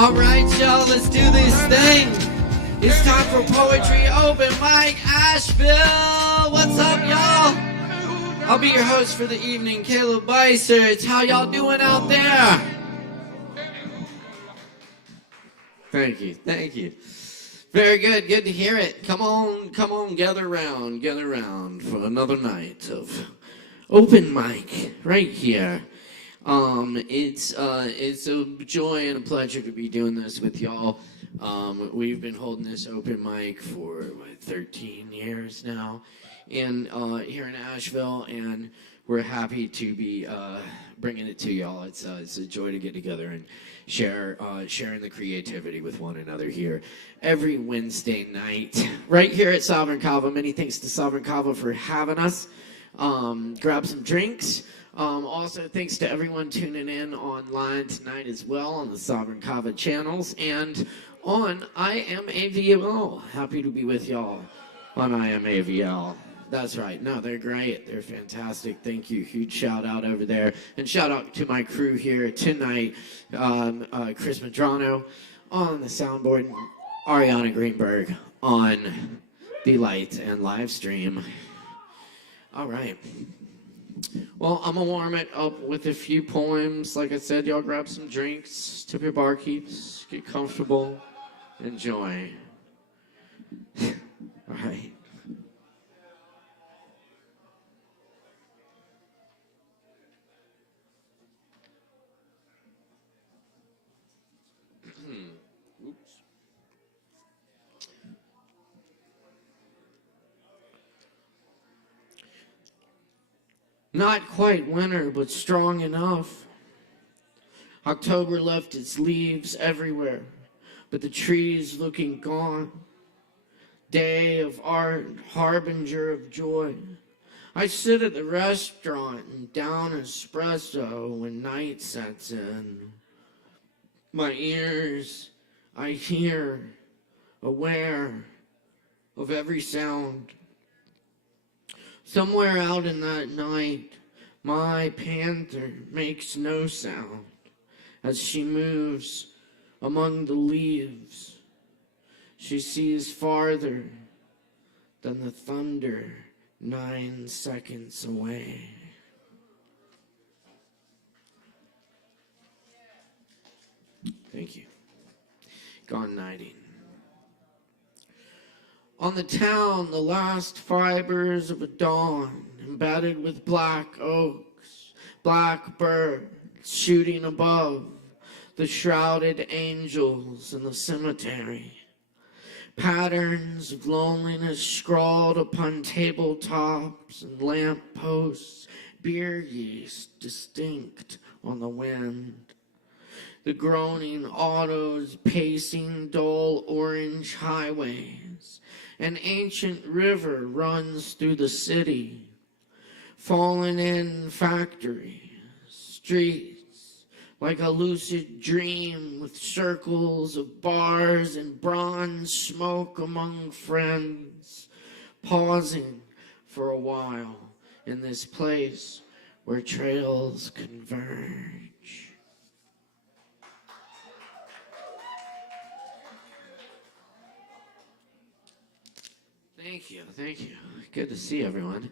All right, y'all, let's do this thing. It's time for Poetry Open Mic Asheville. What's up, y'all? I'll be your host for the evening, Caleb Beissert. How y'all doing out there? Thank you, thank you. Very good, good to hear it. Come on, gather around for another night of open mic right here. It's a joy and a pleasure to be doing this with y'all. We've been holding this open mic for 13 years now, and here in Asheville, and we're happy to be bringing it to y'all. It's a joy to get together and sharing the creativity with one another here every Wednesday night, right here at Sovereign Kava. Many thanks to Sovereign Kava for having us. Grab some drinks. Also, thanks to everyone tuning in online tonight as well on the Sovereign Kava channels and on I Am AVL. Happy to be with y'all on I Am AVL. That's right. No, they're great. They're fantastic. Thank you. Huge shout out over there. And shout out to my crew here tonight. Chris Medrano on the soundboard, and Ariana Greenberg on the light and live stream. All right. Well, I'm going to warm it up with a few poems. Like I said, y'all grab some drinks, tip your barkeeps, get comfortable, enjoy. All right. Oops. Not quite winter, but strong enough. October left its leaves everywhere, but the trees looking gone. Day of art, harbinger of joy. I sit at the restaurant and down espresso when night sets in. My ears, I hear, aware of every sound. Somewhere out in that night, my panther makes no sound as she moves among the leaves. She sees farther than the thunder 9 seconds away. Thank you. Gone nighting. On the town, the last fibers of a dawn, embedded with black oaks, black birds shooting above, the shrouded angels in the cemetery. Patterns of loneliness scrawled upon tabletops and lamp posts, beer yeast distinct on the wind. The groaning autos pacing dull orange highways. An ancient river runs through the city. Fallen in factories, streets, like a lucid dream with circles of bars and bronze smoke among friends. Pausing for a while in this place where trails converge. Thank you, thank you. Good to see everyone.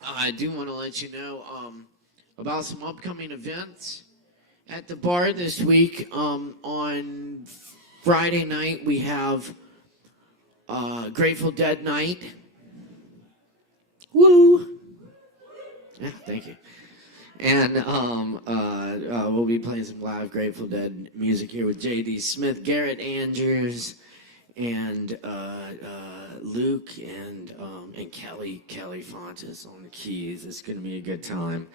I do want to let you know about some upcoming events at the bar this week. On Friday night, we have Grateful Dead night. Woo! Yeah, thank you. And we'll be playing some live Grateful Dead music here with J.D. Smith, Garrett Andrews, and Luke, and Kelly Fontes on the keys. It's going to be a good time.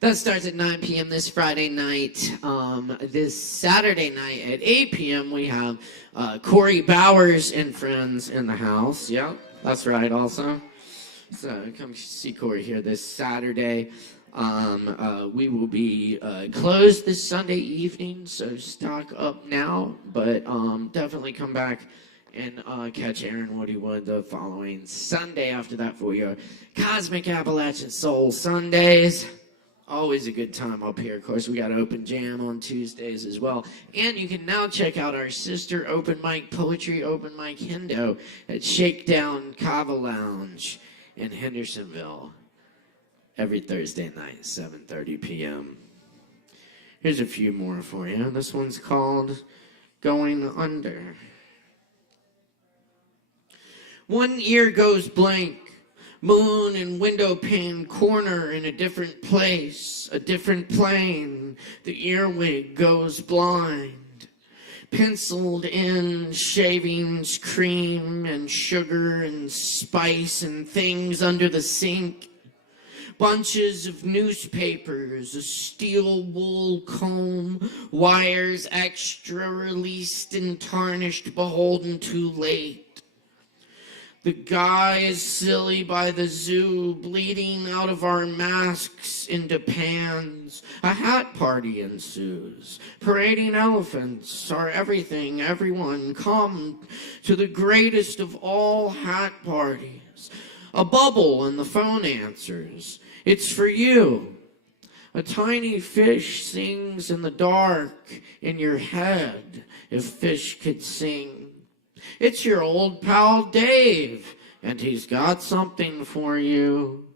That starts at 9 p.m. this Friday night. This Saturday night at 8 p.m. we have Corey Bowers and friends in the house. Yep, that's right also. So come see Corey here this Saturday. We will be closed this Sunday evening, so stock up now, but definitely come back and catch Aaron Woodywood the following Sunday after that for your Cosmic Appalachian Soul Sundays. Always a good time up here. Of course, we got open jam on Tuesdays as well. And you can now check out our sister open mic poetry, open mic Hendo at Shakedown Kava Lounge in Hendersonville every Thursday night, 7:30 p.m. Here's a few more for you. This one's called Going Under. One ear goes blank. Moon and window pane corner in a different place, a different plane. The earwig goes blind. Penciled in shavings, cream and sugar and spice and things under the sink. Bunches of newspapers, a steel wool comb, wires extra released and tarnished, beholden too late. The guy is silly by the zoo, bleeding out of our masks into pans. A hat party ensues. Parading elephants are everything, everyone. Come to the greatest of all hat parties. A bubble and the phone answers. It's for you. A tiny fish sings in the dark in your head, if fish could sing. It's your old pal Dave, and he's got something for you.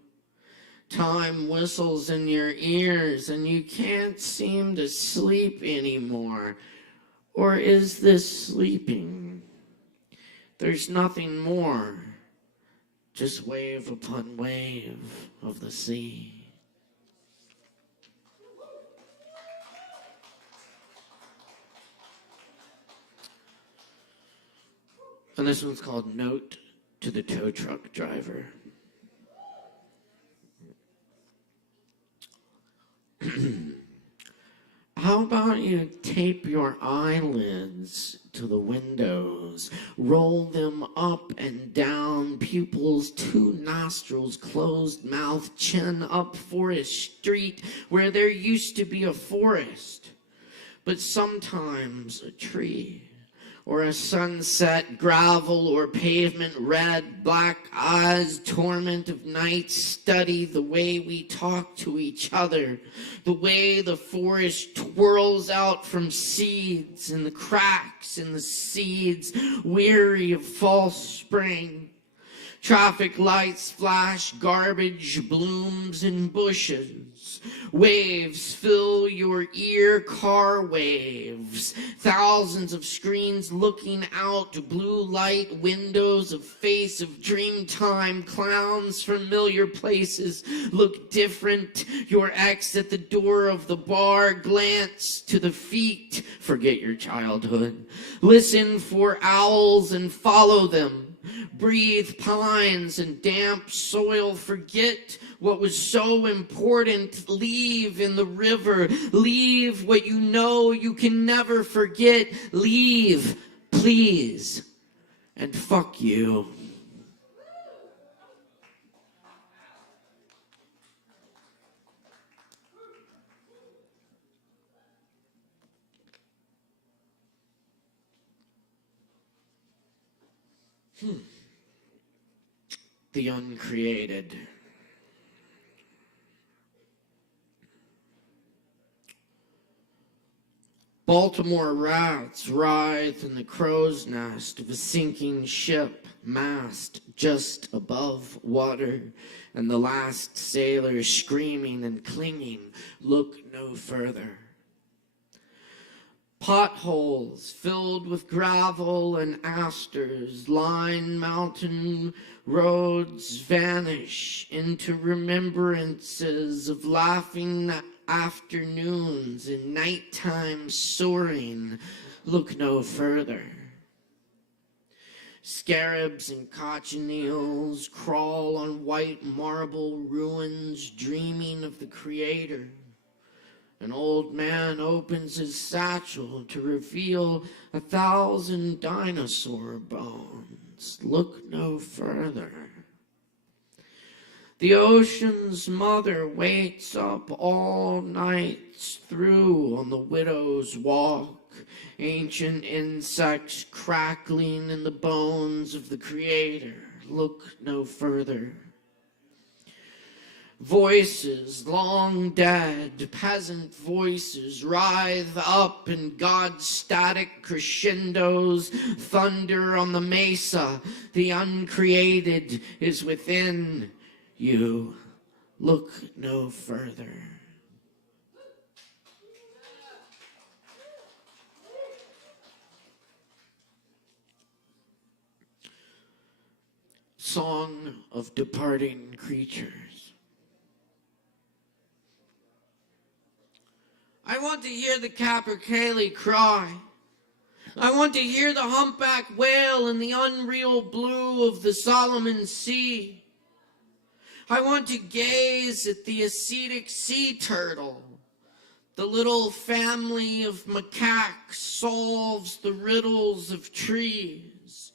Time whistles in your ears, and you can't seem to sleep anymore. Or is this sleeping? There's nothing more, just wave upon wave of the sea. And this one's called Note to the Tow Truck Driver. How about you tape your eyelids to the windows, roll them up and down, pupils, two nostrils, closed mouth, chin up Forest Street, where there used to be a forest, but sometimes a tree. Or a sunset, gravel or pavement, red, black eyes, torment of night, study the way we talk to each other, the way the forest twirls out from seeds and the cracks in the seeds, weary of false spring. Traffic lights flash, garbage blooms in bushes. Waves fill your ear, car waves. Thousands of screens looking out, blue light windows, a face of dream time, clowns, familiar places look different. Your ex at the door of the bar, glance to the feet, forget your childhood. Listen for owls and follow them. Breathe pines and damp soil. Forget what was so important. Leave in the river. Leave what you know you can never forget. Leave, please. And fuck you. The uncreated. Baltimore rats writhe in the crow's nest of a sinking ship, mast just above water, and the last sailor screaming and clinging. Look no further. Potholes filled with gravel and asters line mountain roads, vanish into remembrances of laughing afternoons and nighttime soaring. Look no further. Scarabs and cochineals crawl on white marble ruins, dreaming of the Creator. An old man opens his satchel to reveal 1,000 dinosaur bones. Look no further. The ocean's mother waits up all nights through on the widow's walk. Ancient insects crackling in the bones of the Creator. Look no further. Voices long dead, peasant voices writhe up in God's static crescendos, thunder on the mesa. The uncreated is within you. Look no further. Song of departing creatures. I want to hear the capercaillie cry. I want to hear the humpback wail in the unreal blue of the Solomon Sea. I want to gaze at the ascetic sea turtle. The little family of macaques solves the riddles of trees.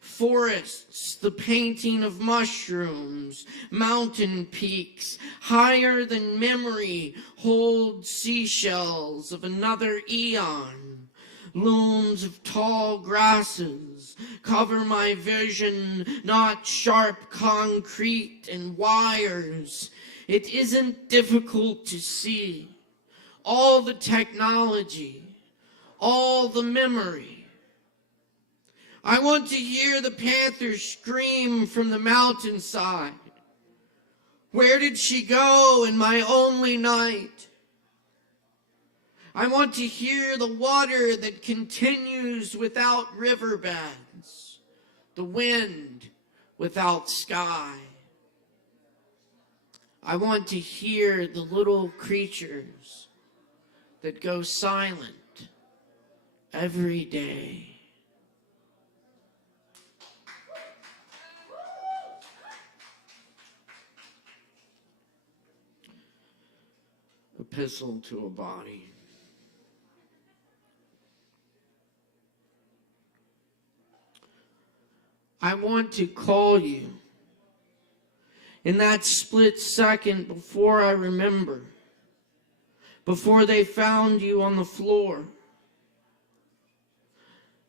Forests, the painting of mushrooms, mountain peaks, higher than memory, hold seashells of another eon. Looms of tall grasses cover my vision, not sharp concrete and wires. It isn't difficult to see. All the technology, all the memory. I want to hear the panther scream from the mountainside. Where did she go in my only night? I want to hear the water that continues without riverbeds, the wind without sky. I want to hear the little creatures that go silent every day. Epistle to a body. I want to call you in that split second before I remember, before they found you on the floor.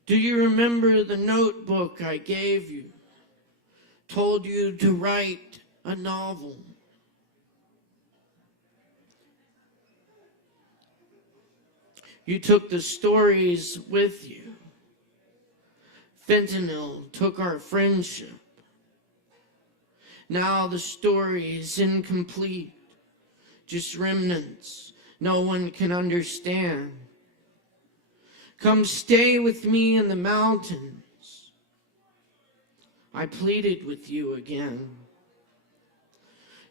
Do you remember the notebook I gave you, told you to write a novel? You took the stories with you. Fentanyl took our friendship. Now the story is incomplete, just remnants no one can understand. Come stay with me in the mountains. I pleaded with you again.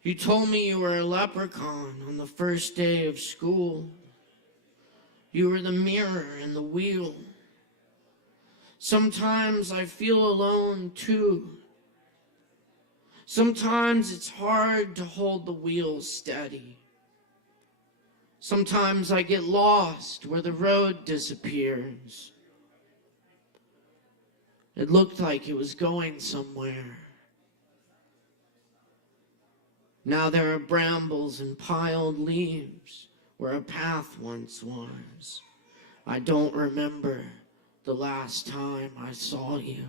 You told me you were a leprechaun on the first day of school. You were the mirror and the wheel. Sometimes I feel alone too. Sometimes it's hard to hold the wheel steady. Sometimes I get lost where the road disappears. It looked like it was going somewhere. Now there are brambles and piled leaves where a path once was. I don't remember the last time I saw you.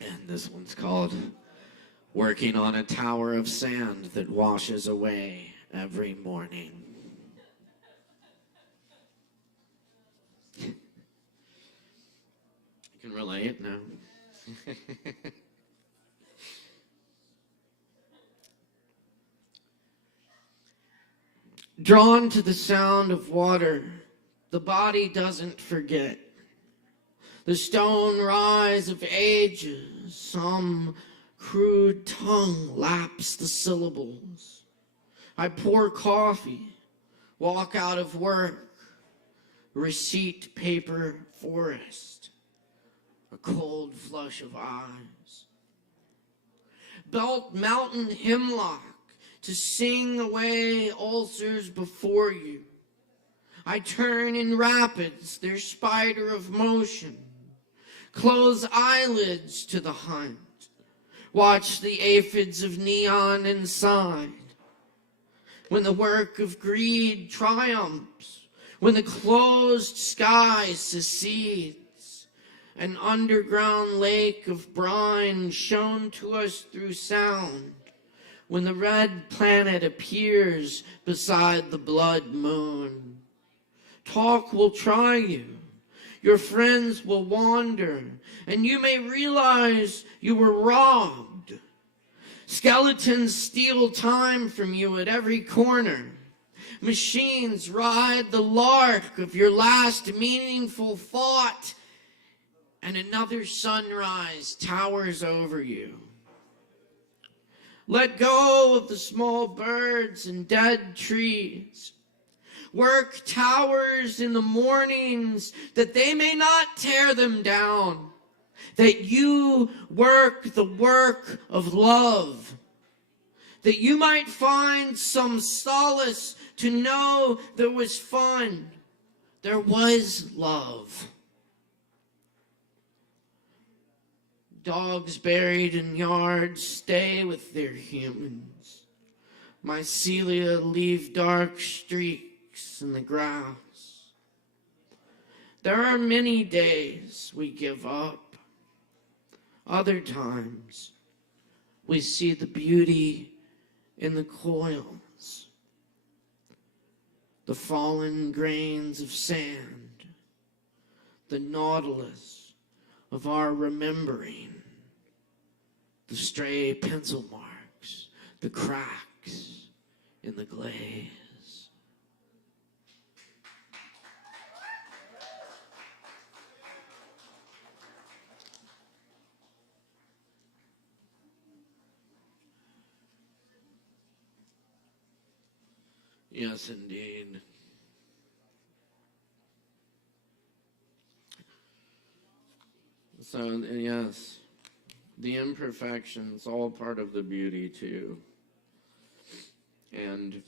And this one's called Working on a Tower of Sand That Washes Away Every Morning. You can relate now. Drawn to the sound of water, the body doesn't forget. The stone rise of ages, some crude tongue laps the syllables. I pour coffee, walk out of work, receipt paper forest, a cold flush of eyes. Belt mountain hemlock to sing away ulcers before you. I turn in rapids, their spider of motion. Close eyelids to the hunt. Watch the aphids of neon inside. when the work of greed triumphs, when the closed sky secedes, an underground lake of brine shown to us through sound, when the red planet appears beside the blood moon. Talk will try you, your friends will wander, and you may realize you were robbed. Skeletons steal time from you at every corner. Machines ride the lark of your last meaningful thought, and another sunrise towers over you. Let go of the small birds and dead trees. Work towers in the mornings that they may not tear them down, that you work the work of love, that you might find some solace to know there was fun, there was love. Dogs buried in yards stay with their humans. Mycelia leave dark streaks in the grass. There are many days we give up. Other times we see the beauty in the coils, the fallen grains of sand, the nautilus of our remembering, the stray pencil marks, the cracks in the glaze. Yes, indeed. So, yes, the imperfections, all part of the beauty, too. And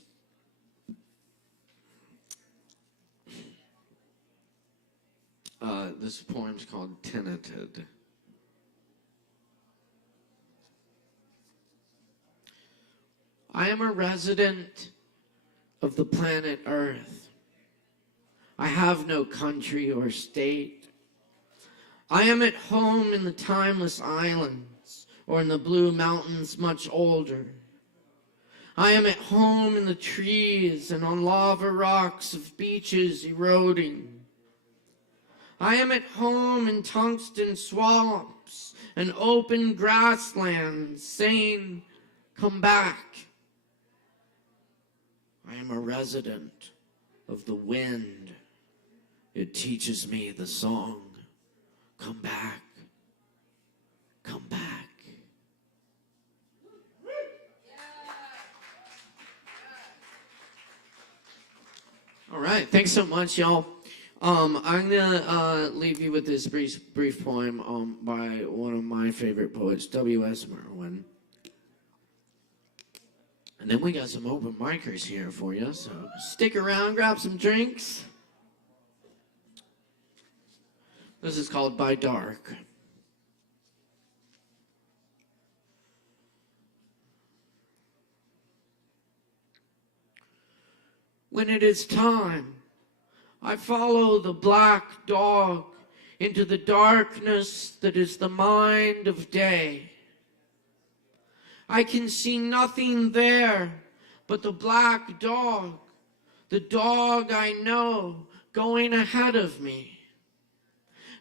this poem's called Tenanted. I am a resident of the planet Earth. I have no country or state. I am at home in the timeless islands, or in the blue mountains much older. I am at home in the trees and on lava rocks of beaches eroding. I am at home in tungsten swamps and open grasslands saying, come back. I am a resident of the wind. It teaches me the song, come back, come back. All right, thanks so much, y'all. I'm gonna leave you with this brief poem by one of my favorite poets, W.S. Merwin. And then we got some open micers here for you, so stick around, grab some drinks. This is called By Dark. When it is time, I follow the black dog into the darkness that is the mind of day. I can see nothing there but the black dog, the dog I know going ahead of me.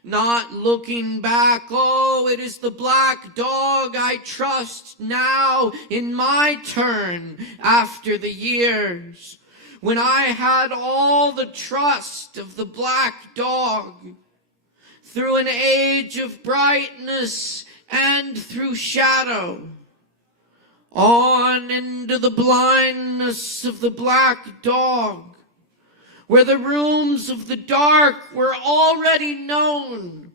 Not looking back, oh, it is the black dog I trust now in my turn after the years, when I had all the trust of the black dog, through an age of brightness and through shadow, on into the blindness of the black dog, where the rooms of the dark were already known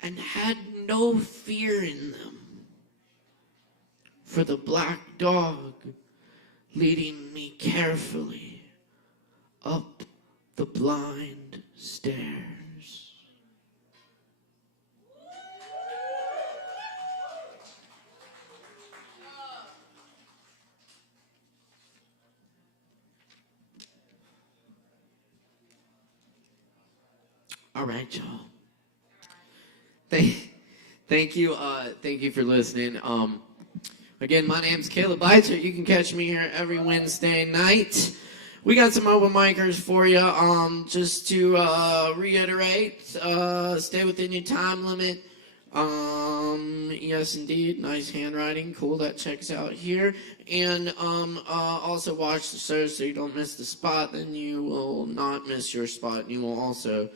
and had no fear in them, for the black dog leading me carefully up the blind stairs. All right, y'all. Thank you for listening. Again, my name's Caleb Beissert. You can catch me here every Wednesday night. We got some open micers for you. Just to reiterate, stay within your time limit. Yes, indeed. Nice handwriting. Cool. That checks out here. And also watch the show so you don't miss the spot. Then you will not miss your spot. And you will also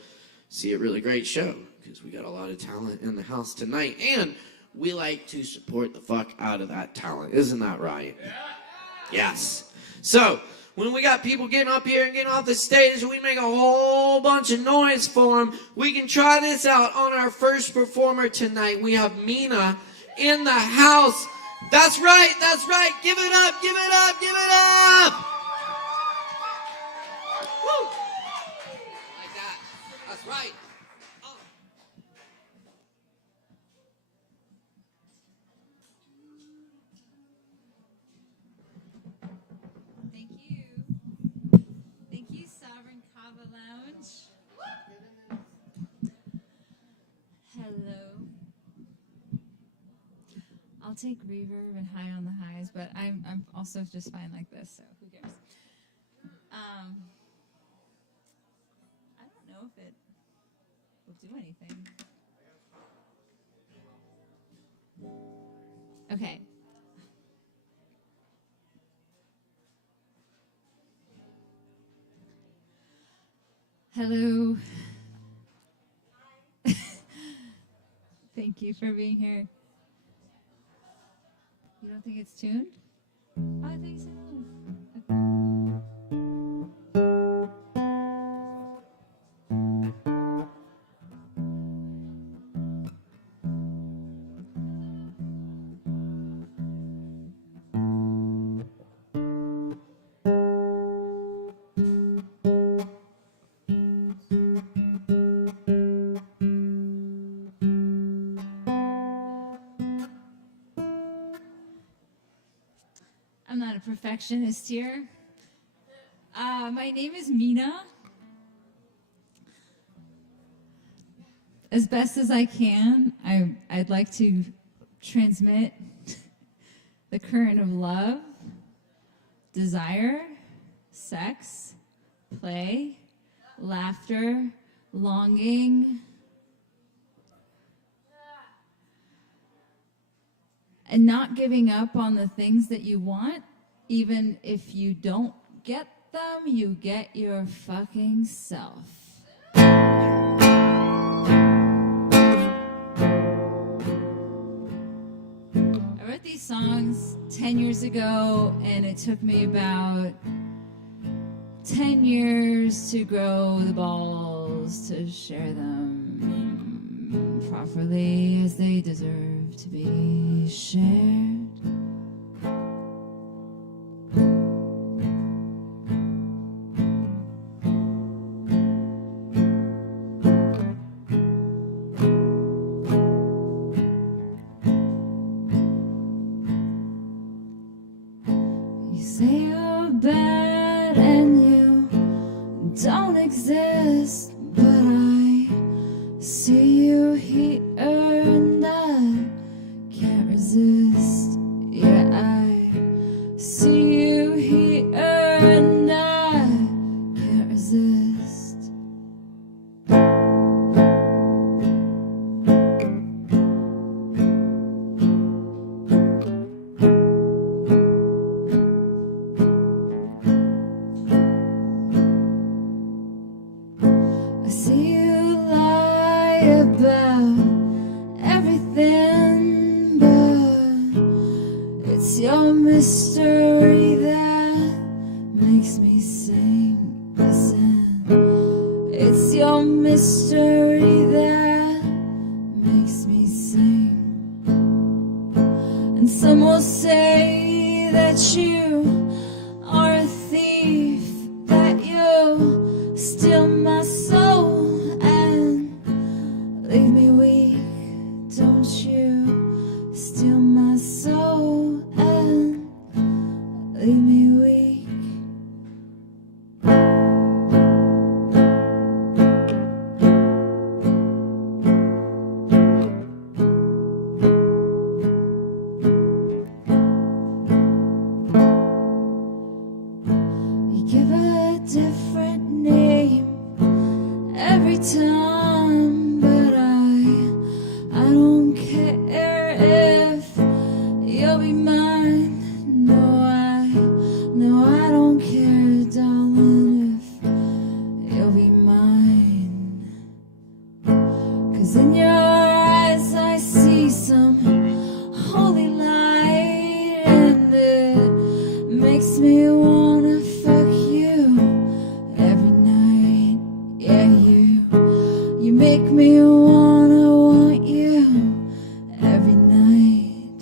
see a really great show because we got a lot of talent in the house tonight. And we like to support the fuck out of that talent. Isn't that right? Yeah. Yes. So, when we got people getting up here and getting off the stage, we make a whole bunch of noise for them. We can try this out on our first performer tonight. We have Mina in the house. That's right, that's right. Give it up, give it up, give it up. Woo. Like that. That's right. Kava Lounge. Hello. I'll take reverb and high on the highs, but I'm also just fine like this, so who cares? I don't know if it will do anything. Okay. Hello. Thank you for being here. You don't think it's tuned? Oh, I think so. I'm not a perfectionist here. My name is Mina. As best as I can, I'd like to transmit the current of love, desire, sex, play, laughter, longing, and not giving up on the things that you want. Even if you don't get them, you get your fucking self. I wrote these songs 10 years ago, and it took me about 10 years to grow the balls to share them properly as they deserve to be shared. You say you're bad and you don't exist, but I see you here and I can't resist. Yeah, I see you here and I can't resist. I see you lie about everything, but it's your mystery that makes me sing. Listen, it's your mystery that makes me sing. And some will say that you are a thief, that you steal my soul and leave me weak. Don't you steal my soul and leave me weak. different name every time, but I don't care if you'll be mine. No, I don't care, darling, if you'll be mine. 'Cause in your eyes I see some holy light, and it makes me wanna fuck you every night. Yeah, you make me wanna want you every night.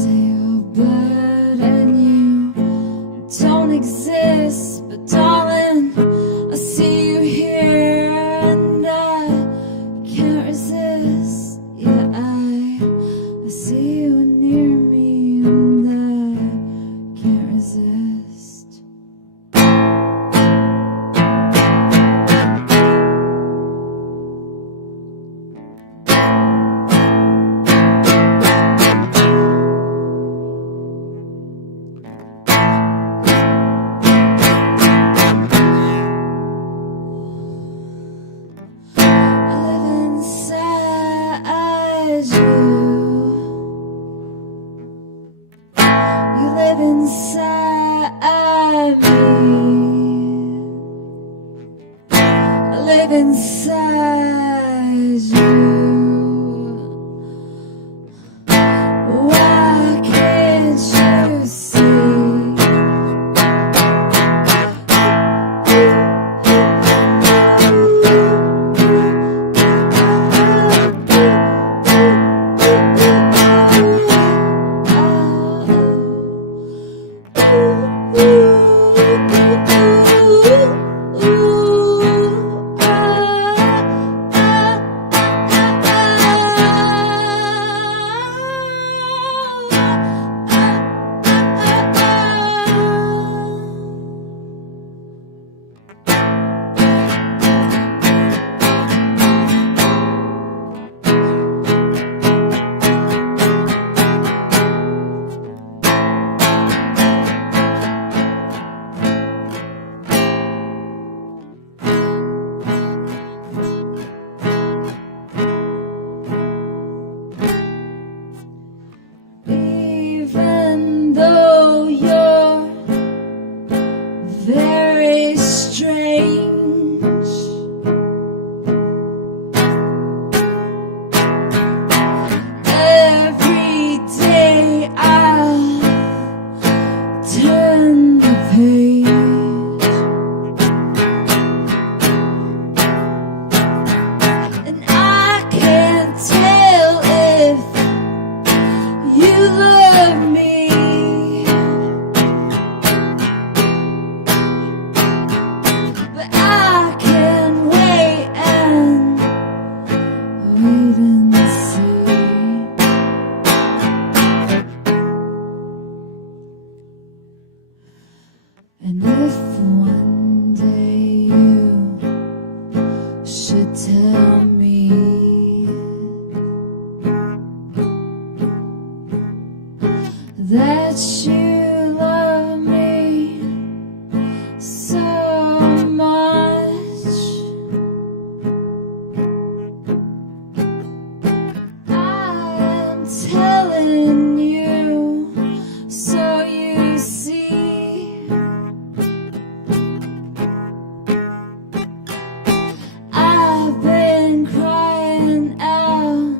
Say you're bad and you don't exist, but darling, I see you here and I can't resist. Yeah, I see you near me and I can't resist. I live inside you. You live inside me. I live inside you. Why can't you see? Even though you're very strange, every day I'll turn the page, and I can't tell if you love me, but I can wait and see. And if one day you should tell me that you love me so much, I am telling you so you see. I've been crying out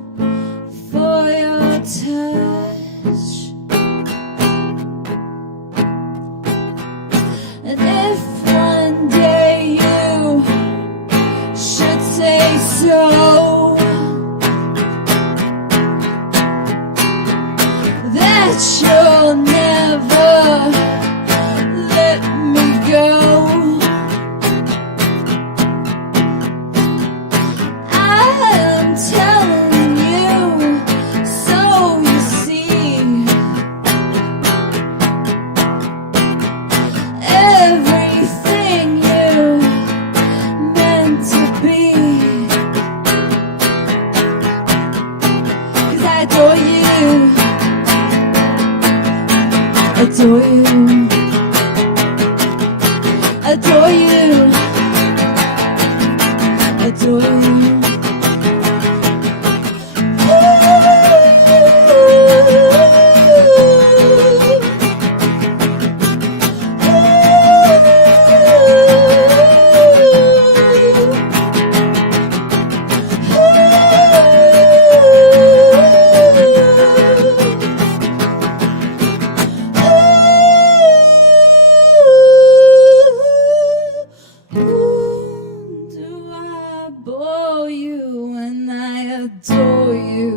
for your touch. And if one day you should say so, that you'll never let me go, I'm telling you so you see. Everything you meant to be adore you. Adore you. Adore you. Adore you. Do I bore you when I adore you?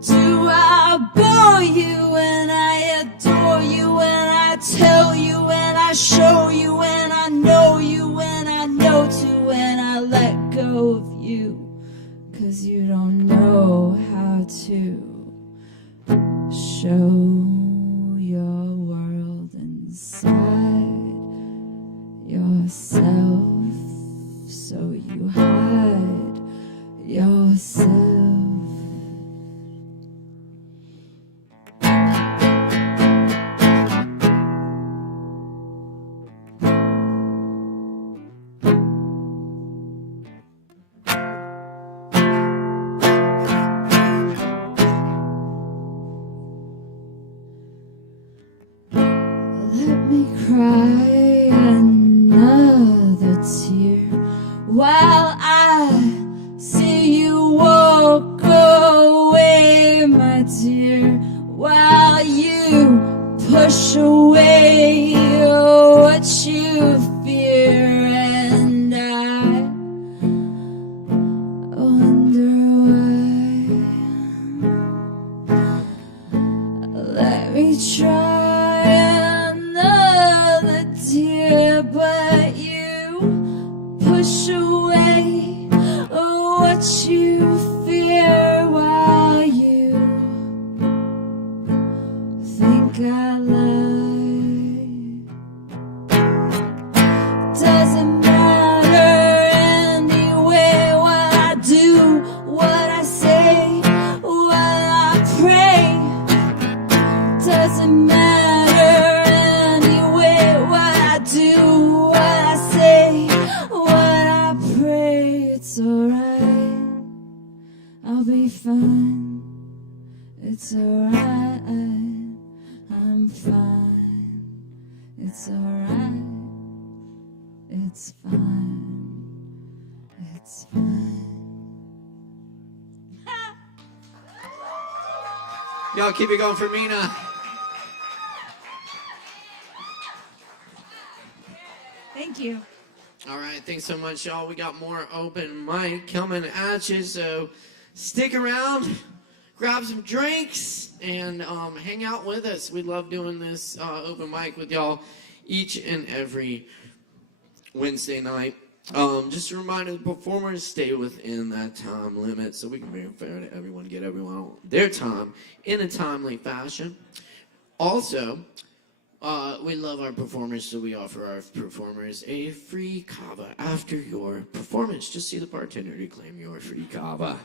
Do I bore you when I adore you, when I tell you, when I show you, when I know you, when I know to, when I let go of you? 'Cause you don't know how to show your world inside yourself, so you hide yourself. Let me cry another tear while I see you walk away, my dear, while you push away what you fear, and I wonder why. Let me try another tear, but you push away what you fear, while you think I lie. Doesn't matter anyway what I do, what I say, what I pray. Doesn't matter anyway what I do, what I say, what I pray. It's alright, I'll be fine. It's alright, I'm fine. It's alright, it's fine. It's fine. Y'all keep it going for Mina. Thank you. All right, thanks so much, y'all. We got more open mic coming at you, so stick around, grab some drinks, and hang out with us. We love doing this open mic with y'all each and every Wednesday night. Just a reminder, the performers stay within that time limit so we can be fair to everyone, get everyone their time in a timely fashion. Also, we love our performers, so we offer our performers a free Kava after your performance. Just see the bartender to claim your free Kava.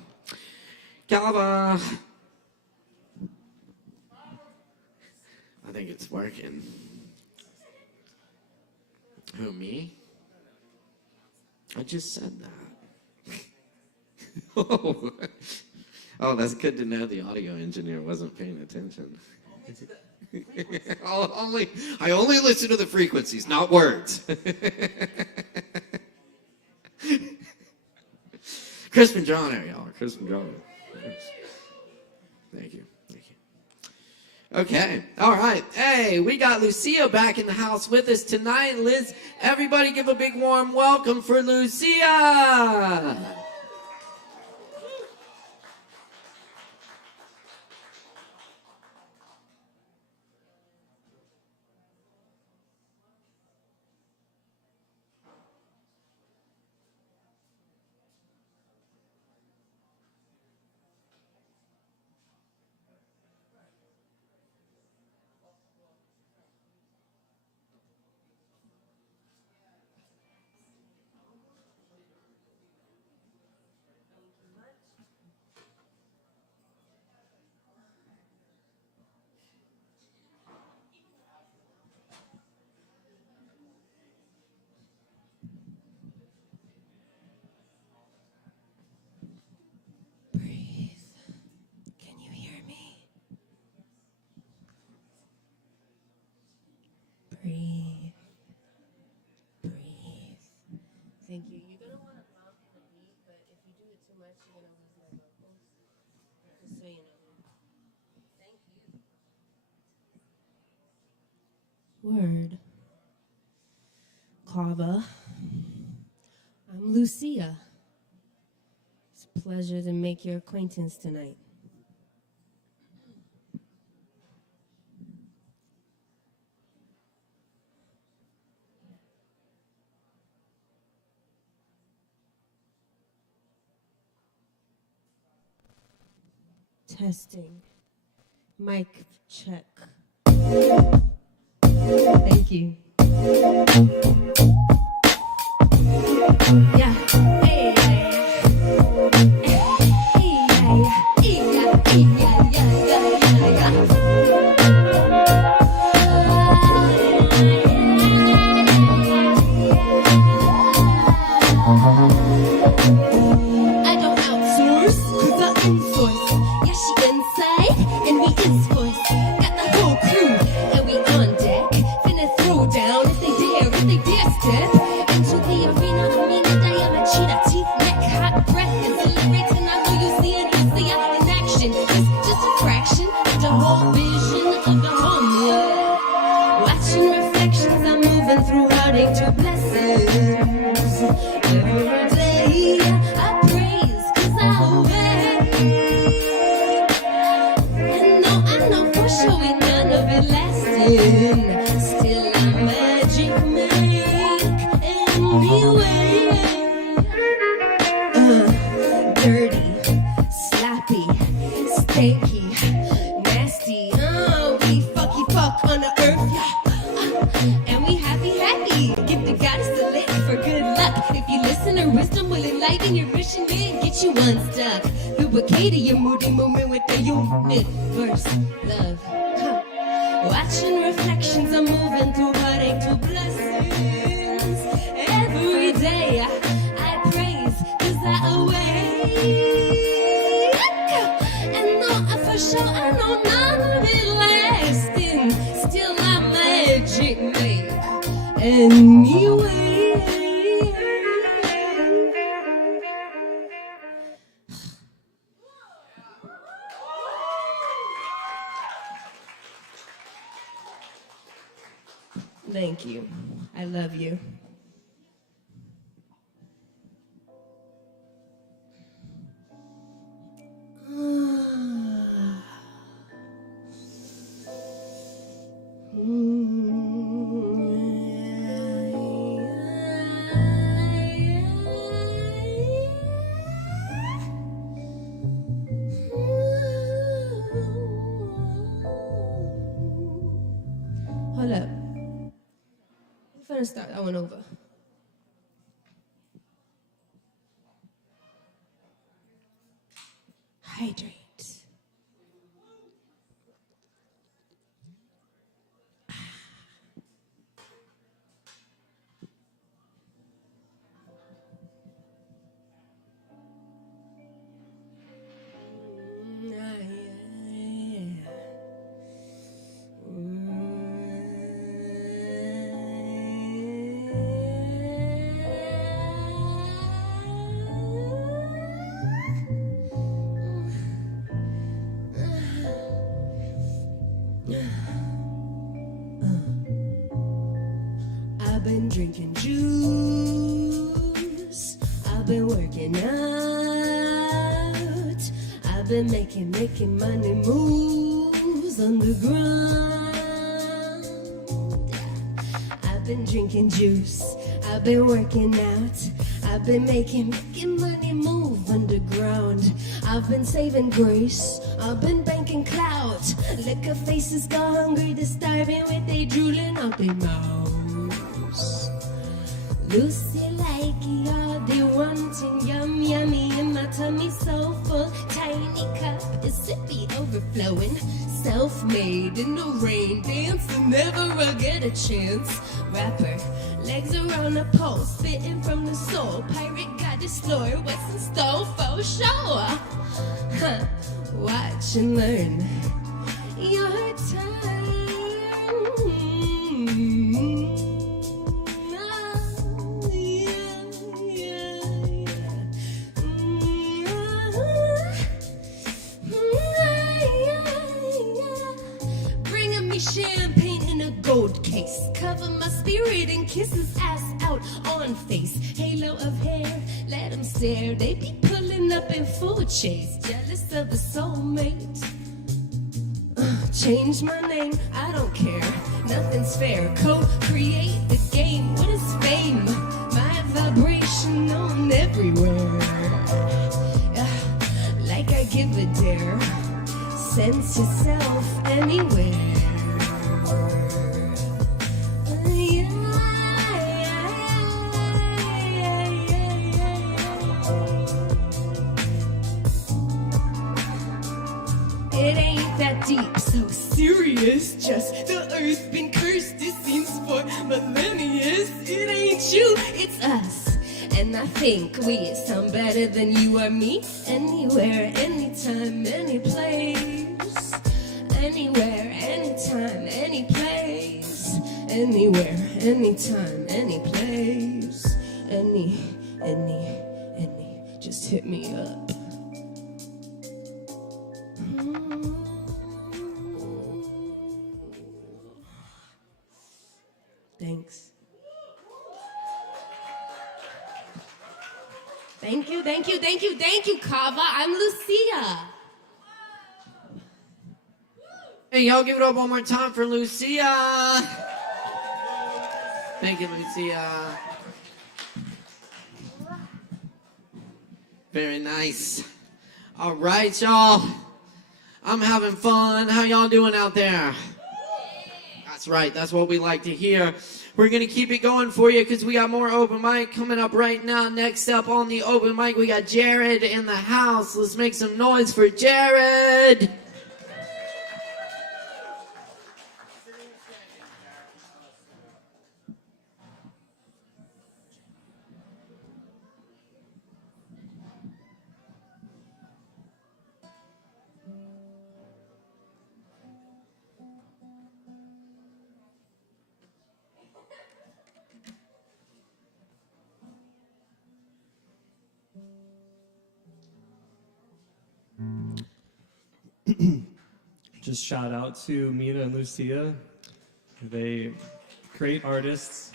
Kava! I think it's working. Who, me? I just said that. Oh, that's good to know the audio engineer wasn't paying attention. I only listen to the frequencies, not words. Crisp and John here, y'all. Crisp and John. Thank you. Thank you. Okay. All right. Hey, we got Lucia back in the house with us tonight. Liz, everybody give a big warm welcome for Lucia. Thank you. You're gonna want to bump the beat, but if you do it too much, you're gonna lose my vocals. Just so you know. Thank you. Word. Kava. I'm Lucia. It's a pleasure to make your acquaintance tonight. Testing. Mic check. Thank you. Yeah. Hey. I don't outsource, 'cause I insource. Yeah, she inside, and we in-force. Got the whole crew, and we on deck. Finna throw down if they dare step into the arena. I mean it, I am a cheetah, teeth, neck, hot breath, exhilarates, and I know you see it, you see it in action. It's just a fraction of the whole vision of the whole meal. Watching reflections, I'm moving through heartache to blessings. Every day I praise, 'cause I wait. And I know for sure ain't none of it lasting. Still I magic make anyway. Dirty, sloppy, stanky, nasty. We fuck on the earth, yeah. And we happy. Give the goddess a lick for good luck. If you listen, her wisdom will enlighten your mission and get you unstuck. Lubricating your moody moment with the universe love. Watching reflections, I'm moving through heartache to blessings. Every day I praise, 'cause I await. And though for sure I know none of it lasting, still I magic make anyway. Thank you. I love you. Hold up. I'm finna start that one over. Hydrate. I've been drinking juice. I've been working out. I've been making money moves on the ground. I've been drinking juice. I've been working out. I've been making money move underground. I've been saving grace. I've been banking clout. Liquor faces go hungry, they're starving with they drooling out their mouths. Lucy like y'all, they wanting yummy in my tummy so full. Tiny cup is sippy overflowing. Self-made in the rain, dancing, never will get a chance. Rapper, legs around a pole, spitting from the soul. Pirate goddess floor, what's in store for sure? Watch and learn your time. gold case. Cover my spirit and kiss his ass out on face. Halo of hair, let them stare. They be pulling up in full chase. Jealous of the soulmate. Change my name, I don't care. Nothing's fair. Co-create the game. What is fame? My vibration on everywhere. Like I give a dare. Sense yourself anywhere. It ain't that deep, so serious. Just the earth been cursed, it seems, for millennia. It ain't you, it's us. And I think we sound better than you or me. Anywhere, anytime, any place. Anywhere, anytime, any place. Anywhere, anytime, any place. Any. Just hit me up. Thanks. Thank you, Kava. I'm Lucia. Hey, y'all give it up one more time for Lucia. Thank you, Lucia. Very nice. All right, y'all. I'm having fun. How y'all doing out there? That's right. That's what we like to hear. We're going to keep it going for you because we got more open mic coming up right now. Next up on the open mic, we got Jared in the house. Let's make some noise for Jared. Just shout out to Mina and Lucia. They great artists,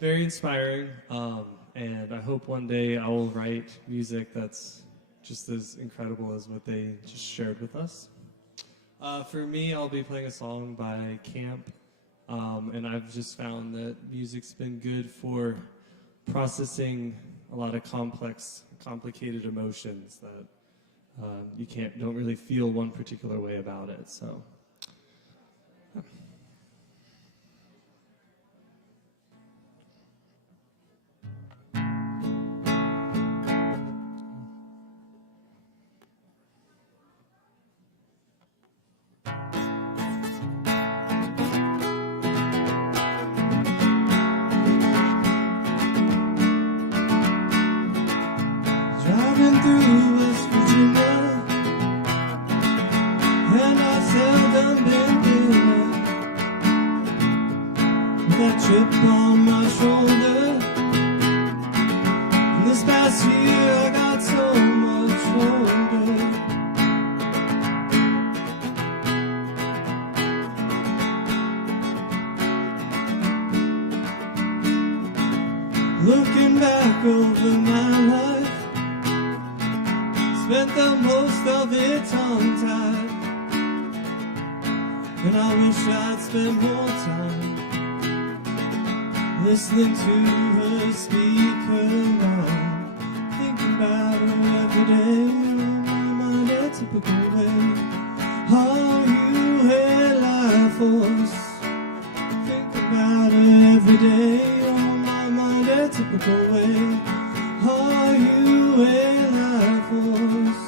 very inspiring, and I hope one day I will write music that's just as incredible as what they just shared with us. For me, I'll be playing a song by Camp, and I've just found that music's been good for processing a lot of complicated emotions that you don't really feel one particular way about it. So. Driving through West Virginia, and I've seldom been there. With that chip on my shoulder, and this past year I got so much older. Looking back over my life, spent the most of it tongue-tied, and I wish I'd spend more time listening to her speak her mind, thinking about her every day on my mind a typical way. Are you a life force? Think about her every day on my mind a typical way. Are you a life force?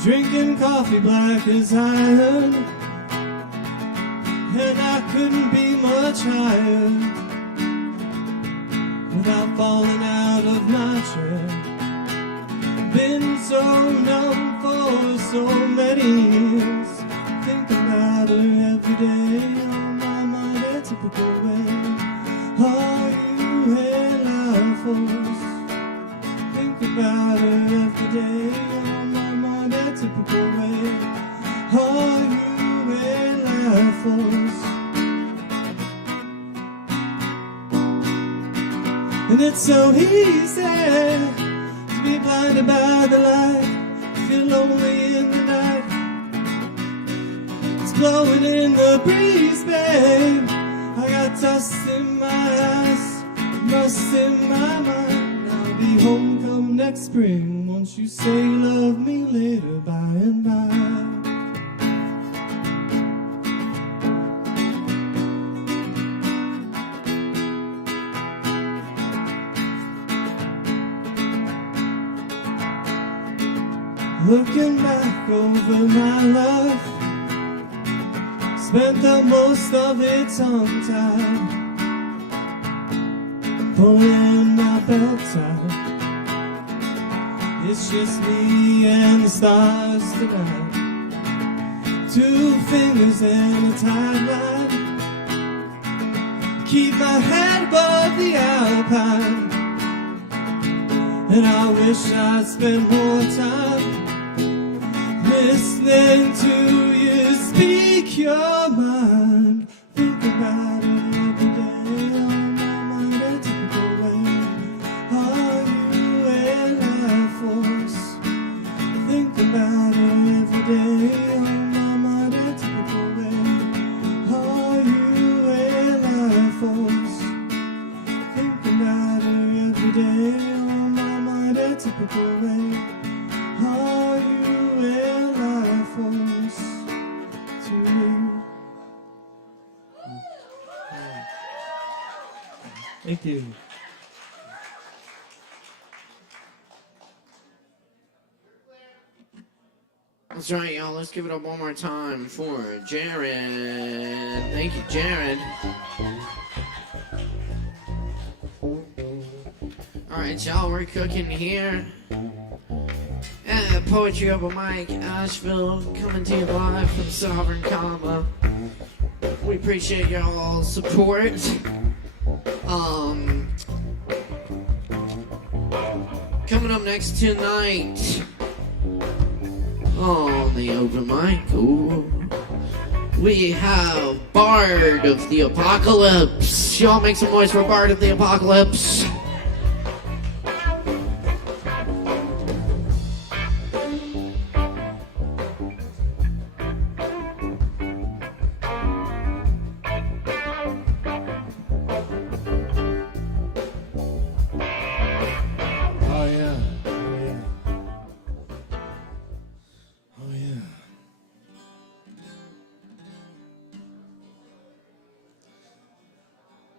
Drinking coffee black as iron, and I couldn't be much higher without falling out of my chair. Been so numb for so many years, think about her every day on my mind a typical way. Are you a life force? Force. And it's so easy to be blinded by the light, feel lonely in the night. It's blowing in the breeze, babe. I got dust in my eyes, rust in my mind. I'll be home come next spring, won't you say you love me later by and by. Looking back over my life, spent the most of it tongue-tied, pulling my belt tight. It's just me and the stars tonight, 2 fingers and a timeline. Keep my head above the alpine, and I wish I'd spend more time listening to you speak your mind. Think about it every day on my mind, a typical way. Are you a life force? Think about it every day on my mind, a typical way. Are you a life force? Think about it every day on my mind, a typical way. Are you a life force to me? Thank you. That's right, y'all. Let's give it up one more time for Jared. Thank you, Jared. All right, y'all. We're cooking here. Poetry Open Mic, Asheville, coming to you live from Sovereign Kava. We appreciate y'all's support. Coming up next tonight on the Open Mic, we have Bard of the Apocalypse. Y'all make some noise for Bard of the Apocalypse.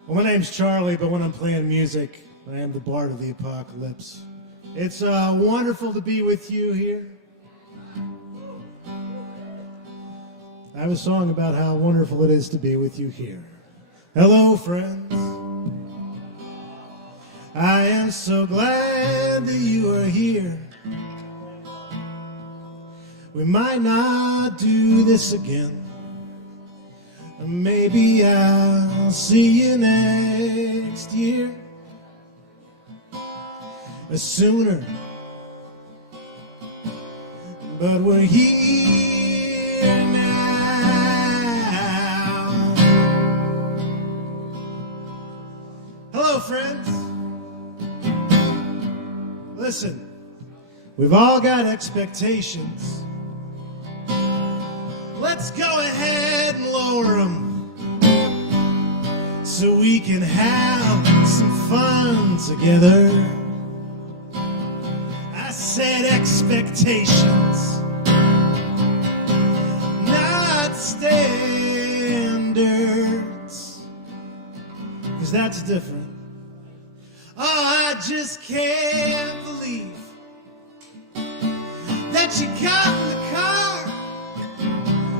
Well, my name's Charlie, but when I'm playing music, I am the Bard of the Apocalypse. It's wonderful to be with you here. I have a song about how wonderful it is to be with you here. Hello, friends. I am so glad that you are here. We might not do this again. Maybe I'll see you next year. Or sooner. But we're here now. Hello, friends. Listen, we've all got expectations. Let's go ahead and lower them so we can have some fun together. I said expectations, not standards, 'cause that's different. Oh, I just can't believe that you got in the car,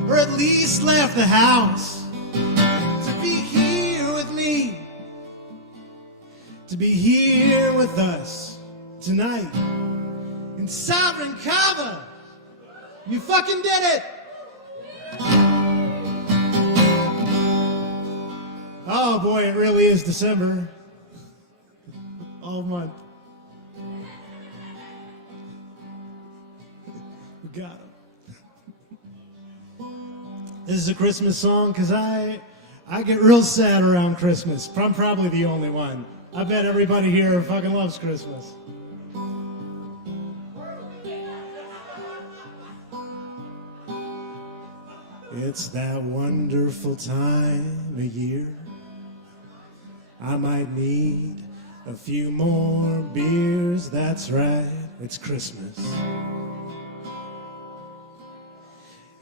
or at least left the house, to be here with me, to be here with us tonight in Sovereign Kava. You fucking did it! Oh boy, it really is December. All month. We got him. This is a Christmas song because I get real sad around Christmas. I'm probably the only one. I bet everybody here fucking loves Christmas. It's that wonderful time of year. I might need a few more beers, that's right, it's Christmas.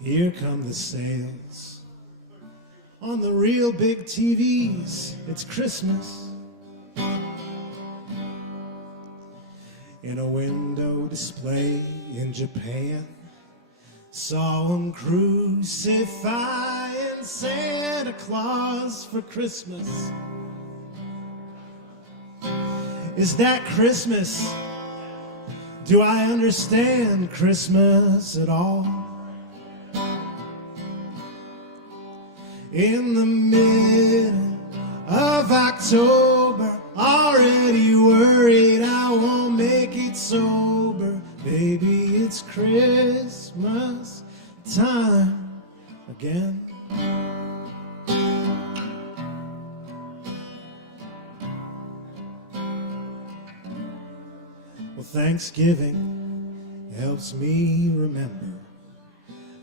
Here come the sales on the real big TVs, it's Christmas. In a window display in Japan, saw 'em crucifying Santa Claus for Christmas. Is that Christmas? Do I understand Christmas at all? In the middle of October, already worried I won't make it sober. Baby, it's Christmas time again. Well, Thanksgiving helps me remember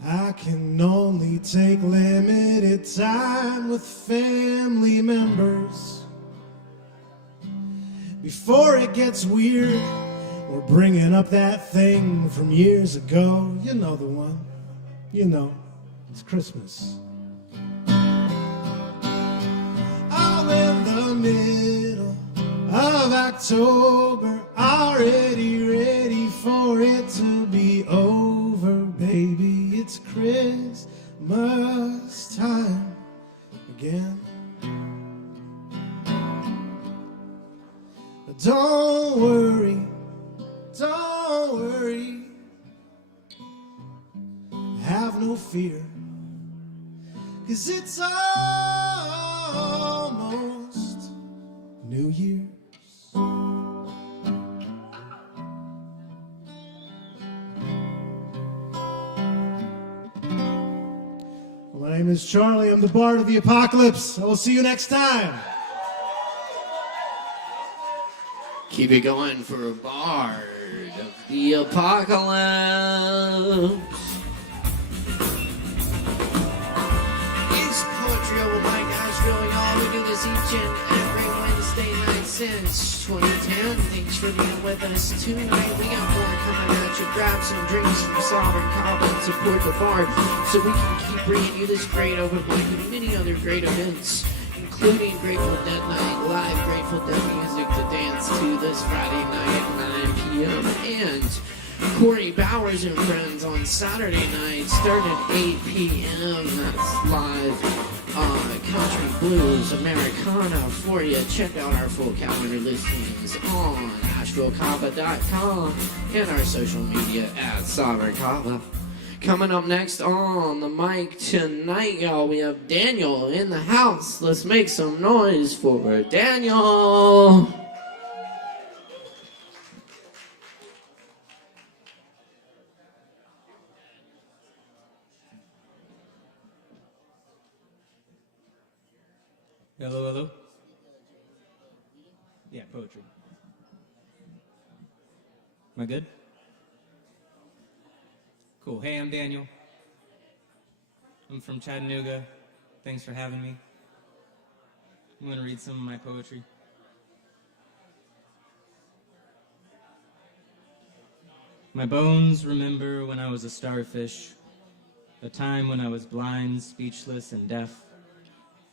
I can only take limited time with family members. Before it gets weird, we're bringing up that thing from years ago. You know the one. You know, it's Christmas. Oh, in the middle of October, already ready for it to be over. Baby, it's Christmas time again. But don't worry, have no fear, 'cause it's almost New Year's. My name is Charlie, I'm the Bard of the Apocalypse. I will see you next time. Keep it going for a Bard of the Apocalypse. It's Poetry Over Mike Asheville, y'all. We do this each and every Wednesday night since 2010. Thanks for being with us tonight. We got more coming at you. Grab some drinks from Sovereign Kava and support the Bard so we can keep bringing you this great open mic and many other great events, including Grateful Dead Night, live Grateful Dead music to dance to this Friday night at 9 p.m. And Corey Bowers and Friends on Saturday night, starting at 8 p.m. That's live country blues Americana for you. Check out our full calendar listings on ASHEViLLEKava.com and our social media at Sovereign Kava. Coming up next on the mic tonight, y'all, we have Daniel in the house. Let's make some noise for Daniel. Hello, hello. Yeah, poetry. Am I good? Cool. Hey, I'm Daniel. I'm from Chattanooga. Thanks for having me. I'm going to read some of my poetry. My bones remember when I was a starfish, a time when I was blind, speechless, and deaf,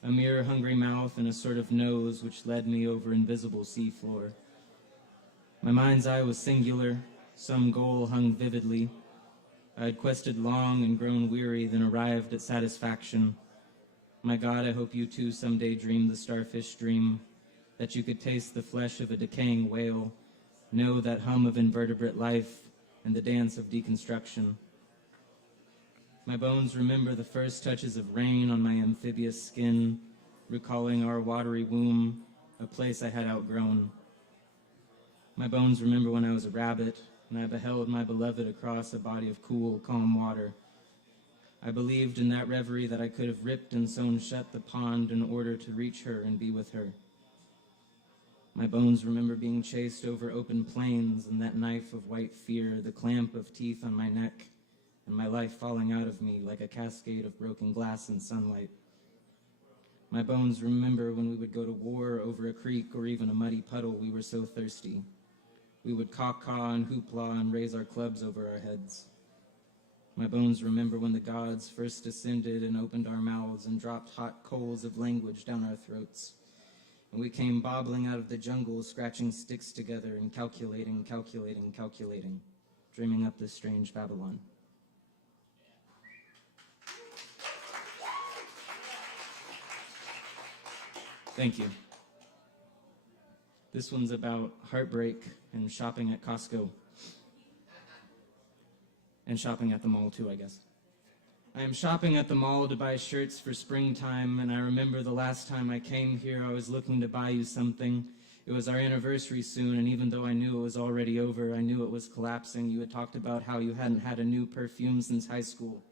a mere hungry mouth and a sort of nose which led me over invisible seafloor. My mind's eye was singular, some goal hung vividly. I had quested long and grown weary, then arrived at satisfaction. My God, I hope you too someday dream the starfish dream, that you could taste the flesh of a decaying whale, know that hum of invertebrate life and the dance of deconstruction. My bones remember the first touches of rain on my amphibious skin, recalling our watery womb, a place I had outgrown. My bones remember when I was a rabbit, and I beheld my beloved across a body of cool, calm water. I believed in that reverie that I could have ripped and sewn shut the pond in order to reach her and be with her. My bones remember being chased over open plains and that knife of white fear, the clamp of teeth on my neck, and my life falling out of me like a cascade of broken glass in sunlight. My bones remember when we would go to war over a creek or even a muddy puddle. We were so thirsty. We would caw-caw and hoopla and raise our clubs over our heads. My bones remember when the gods first descended and opened our mouths and dropped hot coals of language down our throats. And we came bobbling out of the jungle, scratching sticks together and calculating, dreaming up this strange Babylon. Thank you. This one's about heartbreak and shopping at Costco. And shopping at the mall too, I guess. I am shopping at the mall to buy shirts for springtime, and I remember the last time I came here, I was looking to buy you something. It was our anniversary soon, and even though I knew it was already over, I knew it was collapsing. You had talked about how you hadn't had a new perfume since high school.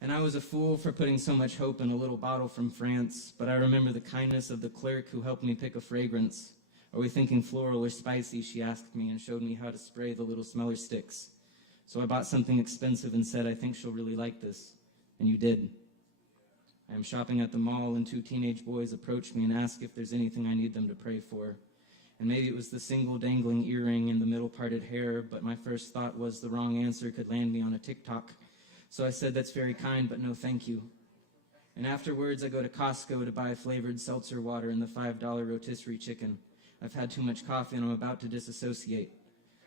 And I was a fool for putting so much hope in a little bottle from France, but I remember the kindness of the clerk who helped me pick a fragrance. Are we thinking floral or spicy, she asked me, and showed me how to spray the little smeller sticks. So I bought something expensive and said, I think she'll really like this. And you did. I am shopping at the mall, and 2 teenage boys approached me and asked if there's anything I need them to pray for. And maybe it was the single dangling earring and the middle parted hair, but my first thought was the wrong answer could land me on a TikTok. So I said, that's very kind, but no thank you. And afterwards, I go to Costco to buy flavored seltzer water and the $5 rotisserie chicken. I've had too much coffee and I'm about to disassociate.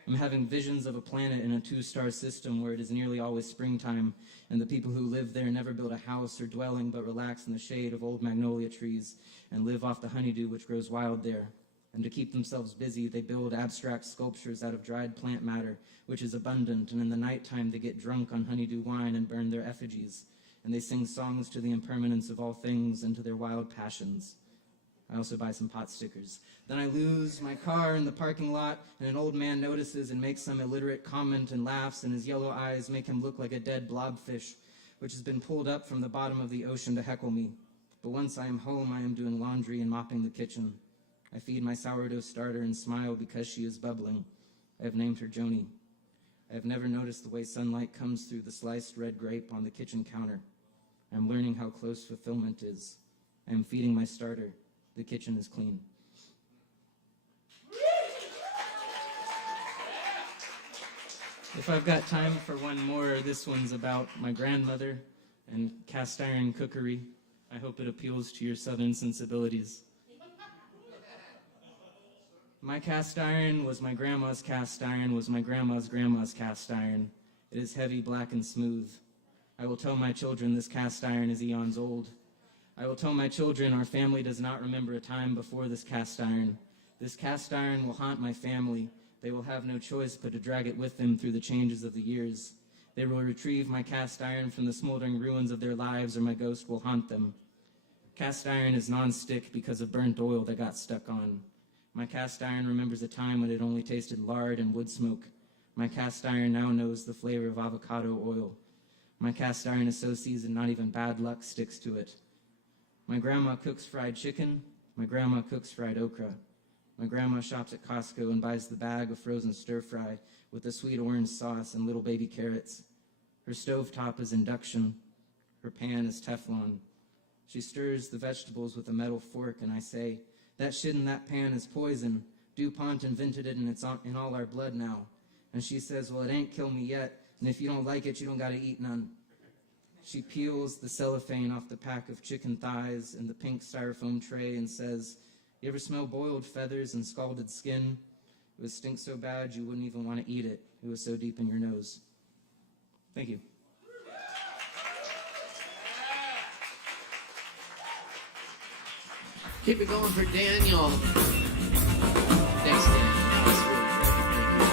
I'm having visions of a planet in a 2-star system where it is nearly always springtime, and the people who live there never build a house or dwelling but relax in the shade of old magnolia trees and live off the honeydew which grows wild there. And to keep themselves busy, they build abstract sculptures out of dried plant matter, which is abundant, and in the nighttime they get drunk on honeydew wine and burn their effigies, and they sing songs to the impermanence of all things and to their wild passions. I also buy some pot stickers. Then I lose my car in the parking lot, and an old man notices and makes some illiterate comment and laughs, and his yellow eyes make him look like a dead blobfish, which has been pulled up from the bottom of the ocean to heckle me. But once I am home, I am doing laundry and mopping the kitchen. I feed my sourdough starter and smile because she is bubbling. I have named her Joni. I have never noticed the way sunlight comes through the sliced red grape on the kitchen counter. I am learning how close fulfillment is. I am feeding my starter. The kitchen is clean. If I've got time for one more, this one's about my grandmother and cast iron cookery. I hope it appeals to your southern sensibilities. My cast iron was my grandma's cast iron, was my grandma's grandma's cast iron. It is heavy, black, and smooth. I will tell my children this cast iron is eons old. I will tell my children our family does not remember a time before this cast iron. This cast iron will haunt my family. They will have no choice but to drag it with them through the changes of the years. They will retrieve my cast iron from the smoldering ruins of their lives, or my ghost will haunt them. Cast iron is non-stick because of burnt oil that got stuck on. My cast iron remembers a time when it only tasted lard and wood smoke. My cast iron now knows the flavor of avocado oil. My cast iron is so seasoned not even bad luck sticks to it. My grandma cooks fried chicken. My grandma cooks fried okra. My grandma shops at Costco and buys the bag of frozen stir-fry with the sweet orange sauce and little baby carrots. Her stovetop is induction. Her pan is Teflon. She stirs the vegetables with a metal fork, and I say, that shit in that pan is poison. DuPont invented it, and it's in all our blood now. And she says, well, it ain't killed me yet, and if you don't like it, you don't gotta eat none. She peels the cellophane off the pack of chicken thighs in the pink styrofoam tray and says, you ever smell boiled feathers and scalded skin? It would stink so bad you wouldn't even want to eat it. It was so deep in your nose. Thank you. Keep it going for Daniel. Thanks, Daniel. That's really great.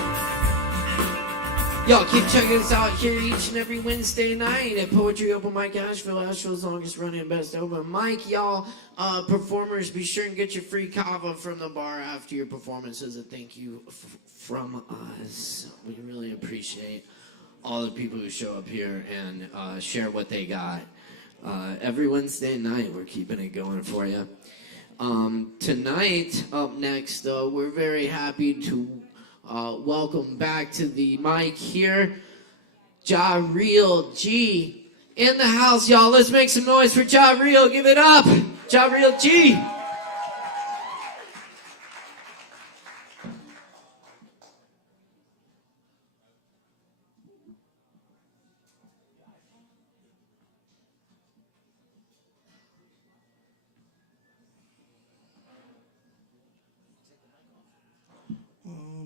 Y'all keep checking us out here each and every Wednesday night at Poetry Open Mic Asheville, Asheville's longest running best open mic. Y'all, performers, be sure and get your free Kava from the bar after your performances. A thank you from us. We really appreciate all the people who show up here and share what they got. Every Wednesday night, we're keeping it going for you. Tonight, up next, we're very happy to welcome back to the mic here, Ja Real G in the house, y'all. Let's make some noise for Ja Real. Give it up, Ja Real G.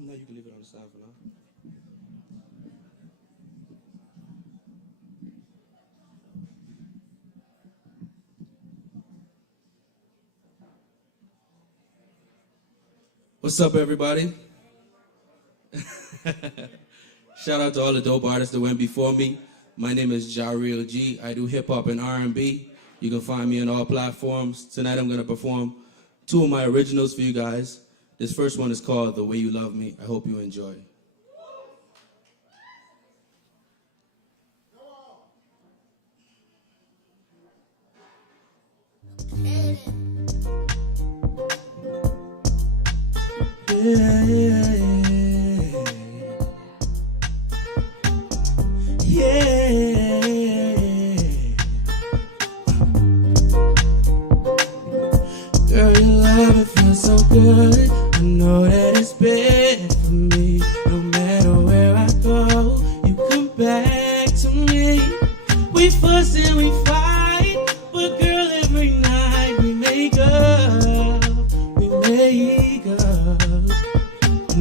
Now you can leave it on the side for now. What's up, everybody? Shout out to all the dope artists that went before me. My name is Ja Real G. I do hip hop and R&B. You can find me on all platforms. Tonight I'm gonna perform 2 of my originals for you guys. This first one is called The Way You Love Me. I hope you enjoy. Yeah, yeah, yeah. Girl, your love, it feels so good. I know that it's been for me. No matter where I go, you come back to me. We fuss and we fight, but girl, every night we make up. We make up.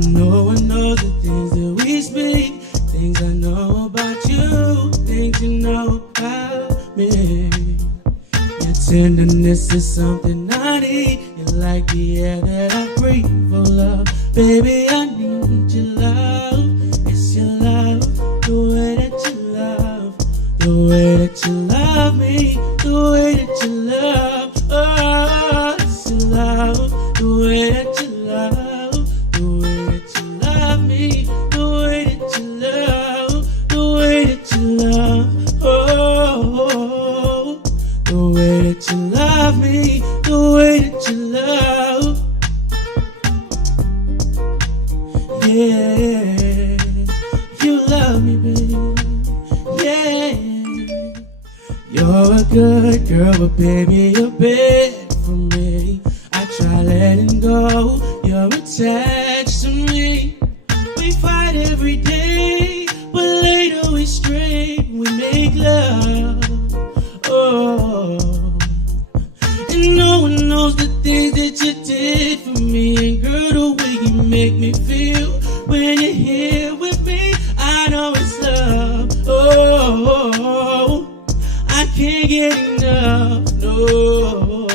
No one knows the things that we speak, things I know about you, things you know about me. Your tenderness is something I need. You're like the air that I breathe for love. Baby, I need your love. It's your love, the way that you love, the way that you love me, the way that you love. Oh, it's your love, the way that you love, the way that you love me, the way that you love, the way that you love. Oh, the way that you love me, the way that you love. Yeah, you love me, baby. Yeah, you're a good girl, but baby, you're bad for me. I try letting go, you're attached to me. We fight every day, but later we stray, we make love. Oh, and no one knows the things that you did for me. And girl, the way you make me feel when you're here with me, I know it's love. Oh, I can't get enough, no.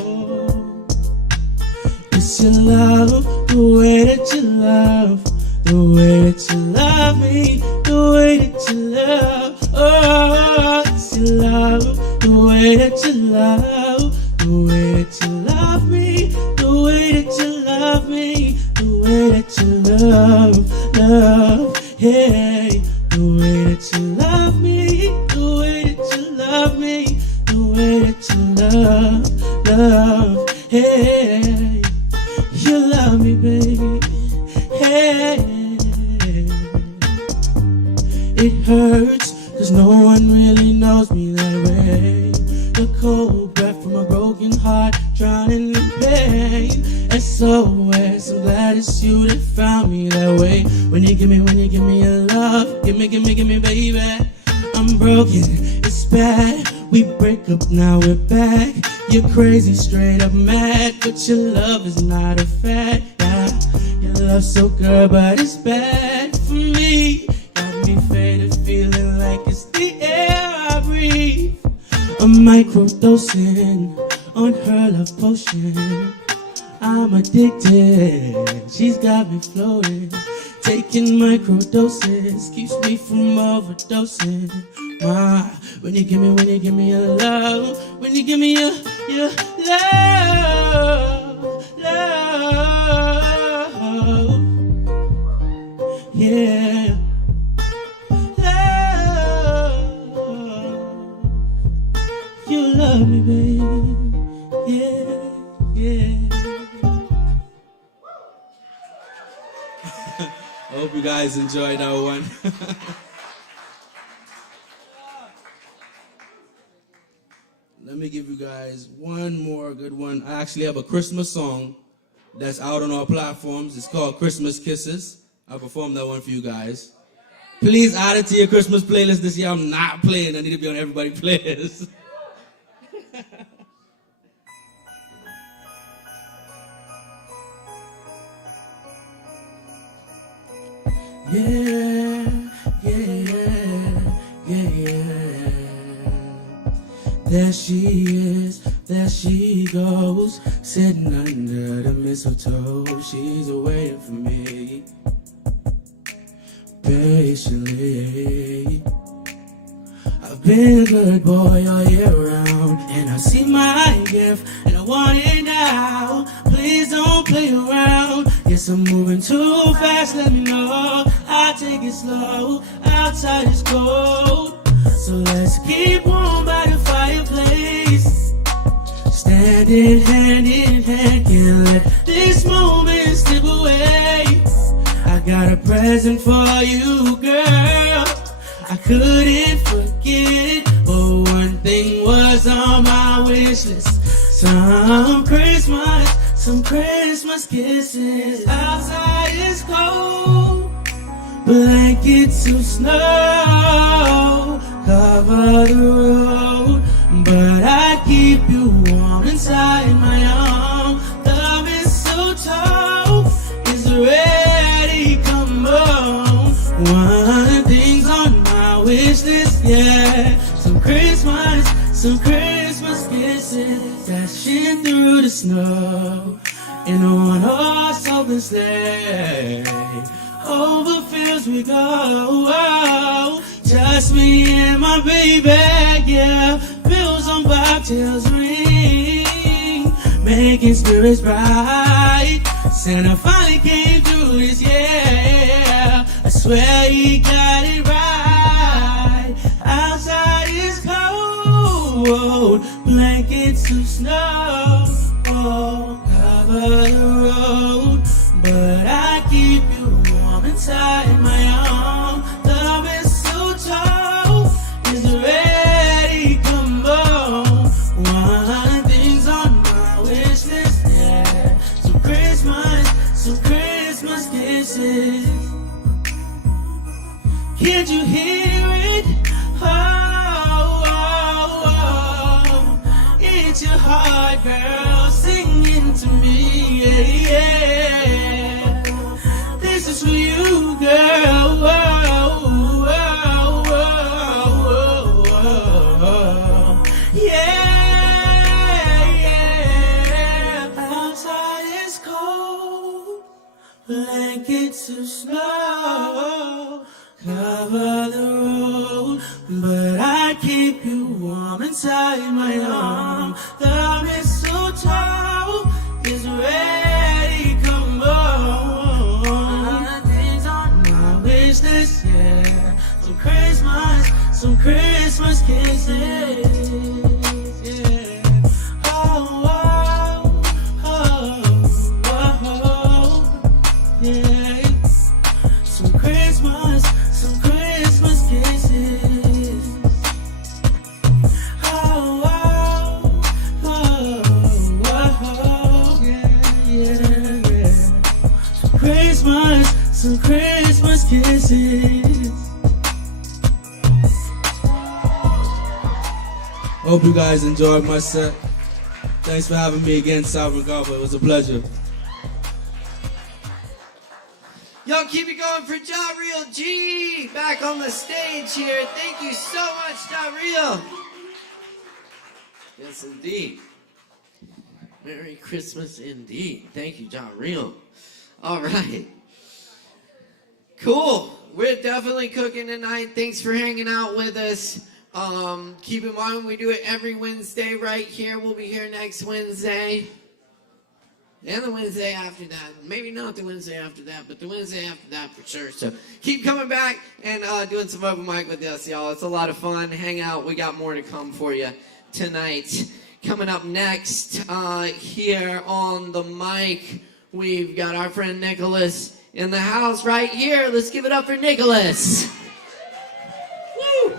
It's your love, the way that you love, the way that you love me, the way that you love. Oh, it's your love, the way that you love, the way that you love me, the way that you love me, the way that you love, love. Hey, the way that you love me, the way that you love me, the way that you love, love. Hey, you love me, baby. Hey, it hurts, 'cause no one really knows me that way. The cold breath from a broken heart, drowning in pain. SOS, I'm glad it's you that found me that way. When you give me your love, give me, baby. I'm broken, it's bad. We break up, now we're back. You're crazy, straight up mad, but your love is not a fad. Yeah, your love's so good, but it's bad for me. Got me faded, feeling like it's the air I breathe. I'm microdosing on her love potion. I'm addicted, she's got me floating. Taking microdoses keeps me from overdosing. When you give me your love, when you give me your love, love, yeah, love. guys enjoyed that one. Let me give you guys one more good one. I actually have a Christmas song that's out on our platforms. It's called Christmas Kisses. I'll perform that one for you guys. Please add it to your Christmas playlist this year. I'm not playing. I need to be on everybody's playlist. Yeah, yeah, yeah, yeah. There she is, there she goes, sitting under the mistletoe. She's waiting for me, patiently. I've been a good boy all year round, and I see my gift, and I want it now. Please don't play around. Yes, I'm moving too fast, let me know. I'll take it slow, outside is cold. So let's keep warm by the fireplace, standing hand in hand. Can't let this moment slip away. I got a present for you, girl. I couldn't forget it, but one thing was on my wish list. Some Christmas kisses. Outside is cold, blankets of snow cover the road, but I keep you warm inside my arm. The mistletoe is ready, come on. One thing's on my wish list, yeah. Some Christmas kisses, dashing through the snow in a one-horse open sleigh. Over fields we go, just me and my baby, yeah. Bells on bobtails ring, making spirits bright. Santa finally came through this year. I swear he got it right. Outside is cold, blankets of snow cover the road, but I keep you warm inside my arm. The mistletoe is ready, come on. One thing's on my wish list, yeah. Some Christmas kisses. Can't you hear it? Oh, oh, oh. It's your heart, girl, singing to me, yeah, yeah. This is for you, girl. Oh, oh, oh, oh, oh. Yeah, yeah. Outside is cold, blankets of snow cover the road, but I keep you warm inside my arm. The mistletoe is ready, come on. Things on my wish list, yeah. Some Christmas kisses, yeah. Oh, oh, oh, oh, oh, yeah. Some Christmas kisses. Oh, oh, oh, oh, yeah, yeah, yeah. Some Christmas kisses. Hope you guys enjoyed my set. Thanks for having me again, Sovereign Kava. It was a pleasure. Yo, keep it going for Ja Real G back on the stage here. Thank you so much, Ja Real. Yes, indeed. Merry Christmas indeed. Thank you, Ja Real. All right. Cool. We're definitely cooking tonight. Thanks for hanging out with us. Keep in mind we do it every Wednesday right here. We'll be here next Wednesday. And the Wednesday after that. Maybe not the Wednesday after that, but the Wednesday after that for sure. So keep coming back and doing some open mic with us, y'all. It's a lot of fun. Hang out. We got more to come for you tonight. Coming up next here on the mic, we've got our friend Nicholas in the house right here. Let's give it up for Nicholas. Woo!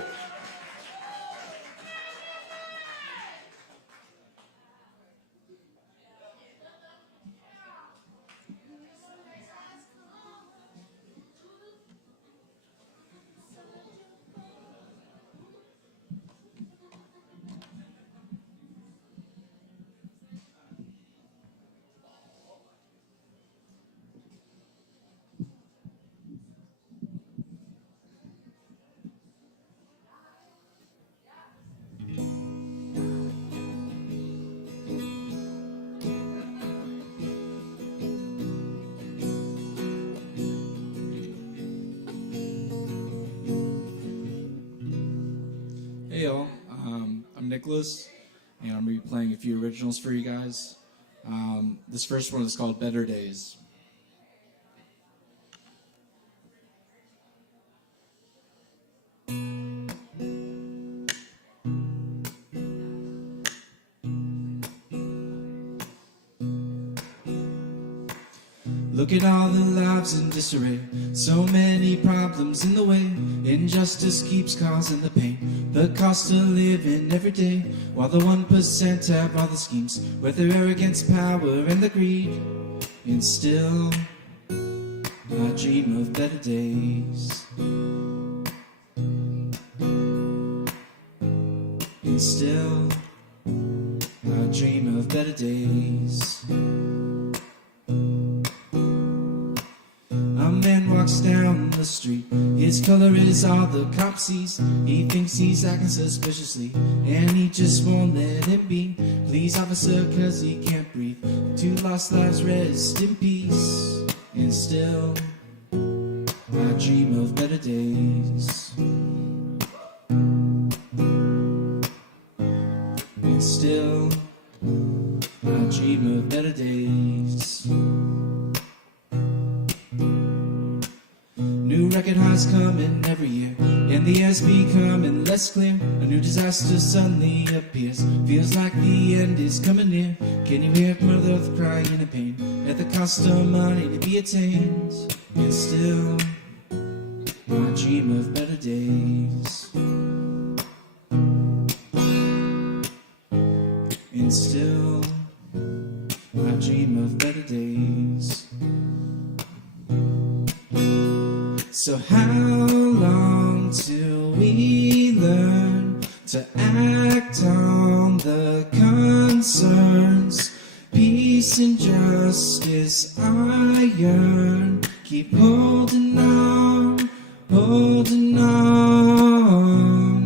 Hey y'all, I'm Nicholas, and I'm going to be playing a few originals for you guys. This first one is called Better Days. Look at all the lives in disarray, so many problems in the way. Injustice keeps causing the pain, the cost of living every day, while the 1% have all the schemes, with their arrogance, power, and the greed. And still, I dream of better days. And still, I dream of better days. A man walks down the street, his color is all the cop sees. He thinks he's acting suspiciously, and he just won't let him be. Please, officer, cause he can't breathe. Two lost lives rest in peace. And still, I dream of better days. And still, I dream of better days. New record highs coming every year, and the air's becoming less clear. A new disaster suddenly appears, feels like the end is coming near. Can you hear Mother Earth crying in pain at the cost of money to be attained? And still, I dream of better days. And still, I dream of better days. So how long till we learn to act on the concerns? Peace and justice I yearn. Keep holding on, holding on.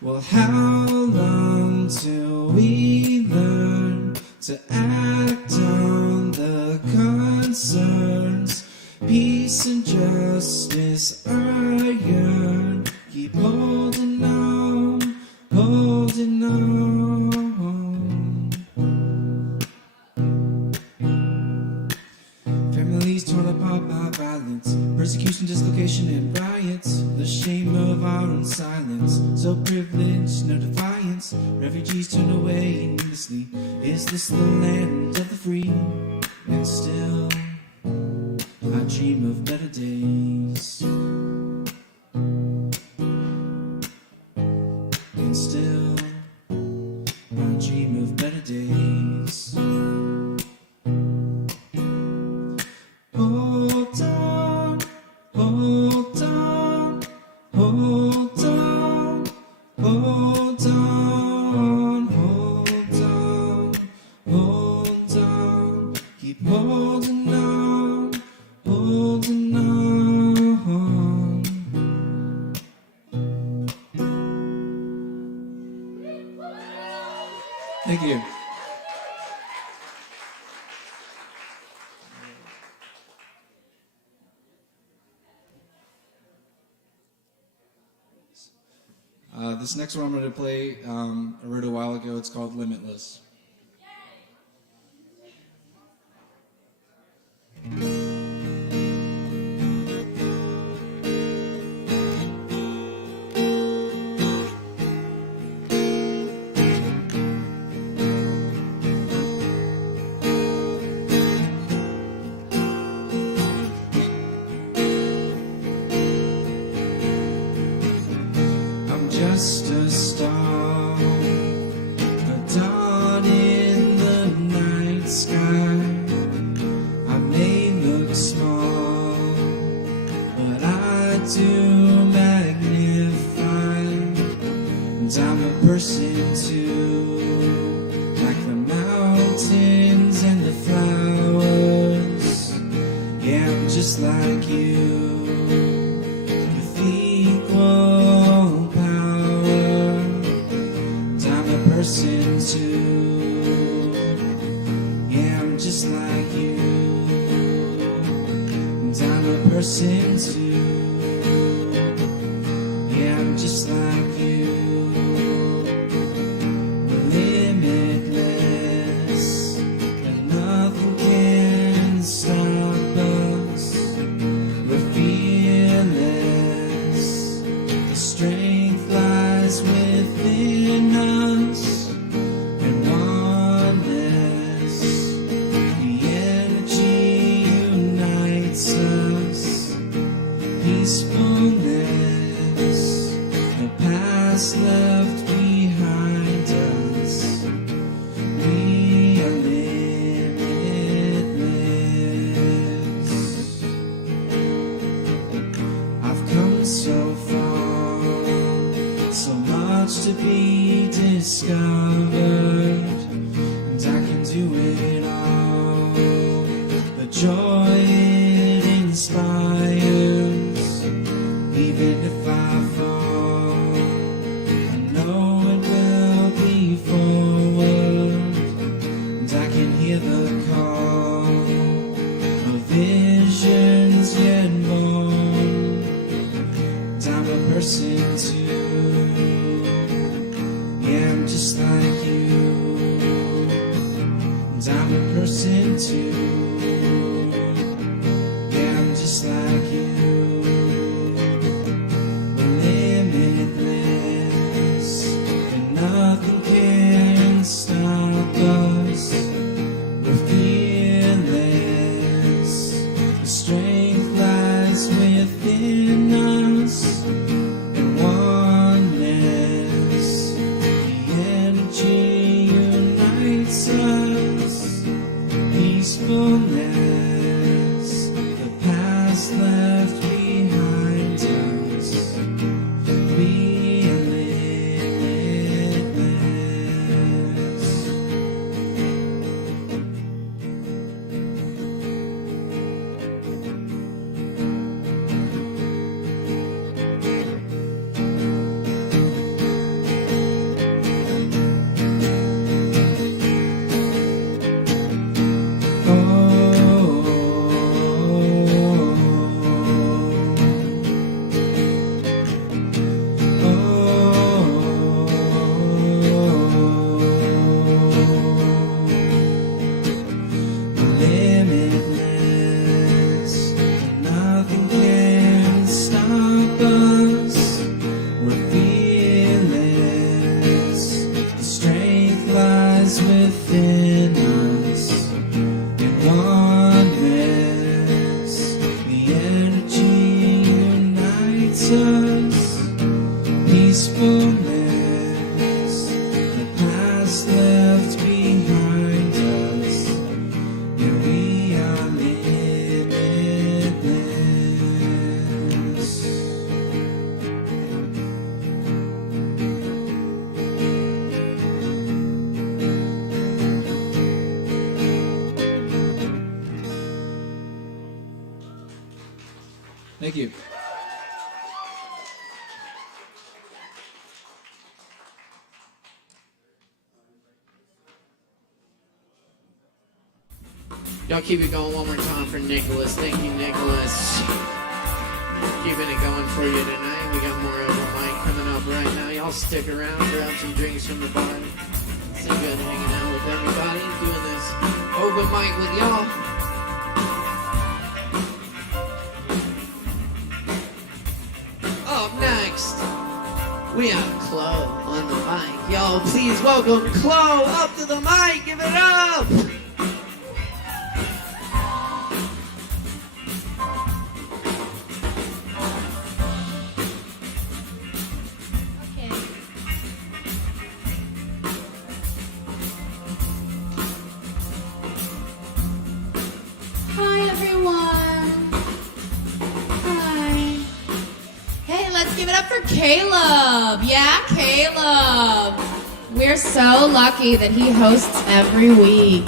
Well, how long till we learn to act on the concerns? Peace and justice I yearn. Keep holding on, holding on. Families torn apart by violence, persecution, dislocation, and riots. The shame of our own silence, so privileged, no defiance. Refugees turned away endlessly. Is this the land of the free? And still, I dream of better days. And still, I dream of better days. Hold on, hold on, hold on, hold on, hold on, hold on. Keep holding on, holding on. Thank you. This next one I'm going to play, I wrote a while ago. It's called Limitless. just like you, with equal power, and I'm a person too. Yeah, I'm just like you, and I'm a person too. Yeah, I'm just like you, limitless, and nothing can stop us. We're fearless, the strength lies within us, and oneness, the energy unites us. Peacefulness, the past left behind us. We are limitless. I've come so far, so much to be discovered, and I can do it all. The joy it inspires, even if I fall, I know it will be forward, and I can hear the call of visions yet born, and I'm a person too. Yeah, I'm just like you, and I'm a person too. Yeah, I'm just like you, limitless, and nothing can stop us. We're fearless, the strength lies within us, and oneness, the energy unites us. Peacefulness, the past left behind us. We are limitless. Limitless, nothing can stop us. We're fearless, the strength lies within us, and oneness, the energy unites us. Peacefulness, the past left behind us. Yeah, we are limitless. Thank you. Y'all keep it going one more time for Nicholas. Thank you, Nicholas. Keeping it going for you tonight. We got more open mic coming up right now. Y'all stick around, grab some drinks from the bar. It's good hanging out with everybody, doing this open mic with y'all. Up next, we have Chloe on the mic. Y'all, please welcome Chloe up to the mic. Give it up. Hi everyone. Hi. Hey, let's give it up for Caleb. Yeah, Caleb. We're so lucky that he hosts every week,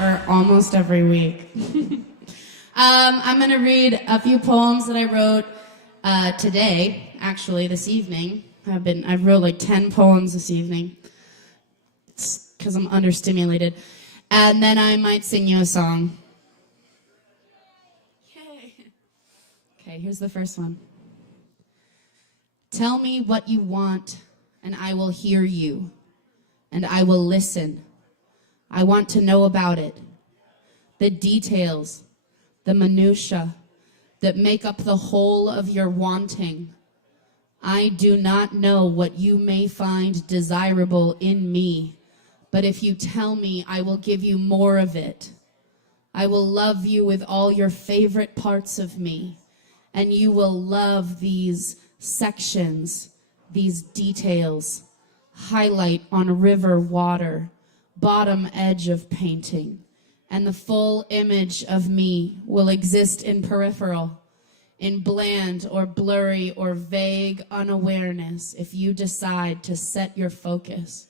or almost every week. I'm going to read a few poems that I wrote today, actually, this evening. I've wrote like 10 poems this evening. It's because I'm understimulated. And then I might sing you a song. Yay. Okay, here's the first one. Tell me what you want, and I will hear you, and I will listen. I want to know about it. The details, the minutia that make up the whole of your wanting. I do not know what you may find desirable in me, but if you tell me, I will give you more of it. I will love you with all your favorite parts of me, and you will love these sections, these details, highlight on river water, bottom edge of painting, and the full image of me will exist in peripheral, in bland or blurry or vague unawareness if you decide to set your focus.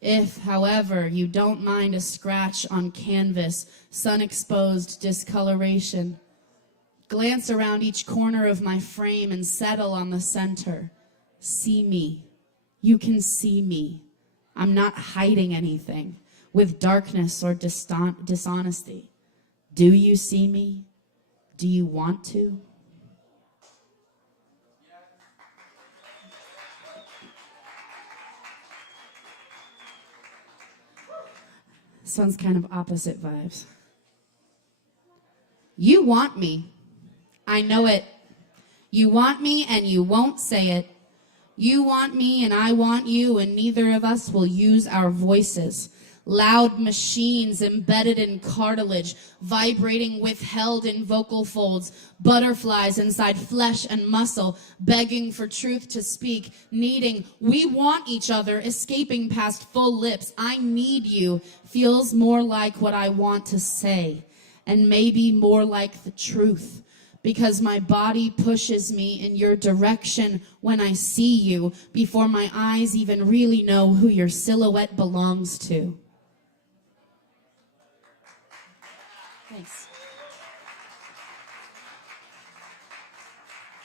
If, however, you don't mind a scratch on canvas, sun-exposed discoloration, glance around each corner of my frame and settle on the center. See me. You can see me. I'm not hiding anything with darkness or dishonesty. Do you see me? Do you want to? This one's kind of opposite vibes. You want me. I know it. You want me and you won't say it. You want me and I want you, and neither of us will use our voices. Loud machines embedded in cartilage, vibrating withheld in vocal folds, butterflies inside flesh and muscle, begging for truth to speak, needing, we want each other, escaping past full lips. I need you feels more like what I want to say, and maybe more like the truth. Because my body pushes me in your direction when I see you, before my eyes even really know who your silhouette belongs to. Thanks.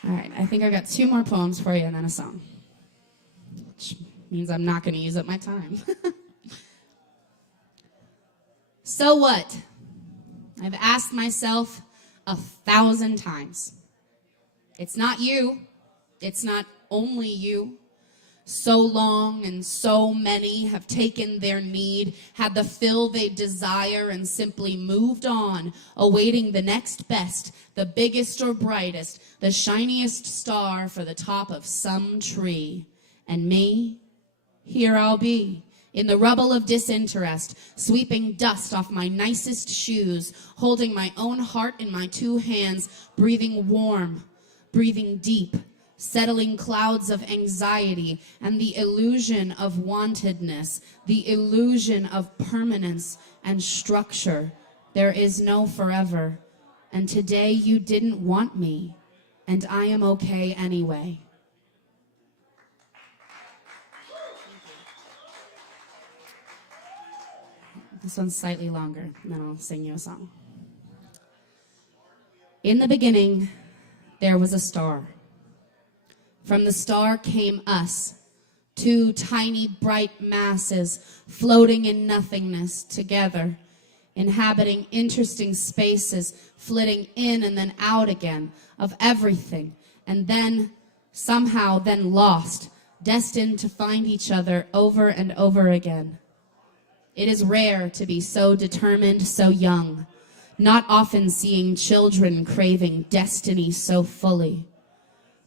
All right, I think I got 2 more poems for you and then a song. Which means I'm not going to use up my time. So what? I've asked myself 1,000 times. It's not you. It's not only you. So long and so many have taken their need, had the fill they desire, and simply moved on, awaiting the next best, the biggest or brightest, the shiniest star for the top of some tree. And me, here I'll be, in the rubble of disinterest, sweeping dust off my nicest shoes, holding my own heart in my 2 hands, breathing warm, breathing deep, settling clouds of anxiety and the illusion of wantedness, the illusion of permanence and structure. There is no forever, and today you didn't want me, and I am okay anyway. This one's slightly longer, and then I'll sing you a song. In the beginning, there was a star. From the star came us, 2 tiny bright masses floating in nothingness together, inhabiting interesting spaces, flitting in and then out again of everything, and then somehow then lost, destined to find each other over and over again. It is rare to be so determined so young, not often seeing children craving destiny so fully,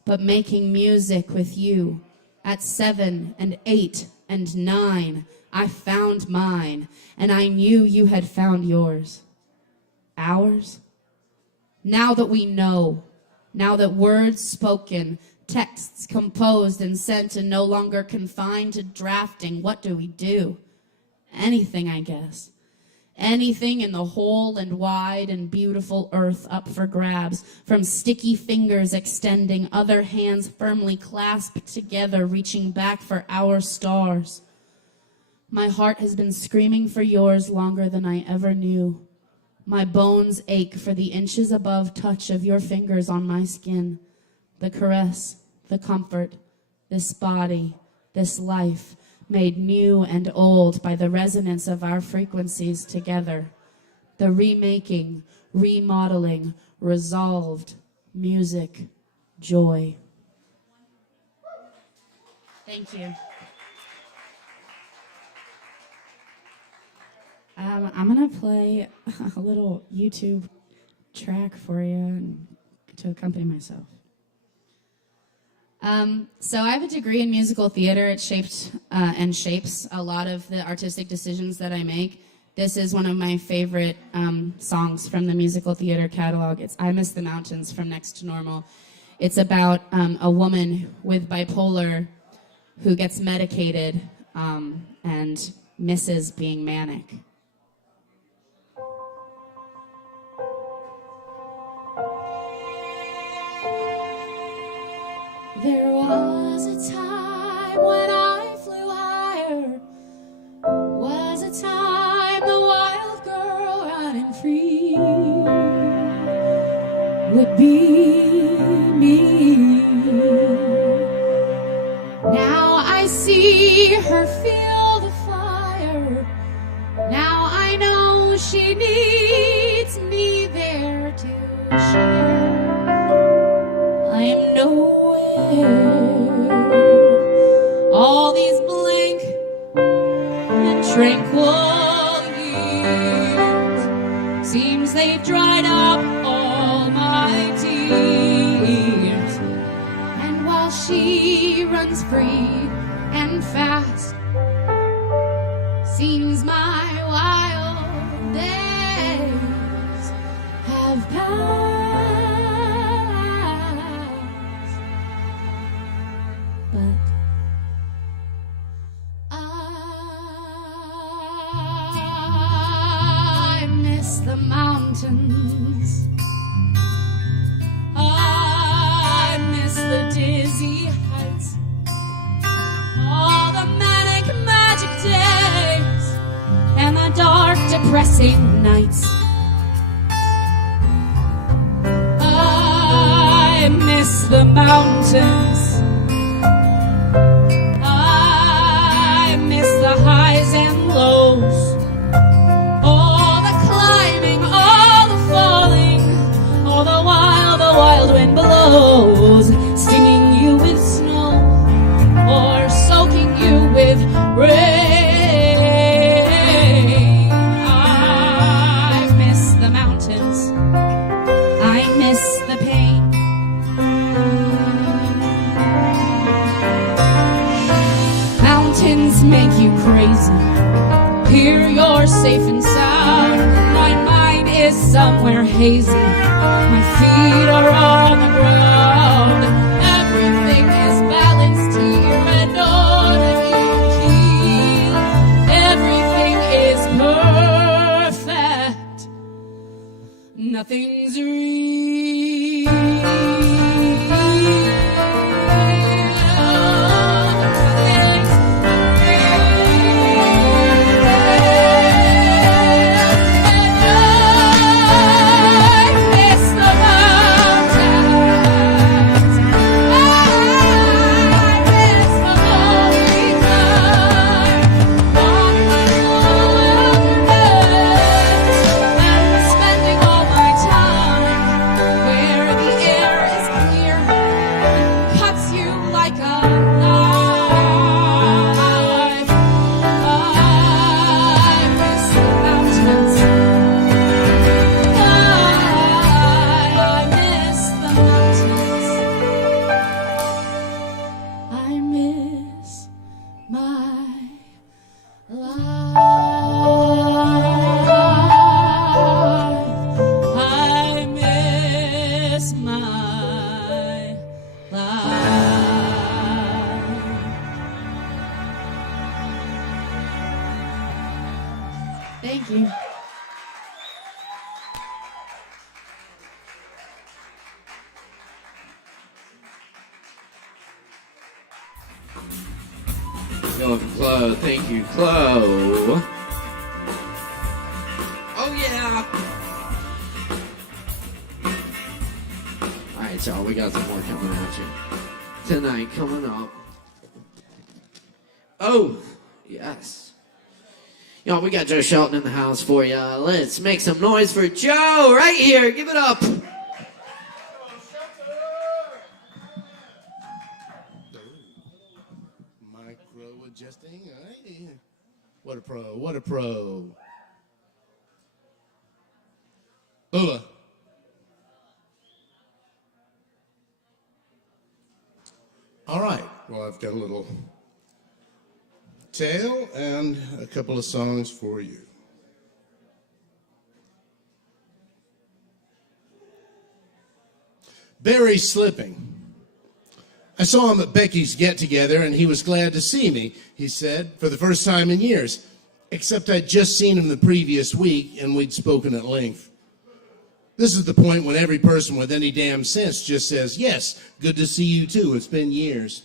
but making music with you at 7 and 8 and 9, I found mine, and I knew you had found yours. Ours? Now that we know, now that words spoken, texts composed and sent and no longer confined to drafting, what do we do? Anything, I guess. Anything in the whole and wide and beautiful earth up for grabs, from sticky fingers extending, other hands firmly clasped together, reaching back for our stars. My heart has been screaming for yours longer than I ever knew. My bones ache for the inches above touch of your fingers on my skin, the caress, the comfort, this body, this life, made new and old by the resonance of our frequencies together, the remaking, remodeling, resolved, music, joy. Thank you. I'm going to play a little YouTube track for you and to accompany myself. So I have a degree in musical theater. It shaped and shapes a lot of the artistic decisions that I make. This is one of my favorite songs from the musical theater catalog. It's I Miss the Mountains from Next to Normal. It's about a woman with bipolar who gets medicated and misses being manic. There was a time when I flew higher. Was a time the wild girl running free would be me. Now I see her feel the fire. Now I know she needs me there to share. I am nowhere. All these blank and tranquil years, seems they've dried up all my tears. And while she runs free and fast, seems my wild days have passed. The mountains, I miss the dizzy heights, all the manic magic days and the dark depressing nights. I miss the mountains, I miss the highs and lows, wild wind blows, stinging you with snow or soaking you with rain. I miss the mountains, I miss the pain. Mountains make you crazy, here you're safe and sound. My mind is somewhere hazy, my feet are on the ground. Everything is balanced here and on an even keel. Everything is perfect, nothing's real. Thank you. Go for Chloe. Thank you, Chloe. Oh, yeah. Watch out, we got some more coming at you tonight. Coming up. Oh, yes. Y'all, we got Joe Shelton in the house for you. Let's make some noise for Joe right here. Give it up. Micro adjusting. Right. What a pro. What a pro. Ula. All right. Well, I've got a little tale and a couple of songs for you. Barry slipping. I saw him at Becky's get-together, and he was glad to see me, he said, for the first time in years, except I'd just seen him the previous week, and we'd spoken at length. This is the point when every person with any damn sense just says, yes, good to see you too, it's been years.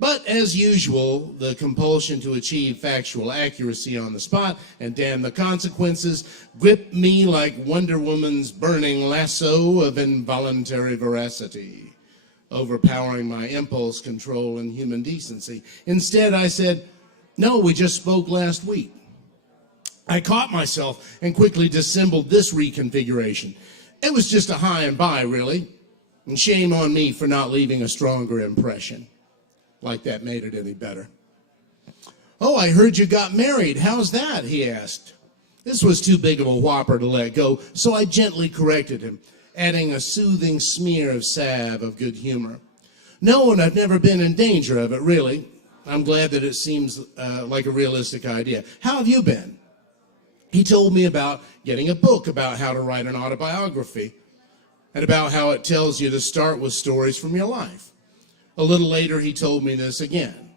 But as usual, the compulsion to achieve factual accuracy on the spot, and damn the consequences, gripped me like Wonder Woman's burning lasso of involuntary veracity, overpowering my impulse control and human decency. Instead, I said, no, we just spoke last week. I caught myself and quickly dissembled this reconfiguration. It was just a high and by, really. And shame on me for not leaving a stronger impression. Like that made it any better. Oh, I heard you got married. How's that? He asked. This was too big of a whopper to let go, so I gently corrected him, adding a soothing smear of salve of good humor. No, and I've never been in danger of it, really. I'm glad that it seems like a realistic idea. How have you been? He told me about getting a book about how to write an autobiography and about how it tells you to start with stories from your life. A little later, he told me this again,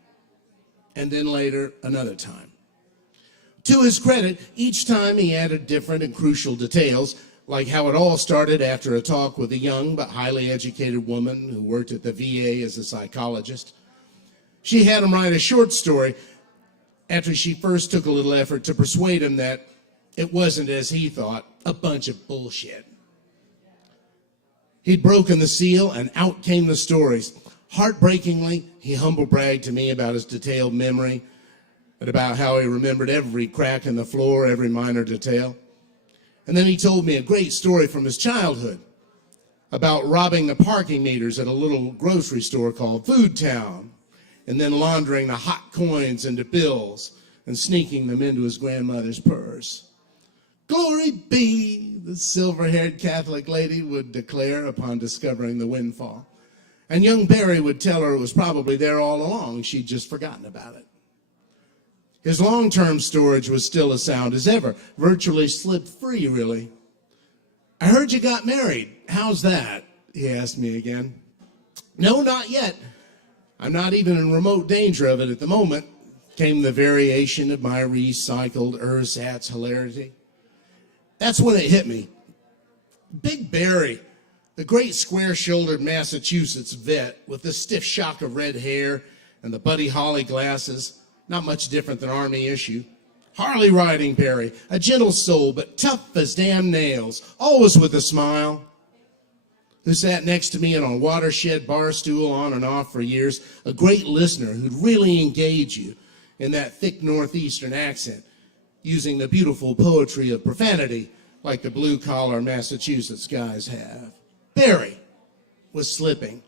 and then later, another time. To his credit, each time he added different and crucial details, like how it all started after a talk with a young but highly educated woman who worked at the VA as a psychologist. She had him write a short story after she first took a little effort to persuade him that it wasn't, as he thought, a bunch of bullshit. He'd broken the seal, and out came the stories. Heartbreakingly, he humble bragged to me about his detailed memory and about how he remembered every crack in the floor, every minor detail. And then he told me a great story from his childhood about robbing the parking meters at a little grocery store called Food Town, and then laundering the hot coins into bills and sneaking them into his grandmother's purse. Glory be, the silver-haired Catholic lady would declare upon discovering the windfall. And young Barry would tell her it was probably there all along. She'd just forgotten about it. His long-term storage was still as sound as ever, virtually slipped free, really. I heard you got married. How's that? He asked me again. No, not yet. I'm not even in remote danger of it at the moment, came the variation of my recycled ersatz hilarity. That's when it hit me. Big Barry, the great square-shouldered Massachusetts vet with the stiff shock of red hair and the Buddy Holly glasses, not much different than Army issue. Harley riding Barry, a gentle soul but tough as damn nails, always with a smile. Who sat next to me on a watershed bar stool on and off for years, a great listener who'd really engage you in that thick northeastern accent, using the beautiful poetry of profanity like the blue-collar Massachusetts guys have. Barry was slipping,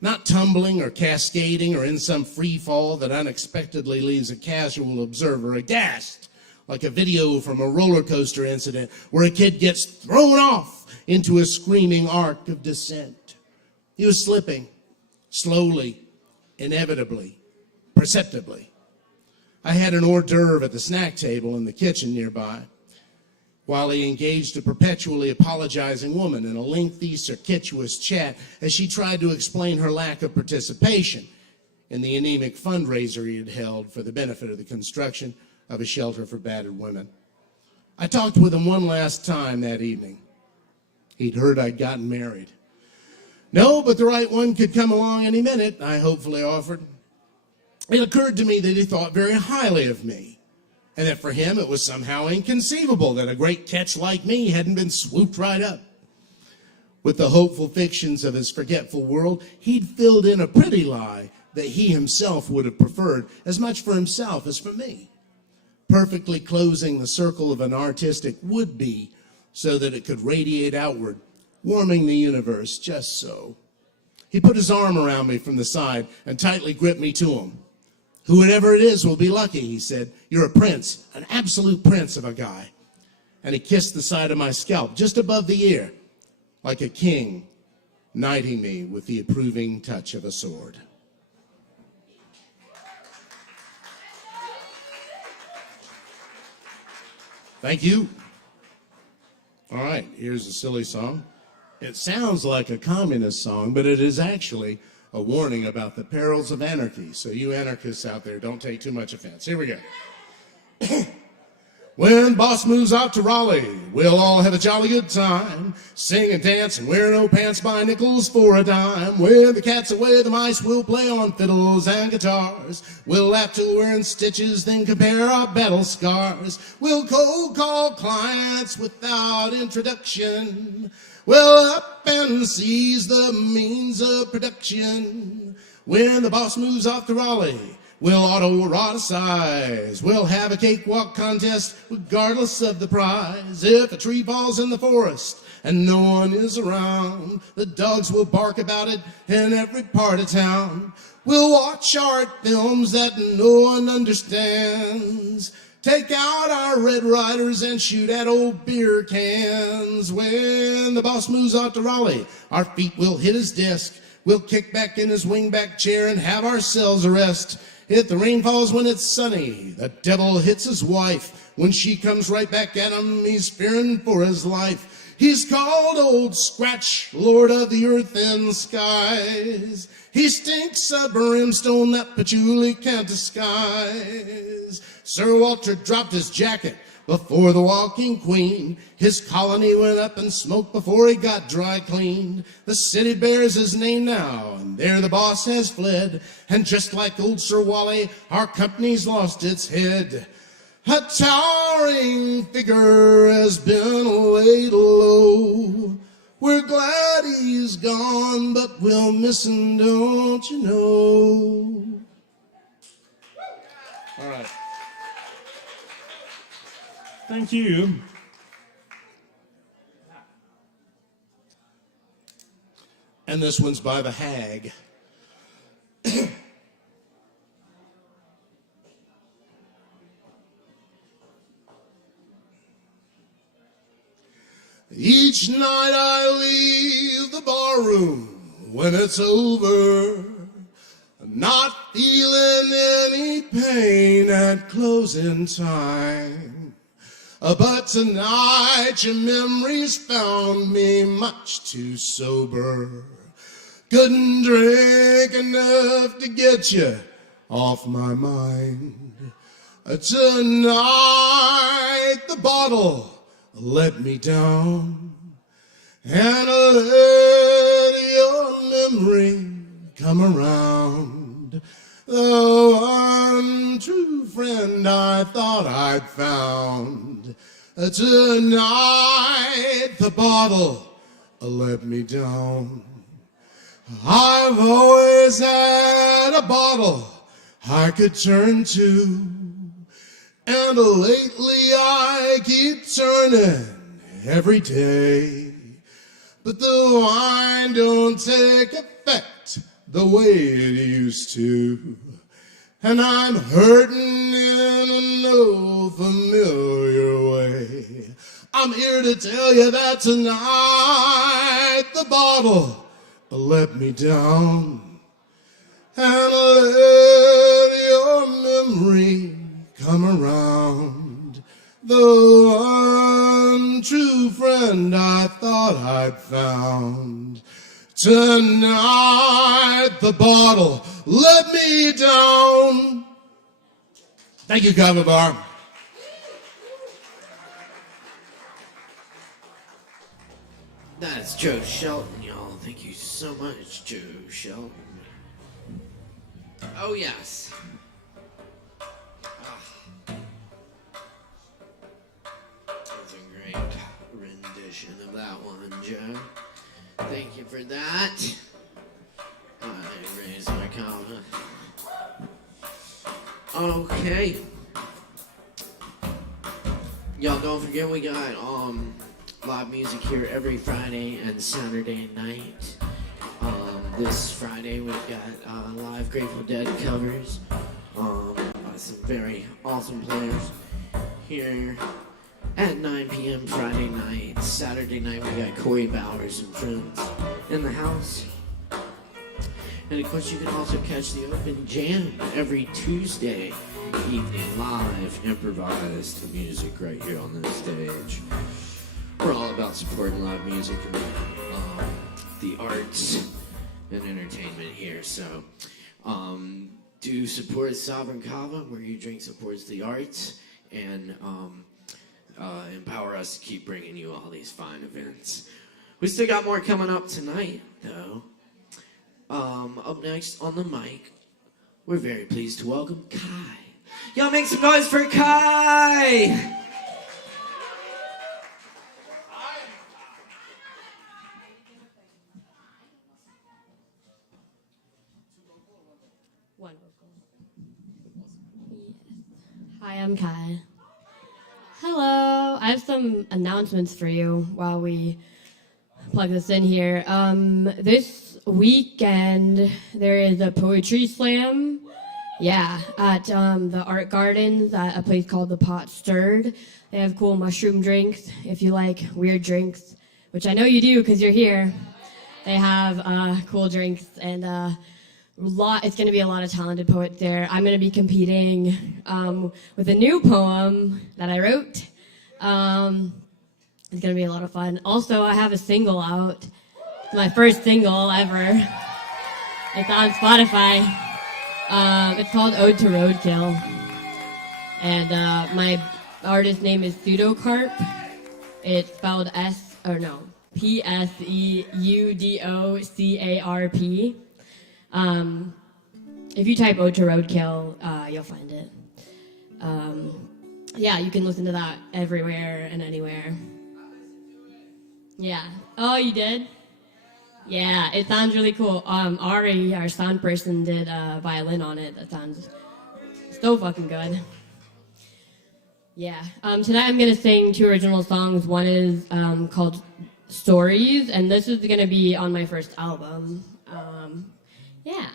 not tumbling or cascading or in some free fall that unexpectedly leaves a casual observer aghast, like a video from a roller coaster incident where a kid gets thrown off into a screaming arc of descent. He was slipping, slowly, inevitably, perceptibly. I had an hors d'oeuvre at the snack table in the kitchen nearby, while he engaged a perpetually apologizing woman in a lengthy, circuitous chat as she tried to explain her lack of participation in the anemic fundraiser he had held for the benefit of the construction of a shelter for battered women. I talked with him one last time that evening. He'd heard I'd gotten married. No, but the right one could come along any minute, I hopefully offered. It occurred to me that he thought very highly of me, and that for him it was somehow inconceivable that a great catch like me hadn't been swooped right up. With the hopeful fictions of his forgetful world, he'd filled in a pretty lie that he himself would have preferred as much for himself as for me, perfectly closing the circle of an artistic would-be so that it could radiate outward, warming the universe just so. He put his arm around me from the side and tightly gripped me to him. "Whoever it is will be lucky," he said. "You're a prince, an absolute prince of a guy." And he kissed the side of my scalp just above the ear, like a king knighting me with the approving touch of a sword. Thank you. All right, here's a silly song. It sounds like a communist song, but it is actually a warning about the perils of anarchy. So you anarchists out there, don't take too much offense. Here we go. When boss moves out to Raleigh, we'll all have a jolly good time. Sing and dance and wear no pants, buy nickels for a dime. When the cat's away, the mice will play on fiddles and guitars. We'll laugh till we're in stitches, then compare our battle scars. We'll cold call clients without introduction. We'll up and seize the means of production. When the boss moves off to Raleigh, we'll auto-eroticize. We'll have a cakewalk contest regardless of the prize. If a tree falls in the forest and no one is around, the dogs will bark about it in every part of town. We'll watch art films that no one understands. Take out our Red Riders and shoot at old beer cans. When the boss moves out to Raleigh, our feet will hit his desk. We'll kick back in his wingback chair and have ourselves a rest. If the rain falls when it's sunny, the devil hits his wife. When she comes right back at him, he's fearing for his life. He's called Old Scratch, Lord of the earth and skies. He stinks of brimstone that patchouli can't disguise. Sir Walter dropped his jacket before the walking queen. His colony went up in smoke before he got dry cleaned. The city bears his name now, and there the boss has fled. And just like old Sir Wally, our company's lost its head. A towering figure has been laid low. We're glad he's gone, but we'll miss him, don't you know? All right. Thank you. And this one's by the Hag. Each night I leave the barroom when it's over, not feeling any pain at closing time. But tonight your memories found me much too sober. Couldn't drink enough to get you off my mind. Tonight the bottle let me down, and let your memory come around. The one true friend I thought I'd found. Tonight the bottle let me down. I've always had a bottle I could turn to, and lately I keep turning every day. But the wine don't take effect the way it used to, and I'm hurting in a no familiar way. I'm here to tell you that tonight the bottle let me down, and let your memory come around. The one true friend I thought I'd found. Tonight the bottle let me down. Thank you, Kava Bar. That's Joe Shelton, y'all. Thank you so much, Joe Shelton. Oh, yes. That's a great rendition of that one, Joe. Thank you for that. I raise my Kava. Okay. Y'all don't forget we got live music here every Friday and Saturday night. This Friday we've got live Grateful Dead covers by some very awesome players here at 9 p.m. Friday night. Saturday night we got Corey Bowers and friends in the house. And of course you can also catch the open jam every Tuesday evening, live improvised music right here on this stage. We're all about supporting live music and the arts and entertainment here. So do support Sovereign Kava, where your drink supports the arts, and empower us to keep bringing you all these fine events. We still got more coming up tonight, though. Up next on the mic, we're very pleased to welcome Kai. Y'all make some noise for Kai! One vocal. Hi, I'm Kai. Hello. I have some announcements for you while we plug this in here. This weekend there is a poetry slam. Yeah, at the Art Gardens at a place called The Pot Stirred. They have cool mushroom drinks if you like weird drinks, which I know you do because you're here. They have cool drinks and it's going to be a lot of talented poets there. I'm going to be competing with a new poem that I wrote. It's going to be a lot of fun. Also, I have a single out. It's my first single ever. It's on Spotify. It's called Ode to Roadkill. And my artist name is Pseudocarp. It's spelled P-S-E-U-D-O-C-A-R-P. If you type Ode to Roadkill, you'll find it. Yeah, you can listen to that everywhere and anywhere. Yeah. Oh, you did? Yeah, it sounds really cool. Ari, our sound person, did violin on it. That sounds so fucking good. Yeah. Tonight I'm going to sing 2 original songs. One is called Stories, and this is going to be on my first album. Yeah.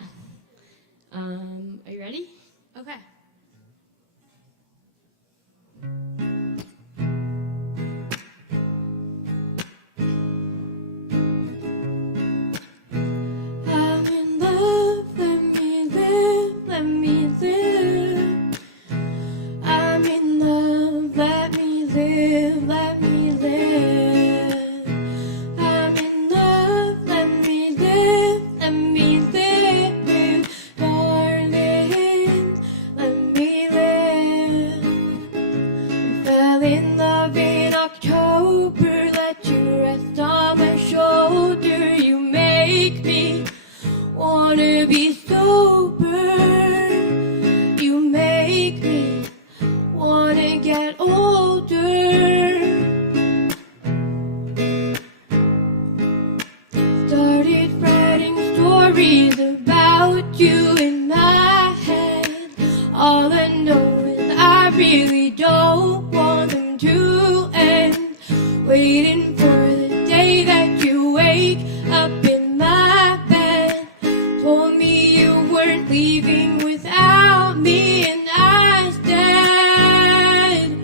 Are you ready? Okay. I'm in love, let me live, let me live. I'm in love, let me live, let me live. I'm in love, let me live, let me live. Darling, let me live. We fell in love in October, let you rest on my shoulder. You make me wanna be sober. You make me wanna get older. Started writing stories about you in my head. All I know is I really don't want them to end. Waiting for the day that you wake up in my bed. Told me you weren't leaving without me, and I said,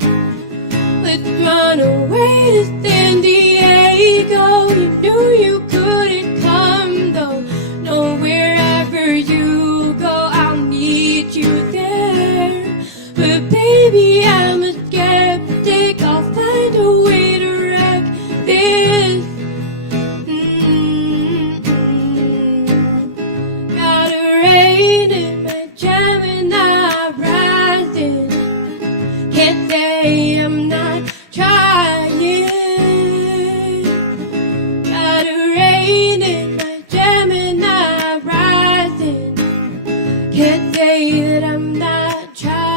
let's run away to San Diego. You knew you couldn't come though. No, wherever you go, I'll meet you there. But baby, I'm a skeptic. I'll find a way to wreck this. Got a rain in my Gemini rising. Can't say I'm not trying. Got a rain in my Gemini rising. Can't say that I'm not trying.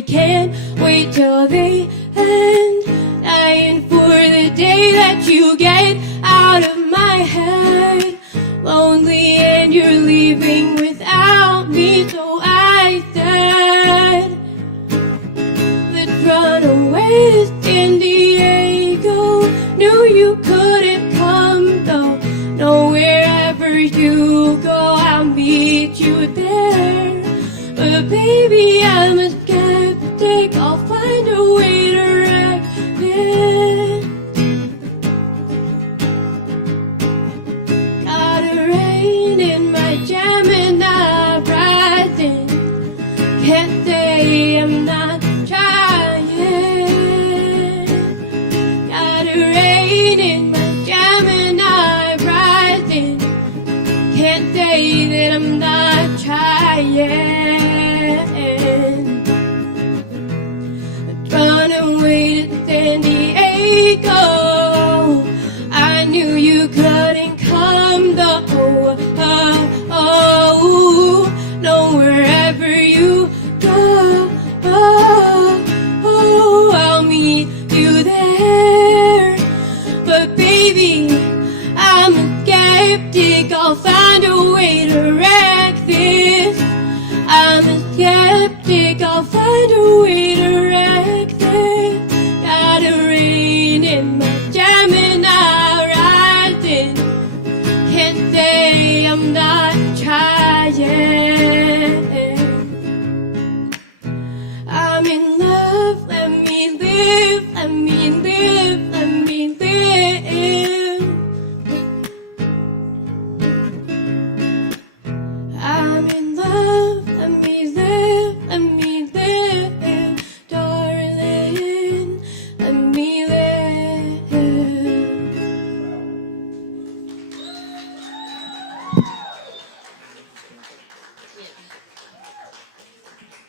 I can't wait till the end. Dying for the day that you get out of my head. Lonely and you're leaving without me, so I said, let's run away to San Diego. Knew you couldn't come though. No, wherever you go, I'll meet you there. But baby, I'm a skeptic. I'll find a way to wreck it. Got a rain in my Gemini rising. Can't say I'm not trying. Got a rain in my Gemini rising. Can't say that I'm not trying. Run away to San Diego. I knew you couldn't come though. No, wherever you go, I'll meet you there. But baby, I'm a skeptic. I'll find a way to wreck this. I'm a skeptic. I'll find a way to wreck this. Got a rain in my Gemini rising. Can't say I'm not trying. I'm in love. Let me live. Let me live. Let me live. I'm in love. Let me live. Let me live, darling. Let me live.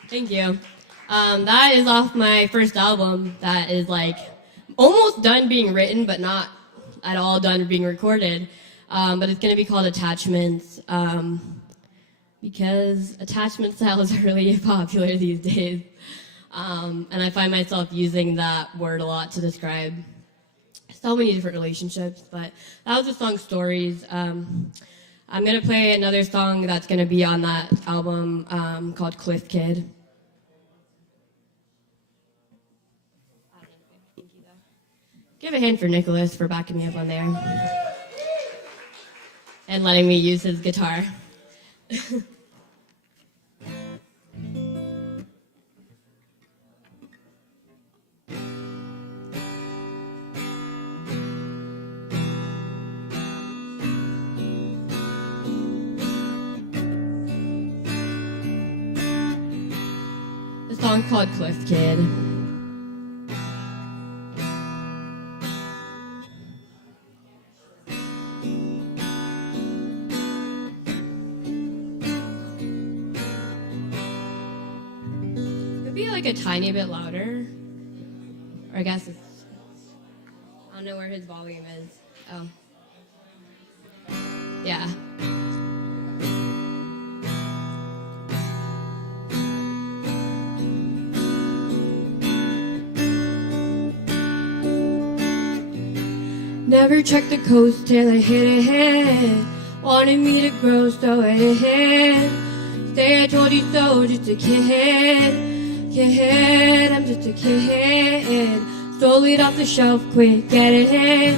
Thank you. That is off my first album. That is like almost done being written, but not at all done being recorded. But it's going to be called Attachments. Because attachment styles are really popular these days. And I find myself using that word a lot to describe so many different relationships. But that was the song Stories. I'm going to play another song that's going to be on that album called Cliff Kid. Give a hand for Nicholas for backing me up on there. And letting me use his guitar. The song called Cliff Kid. A tiny bit louder, or I guess it's, I don't know where his volume is. Oh, yeah. Never checked the coast till I hit it. Wanted me to grow, so I did. Say I told you so, just a kid. Kid, I'm just a kid. Stole it off the shelf, quick, get it.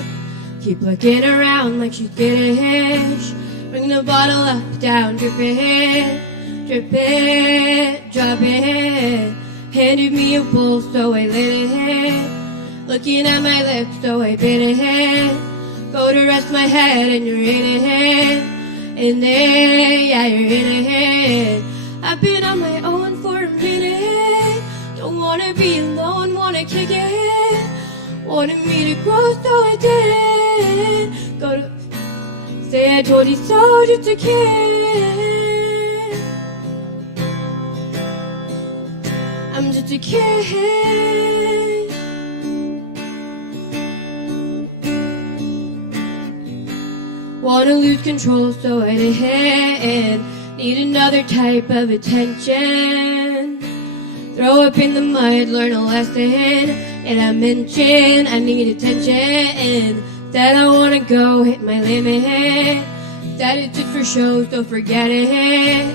Keep looking around like she's getting it. Bring the bottle up, down, drip it, drop it. Handed me a bowl, so I lit it. Looking at my lips, so I bit it. Go to rest my head, and you're in it. In there, yeah, you're in it. I've been on my own for a minute. Don't wanna be alone, wanna kick it. Wanted me to grow, so I did. Go to say I told you so, just a kid. I'm just a kid. Wanna lose control, so I did. Need another type of attention. Throw up in the mud, learn a lesson. And I mention I need attention. That I wanna go hit my limit. That it's just for show, so forget it.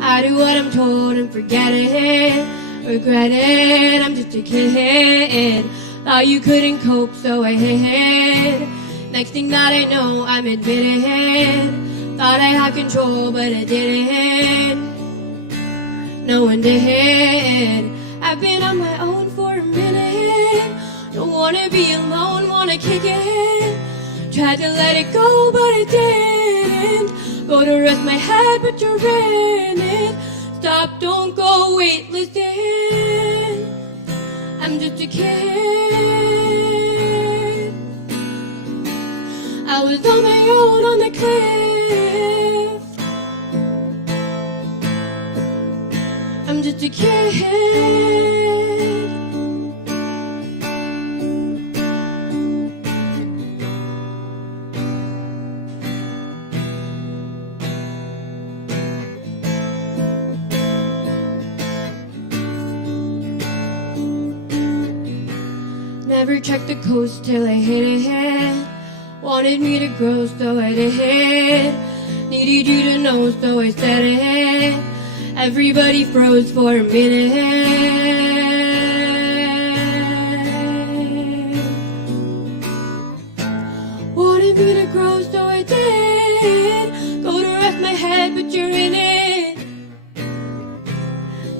I do what I'm told and forget it. Regret it, I'm just a kid. Thought you couldn't cope, so I hid. Next thing that I know, I'm admitted. Thought I had control, but I didn't. No one did. I've been on my own for a minute. Don't wanna be alone, wanna kick it. Tried to let it go, but I didn't. Go to rest my head, but you're in it. Stop, don't go, wait, listen. I'm just a kid. I was on my own on the cliff. I'm just a kid. Never checked the coast till I hit it. Wanted me to grow, so I did. Needed you to know, so I said it. Everybody froze for a minute. Wanted me to grow, so I did. Go to rest my head, but you're in it.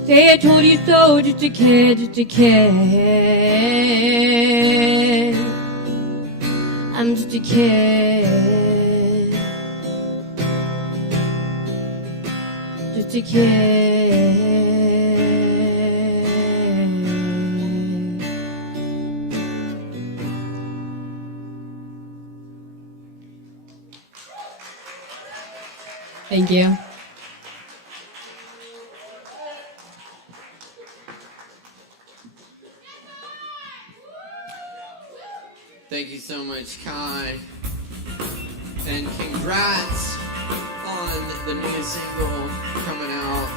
Say I told you so, just a kid, just a kid. I'm just a kid. Just a kid. Thank you. Thank you so much, Kai. And congrats on the new single coming out.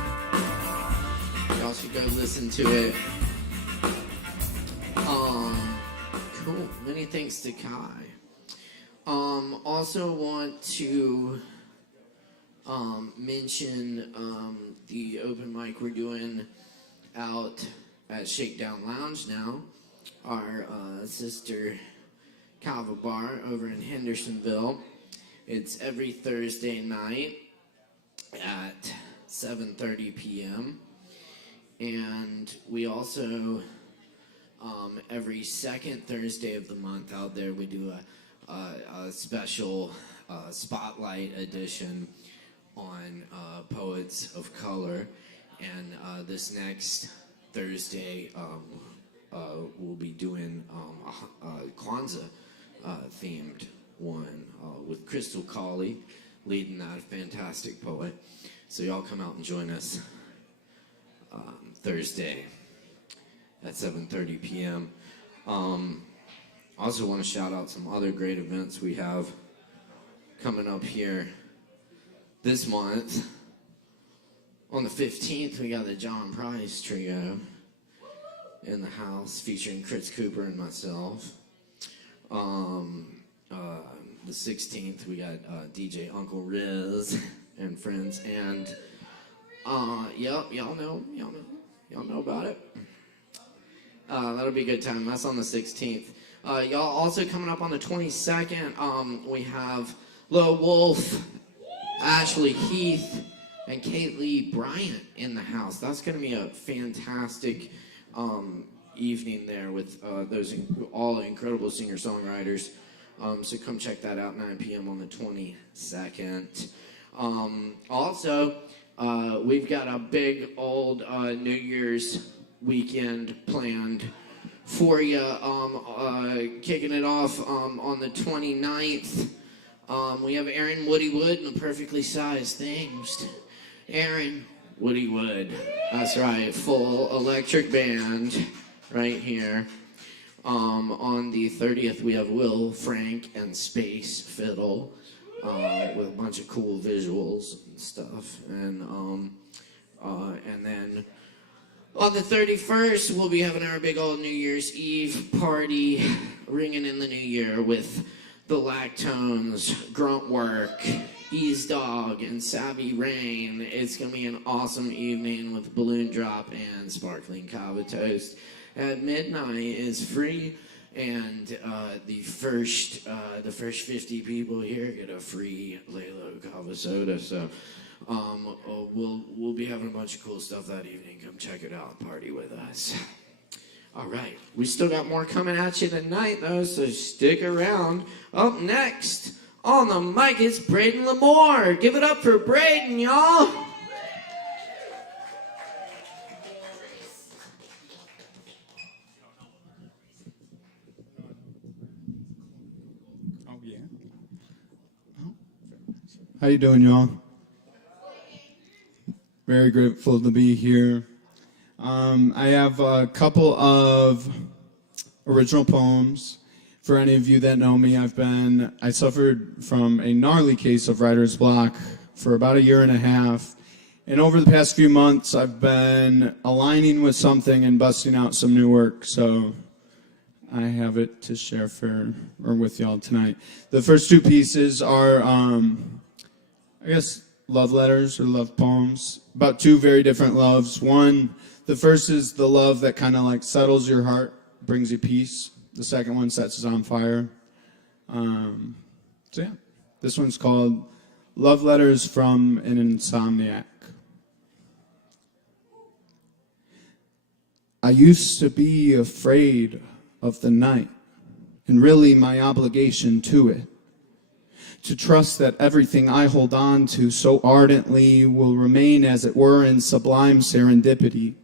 Y'all should go listen to it. Cool. Many thanks to Kai. Also want to mention the open mic we're doing out at Shakedown Lounge now. Our sister Kava bar over in Hendersonville. It's every Thursday night at 7:30 p.m. And we also every second Thursday of the month out there we do a special spotlight edition on poets of color. And this next Thursday we'll be doing a Kwanzaa themed one with Crystal Colley leading that fantastic poet. So y'all come out and join us Thursday at 7:30 p.m. Also want to shout out some other great events we have coming up here this month. On the 15th, we got the John Price Trio in the house featuring Chris Cooper and myself. The 16th, we got DJ Uncle Riz and friends, and yep, y'all know about it. That'll be a good time. That's on the 16th. Y'all also coming up on the 22nd. We have Lo Wolf, Ashley Heath, and Kaylee Bryant in the house. That's going to be a fantastic evening there with those all incredible singer-songwriters. So come check that out, 9 p.m. on the 22nd. Also, we've got a big old New Year's weekend planned for you. Kicking it off on the 29th. We have Aaron Woody Wood and the Perfectly Sized Things. Aaron Woody Wood. That's right, full electric band right here. On the 30th, we have Will, Frank, and Space Fiddle with a bunch of cool visuals and stuff. And then On the 31st, we'll be having our big old New Year's Eve party, ringing in the new year with the Lactones, Gruntwork, Ease Dog, and Savvy Rain. It's going to be an awesome evening with balloon drop and sparkling Kava toast. At midnight is free, and the first 50 people here get a free Lalo Kava soda. So we'll be having a bunch of cool stuff that evening. Come check it out, party with us. All right, we still got more coming at you tonight, though, so stick around. Up next on the mic is Braden Lamore. Give it up for Braden, y'all. Oh, yeah. How you doing, y'all? Very grateful to be here. I have a couple of original poems. For any of you that know me, I suffered from a gnarly case of writer's block for about 1.5 years. And over the past few months, I've been aligning with something and busting out some new work. So I have it to share with y'all tonight. The first two pieces are, I guess, love letters or love poems about two very different loves. The first is the love that kind of like settles your heart, brings you peace. The second one sets us on fire. So yeah, this one's called Love Letters from an Insomniac. I used to be afraid of the night, and really my obligation to it. To trust that everything I hold on to so ardently will remain as it were in sublime serendipity.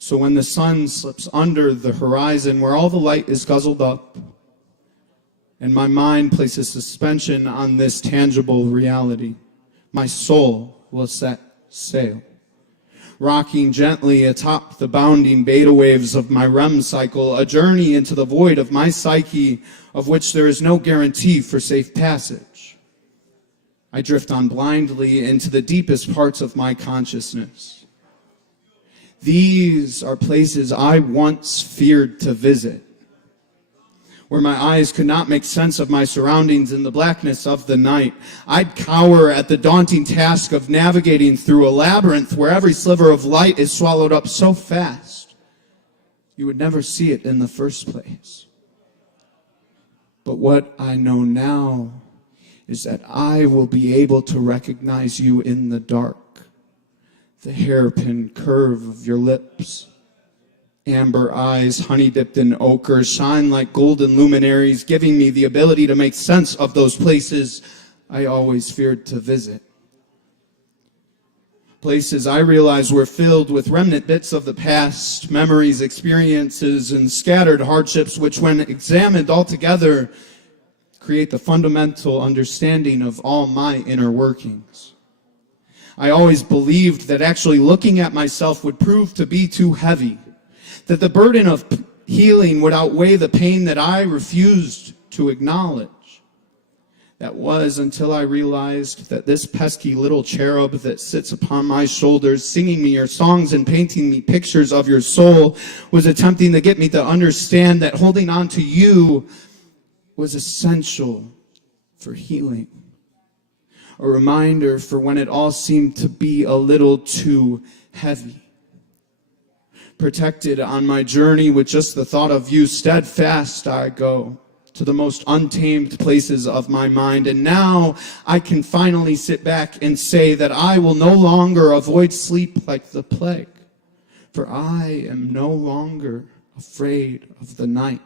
So when the sun slips under the horizon where all the light is guzzled up, and my mind places suspension on this tangible reality, my soul will set sail, rocking gently atop the bounding beta waves of my REM cycle, a journey into the void of my psyche, of which there is no guarantee for safe passage. I drift on blindly into the deepest parts of my consciousness. These are places I once feared to visit, where my eyes could not make sense of my surroundings in the blackness of the night. I'd cower at the daunting task of navigating through a labyrinth where every sliver of light is swallowed up so fast you would never see it in the first place. But what I know now is that I will be able to recognize you in the dark. The hairpin curve of your lips, amber eyes, honey dipped in ochre, shine like golden luminaries, giving me the ability to make sense of those places I always feared to visit. Places I realized were filled with remnant bits of the past, memories, experiences, and scattered hardships, which when examined all together, create the fundamental understanding of all my inner workings. I always believed that actually looking at myself would prove to be too heavy, that the burden of healing would outweigh the pain that I refused to acknowledge. That was until I realized that this pesky little cherub that sits upon my shoulders, singing me your songs and painting me pictures of your soul, was attempting to get me to understand that holding on to you was essential for healing. A reminder for when it all seemed to be a little too heavy. Protected on my journey with just the thought of you, steadfast I go to the most untamed places of my mind. And now I can finally sit back and say that I will no longer avoid sleep like the plague, for I am no longer afraid of the night.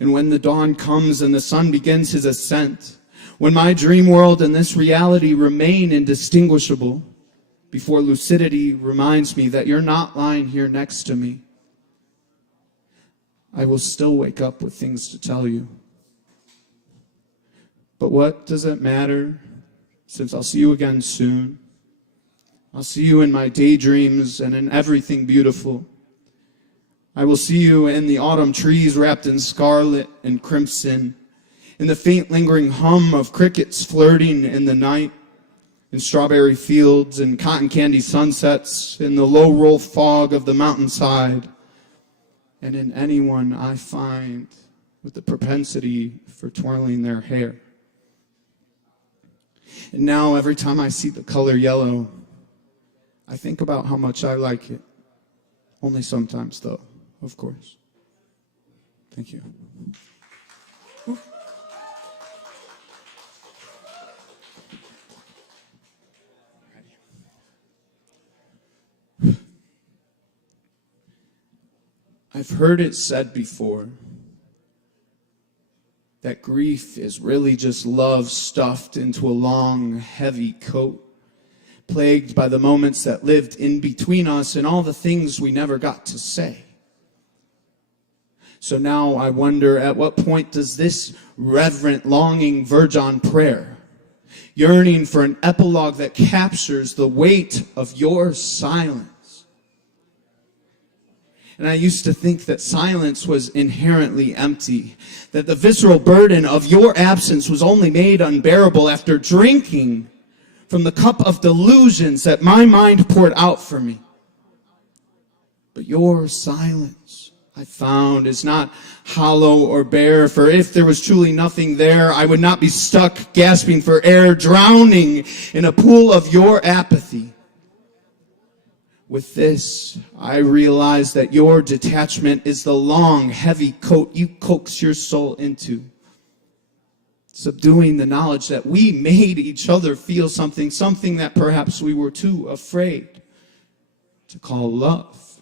And when the dawn comes and the sun begins his ascent, when my dream world and this reality remain indistinguishable, before lucidity reminds me that you're not lying here next to me, I will still wake up with things to tell you. But what does it matter, since I'll see you again soon? I'll see you in my daydreams and in everything beautiful. I will see you in the autumn trees wrapped in scarlet and crimson, in the faint lingering hum of crickets flirting in the night, in strawberry fields and cotton candy sunsets, in the low roll fog of the mountainside, and in anyone I find with the propensity for twirling their hair. And now every time I see the color yellow, I think about how much I like it. Only sometimes, though, of course. Thank you. I've heard it said before that grief is really just love stuffed into a long, heavy coat, plagued by the moments that lived in between us and all the things we never got to say. So now I wonder, at what point does this reverent longing verge on prayer, yearning for an epilogue that captures the weight of your silence? And I used to think that silence was inherently empty, that the visceral burden of your absence was only made unbearable after drinking from the cup of delusions that my mind poured out for me. But your silence, I found, is not hollow or bare, for if there was truly nothing there, I would not be stuck gasping for air, drowning in a pool of your apathy. With this, I realize that your detachment is the long, heavy coat you coax your soul into, subduing the knowledge that we made each other feel something that perhaps we were too afraid to call love.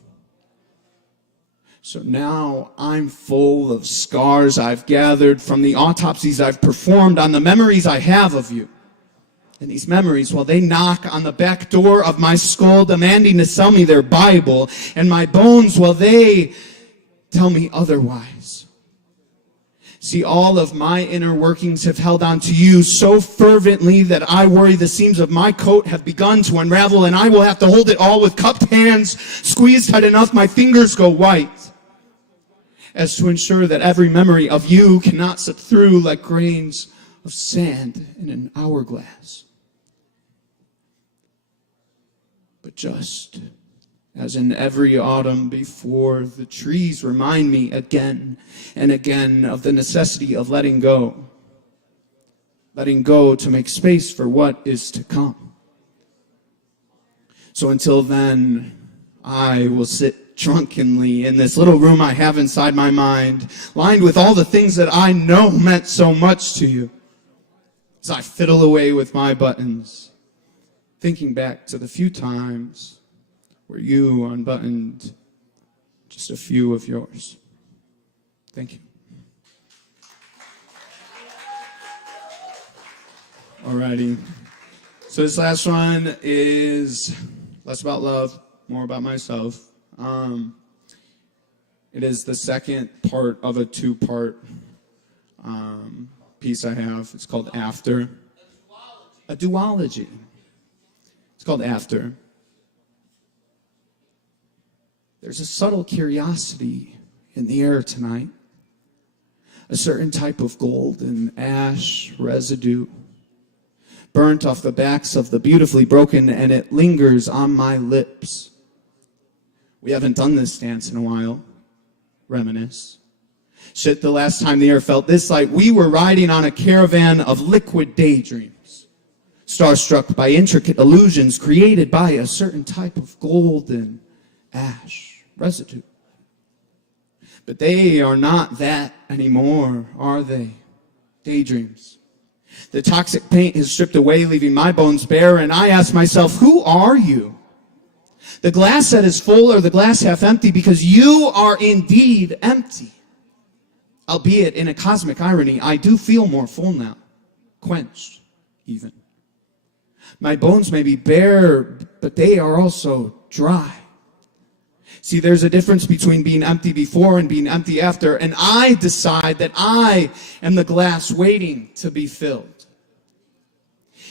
So now I'm full of scars I've gathered from the autopsies I've performed on the memories I have of you. And these memories, well, they knock on the back door of my skull, demanding to sell me their Bible. And my bones, well, they tell me otherwise. See, all of my inner workings have held on to you so fervently that I worry the seams of my coat have begun to unravel, and I will have to hold it all with cupped hands, squeezed tight enough my fingers go white, as to ensure that every memory of you cannot slip through like grains of sand in an hourglass. But just as in every autumn before, the trees remind me again and again of the necessity of letting go to make space for what is to come. So until then, I will sit drunkenly in this little room I have inside my mind, lined with all the things that I know meant so much to you, as I fiddle away with my buttons, thinking back to the few times where you unbuttoned just a few of yours. Thank you. Alrighty. So this last one is less about love, more about myself. It is the second part of a two-part piece I have. It's called After. A duology. It's called After. There's a subtle curiosity in the air tonight. A certain type of gold and ash residue burnt off the backs of the beautifully broken, and it lingers on my lips. We haven't done this dance in a while. Reminisce. Shit, the last time the air felt this light, we were riding on a caravan of liquid daydreams, starstruck by intricate illusions created by a certain type of golden ash residue. But they are not that anymore, are they? Daydreams. The toxic paint is stripped away, leaving my bones bare, and I ask myself, who are you? The glass that is full or the glass half empty, because you are indeed empty. Albeit in a cosmic irony, I do feel more full now, quenched even. My bones may be bare, but they are also dry. See, there's a difference between being empty before and being empty after, and I decide that I am the glass waiting to be filled.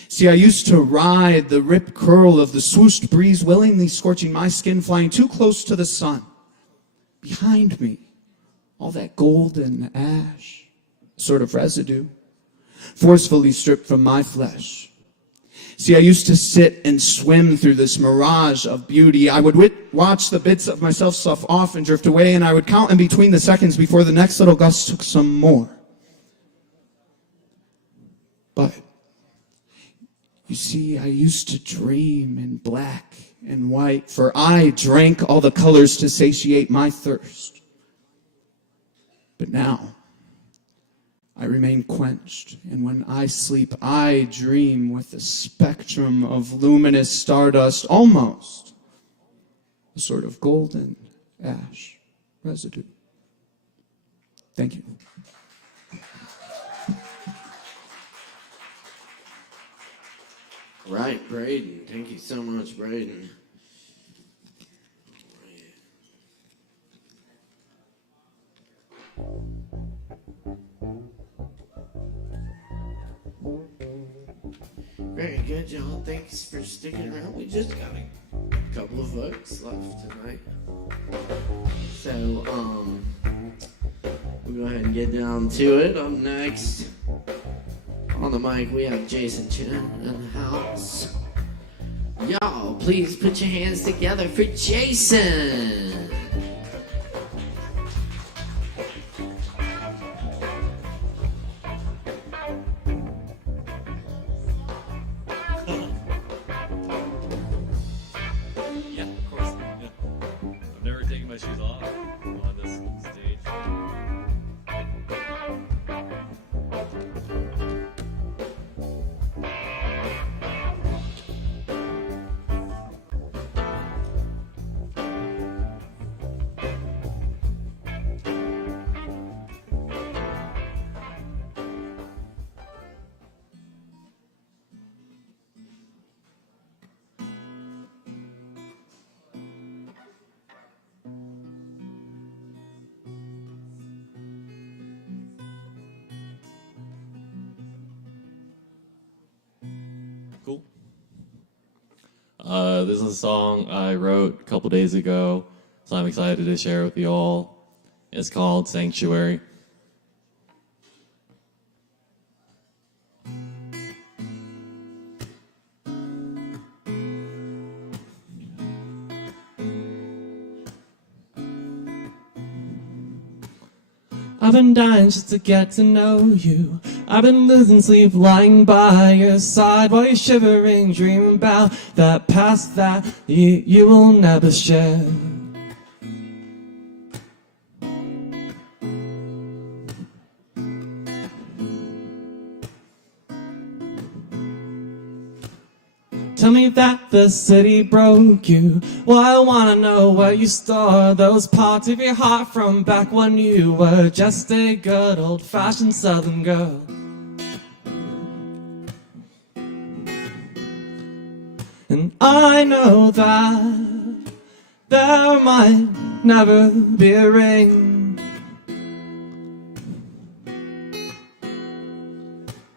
See, I used to ride the ripped curl of the swooshed breeze, willingly scorching my skin, flying too close to the sun. Behind me, all that golden ash, sort of residue, forcefully stripped from my flesh. See, I used to sit and swim through this mirage of beauty. I would watch the bits of myself slough off and drift away, and I would count in between the seconds before the next little gust took some more. But, you see, I used to dream in black and white, for I drank all the colors to satiate my thirst. But now, I remain quenched, and when I sleep, I dream with a spectrum of luminous stardust, almost a sort of golden ash residue. Thank you. Right, Braden. Thank you so much, Braden. Very good, y'all. Thanks for sticking around. We just got a couple of votes left tonight. So, we'll go ahead and get down to it. Up next, on the mic, we have Jason Chen in the house. Y'all, please put your hands together for Jason. Cool. This is a song I wrote a couple days ago, so I'm excited to share with you all. It's called Sanctuary. I've been dying just to get to know you. I've been losing sleep lying by your side while you're shivering, dreaming about that past that you will never share. Tell me that the city broke you. Well, I wanna know where you store those parts of your heart from back when you were just a good old-fashioned Southern girl. And I know that there might never be a ring.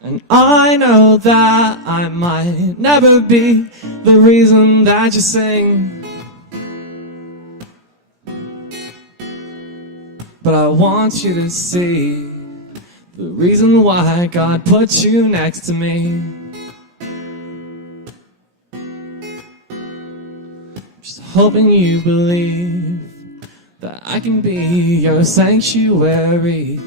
And I know that I might never be the reason that you sing. But I want you to see the reason why God put you next to me. Just hoping you believe that I can be your sanctuary.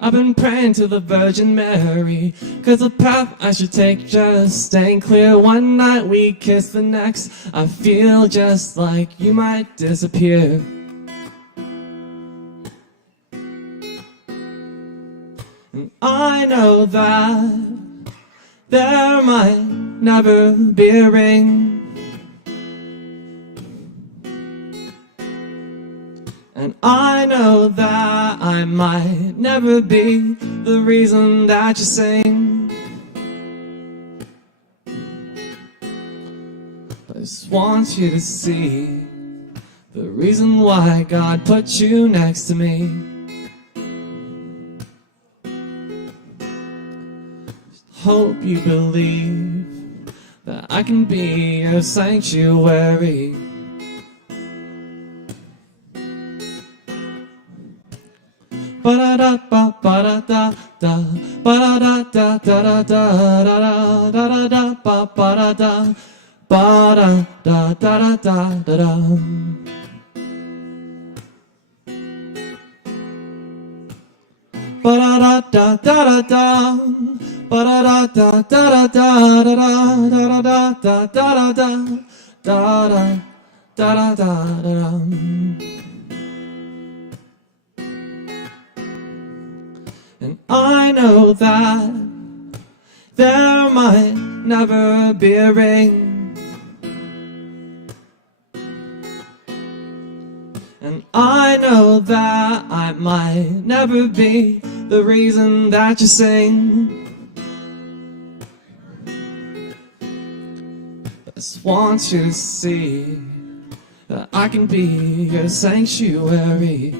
I've been praying to the Virgin Mary, 'cause the path I should take just ain't clear. One night we kiss, the next I feel just like you might disappear. And I know that there might never be a ring. And I know that I might never be the reason that you sing. But I just want you to see the reason why God put you next to me. Just hope you believe that I can be your sanctuary. ba da da ba da da da ba da da da da da da da da ba da da ba da da da da da da. Ba da da da da da, ba da da da da da da da da da da da da da da da da. And I know that there might never be a ring, and I know that I might never be the reason that you sing. Just want you to see that I can be your sanctuary.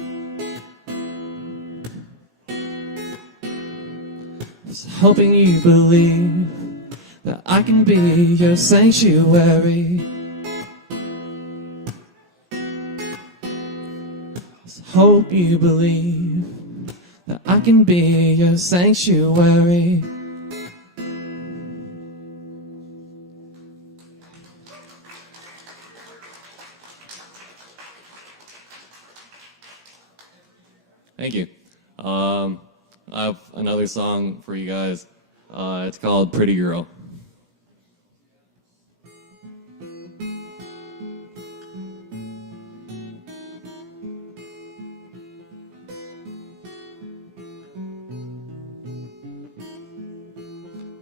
Just hoping you believe that I can be your sanctuary. Just hope you believe that I can be your sanctuary. Thank you. I have another song for you guys. It's called Pretty Girl.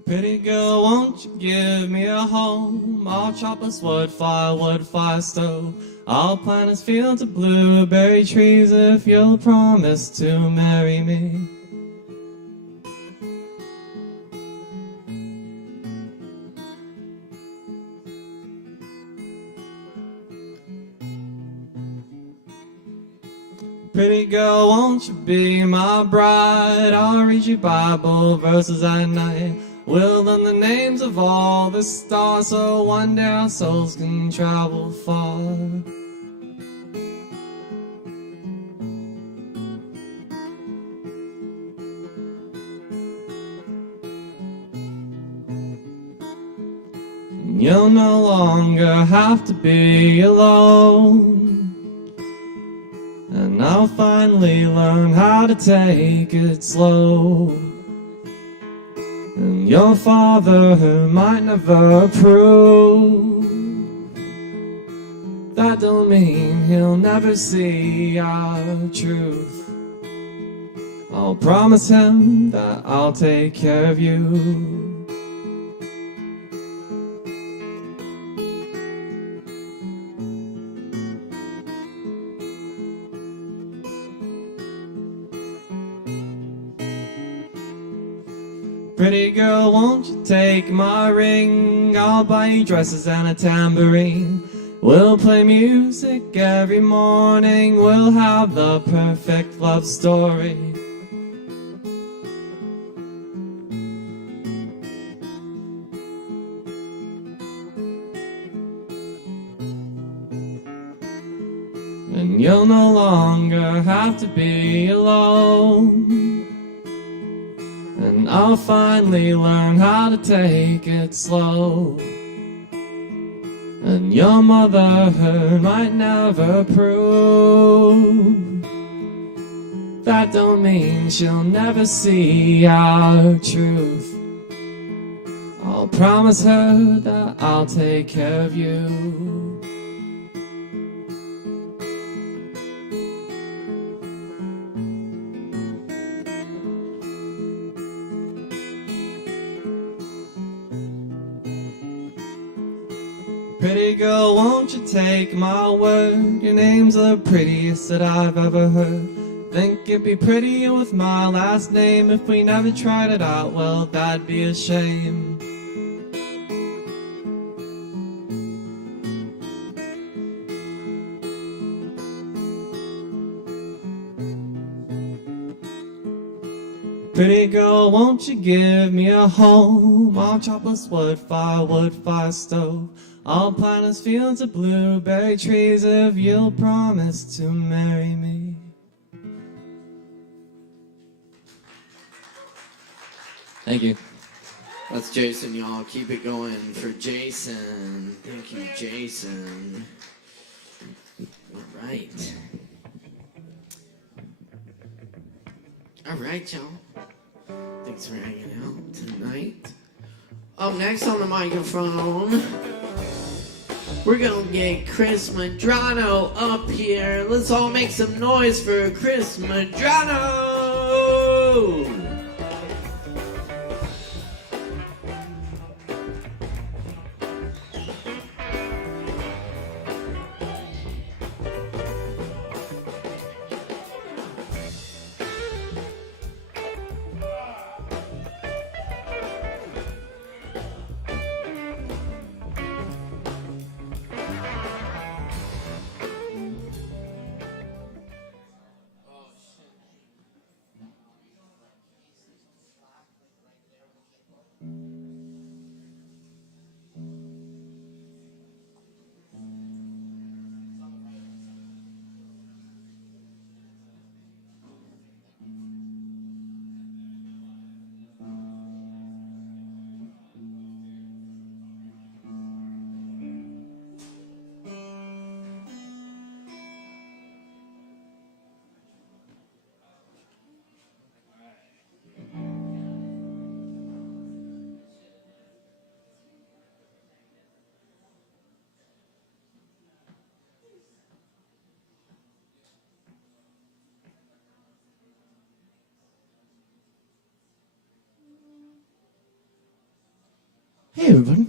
Pretty girl, won't you give me a home? I'll chop us wood fire stove. I'll plant us fields of blueberry trees if you'll promise to marry me. Pretty girl, won't you be my bride? I'll read you Bible verses at night. We'll learn the names of all the stars so one day our souls can travel far. You'll no longer have to be alone, and I'll finally learn how to take it slow. And your father, who might never approve, that don't mean he'll never see our truth. I'll promise him that I'll take care of you. Pretty girl, won't you take my ring? I'll buy you dresses and a tambourine. We'll play music every morning. We'll have the perfect love story. And you'll no longer have to be alone, and I'll finally learn how to take it slow. And your mother, her might never approve, that don't mean she'll never see our truth. I'll promise her that I'll take care of you. Pretty girl, won't you take my word? Your name's the prettiest that I've ever heard. Think it'd be prettier with my last name. If we never tried it out, well, that'd be a shame. Pretty girl, won't you give me a home? I'll chop us wood fire stove. I'll plant us fields of blueberry trees if you'll promise to marry me. Thank you. That's Jason, y'all. Keep it going for Jason. Thank you, Jason. All right. All right, y'all. Thanks for hanging out tonight. Up next on the microphone, we're gonna get Chris Medrano up here. Let's all make some noise for Chris Medrano! Hey, everybody.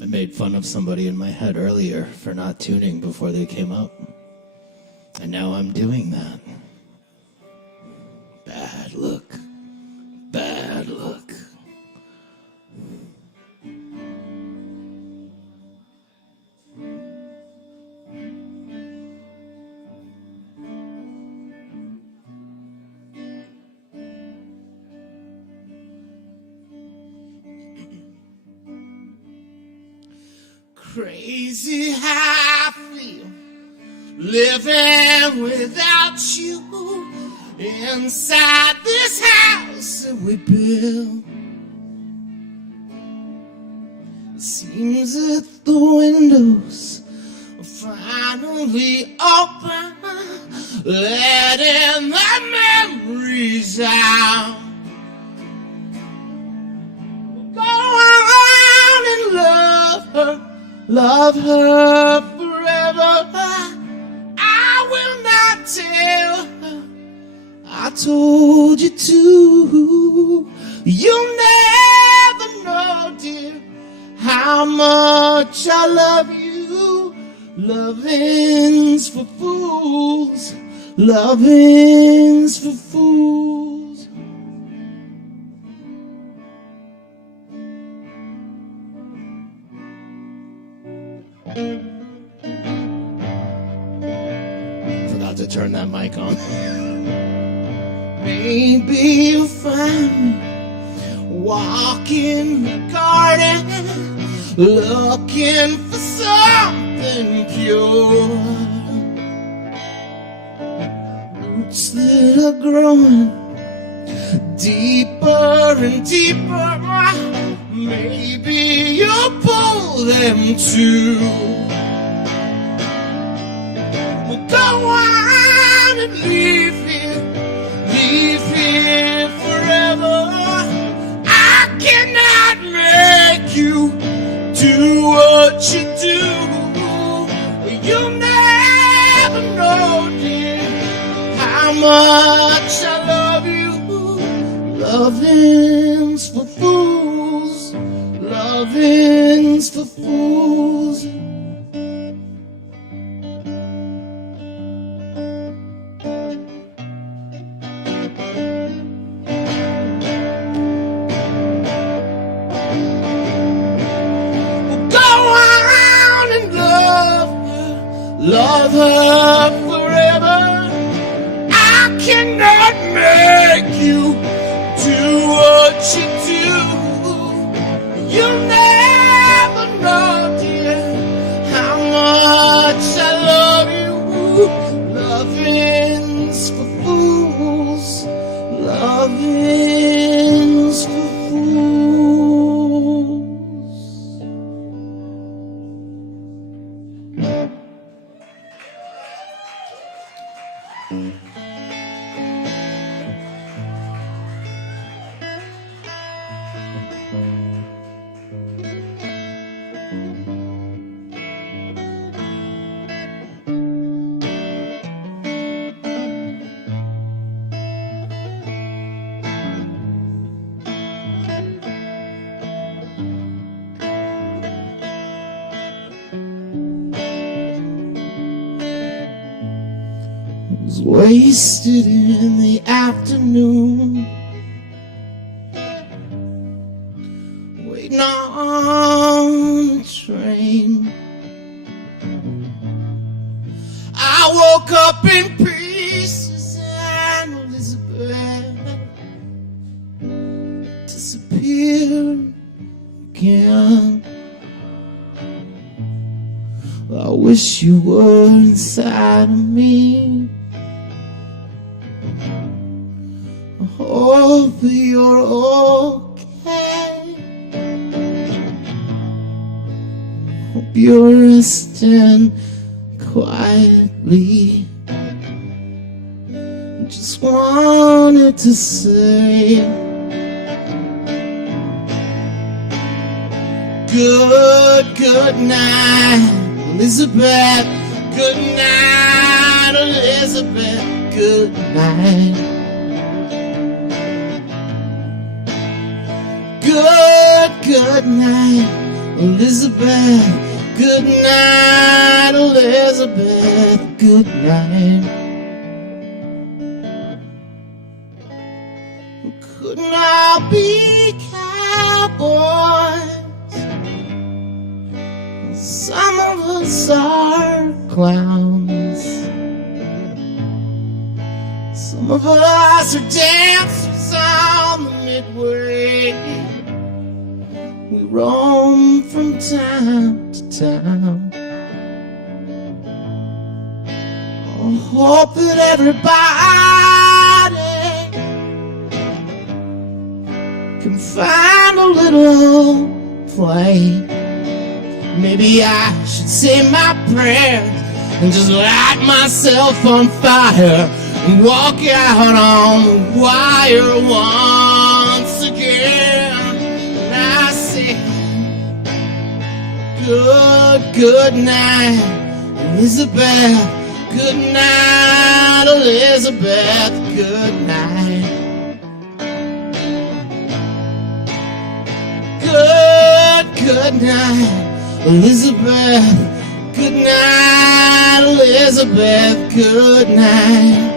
I made fun of somebody in my head earlier for not tuning before they came up. And now I'm doing that. Bad look. Bad look. Crazy how I feel living without you inside this house that we built. It seems that the windows are finally open, letting the memories out. Go on and love her forever. I will not tell her I told you to. You'll never know, dear, how much I love you. Loving's for fools. Loving's for fools. Forgot to turn that mic on. Maybe you'll find me walking the garden, looking for something pure. Roots that are growing deeper and deeper. Maybe you'll pull them too. Well, go on and leave here forever. I cannot make you do what you do. You'll never know, dear, how much I love you. Loving's for fools. Loving's for fools. Love her forever. I cannot make you do what you do. You'll never know, dear, how much I love you. Loving's for fools. Loving's for fools. Was wasted in the afternoon, waiting on the train. I woke up in pieces and Elizabeth disappeared again. I wish you were inside of me. I hope you're okay. Hope you're resting quietly. Just wanted to say good night, Elizabeth. Good night, Elizabeth. Good night. Good night, Elizabeth. Good night, Elizabeth. Good night. Couldn't all be cowboys. Some of us are clowns. Some of us are dancers on the midway. We roam from town to town. I hope that everybody can find a little play. Maybe I should say my prayers and just light myself on fire and walk out on the wire once again. And I say, good night, Elizabeth. Good night, Elizabeth. Good night. Good night, Elizabeth. Good night, Elizabeth. Good night.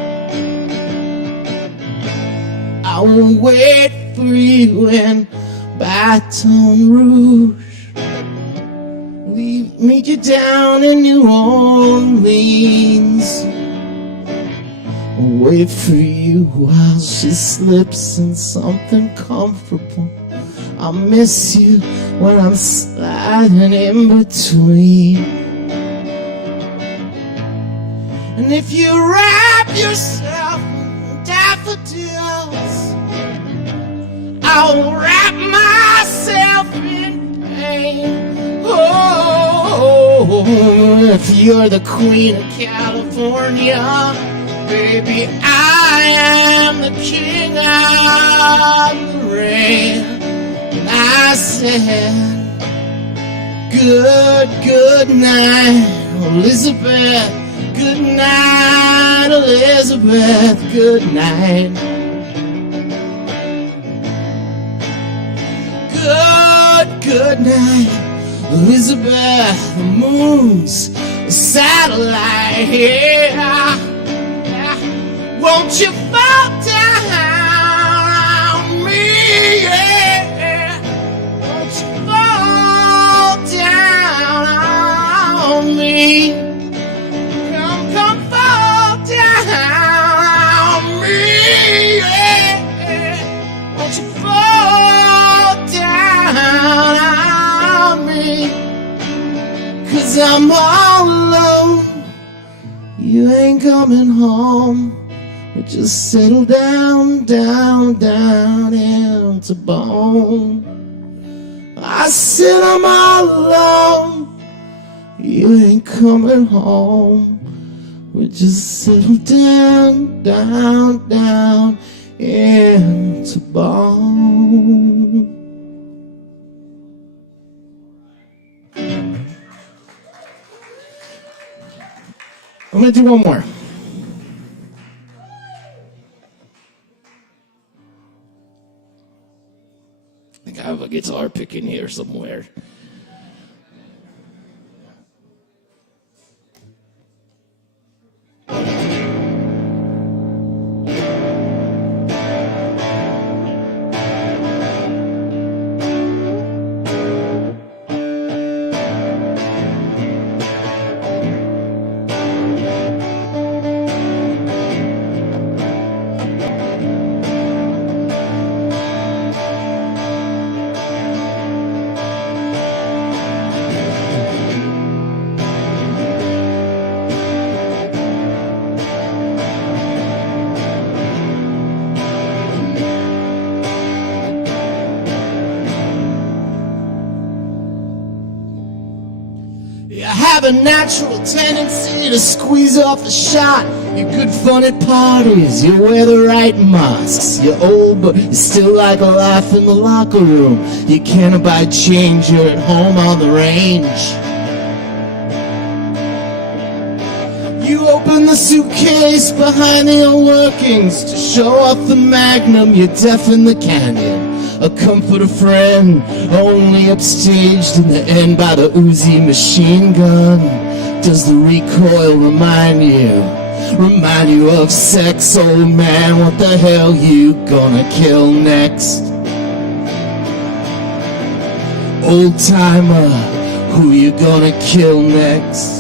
I will wait for you in Baton Rouge. Meet you down in New Orleans. I'll wait for you while she slips in something comfortable. I'll miss you when I'm sliding in between. And if you wrap yourself in daffodils, I'll wrap myself in pain. Oh, if you're the queen of California, baby, I am the king of the rain. And I said, good night, Elizabeth. Good night, Elizabeth. Good night. Good night, Elizabeth. The moon's a satellite here. Won't you fall down on me? Yeah. Won't you fall down on me? Come fall down on me. Yeah. Won't you fall 'cause I'm all alone. You ain't coming home. We just settle down, down, down into bone. I said I'm all alone. You ain't coming home. We just settle down, down, down into bone. I'm gonna do one more. I think I have a guitar pick in here somewhere. Have a natural tendency to squeeze off a shot. You're good fun at parties, you wear the right masks. You're old but you still like a laugh in the locker room. You can't buy change, you're at home on the range. You open the suitcase behind the old workings to show off the Magnum, you're deaf in the canyon. A comforter friend, only upstaged in the end by the Uzi machine gun. Does the recoil remind you of sex, old man? What the hell you gonna kill next? Old timer, who you gonna kill next?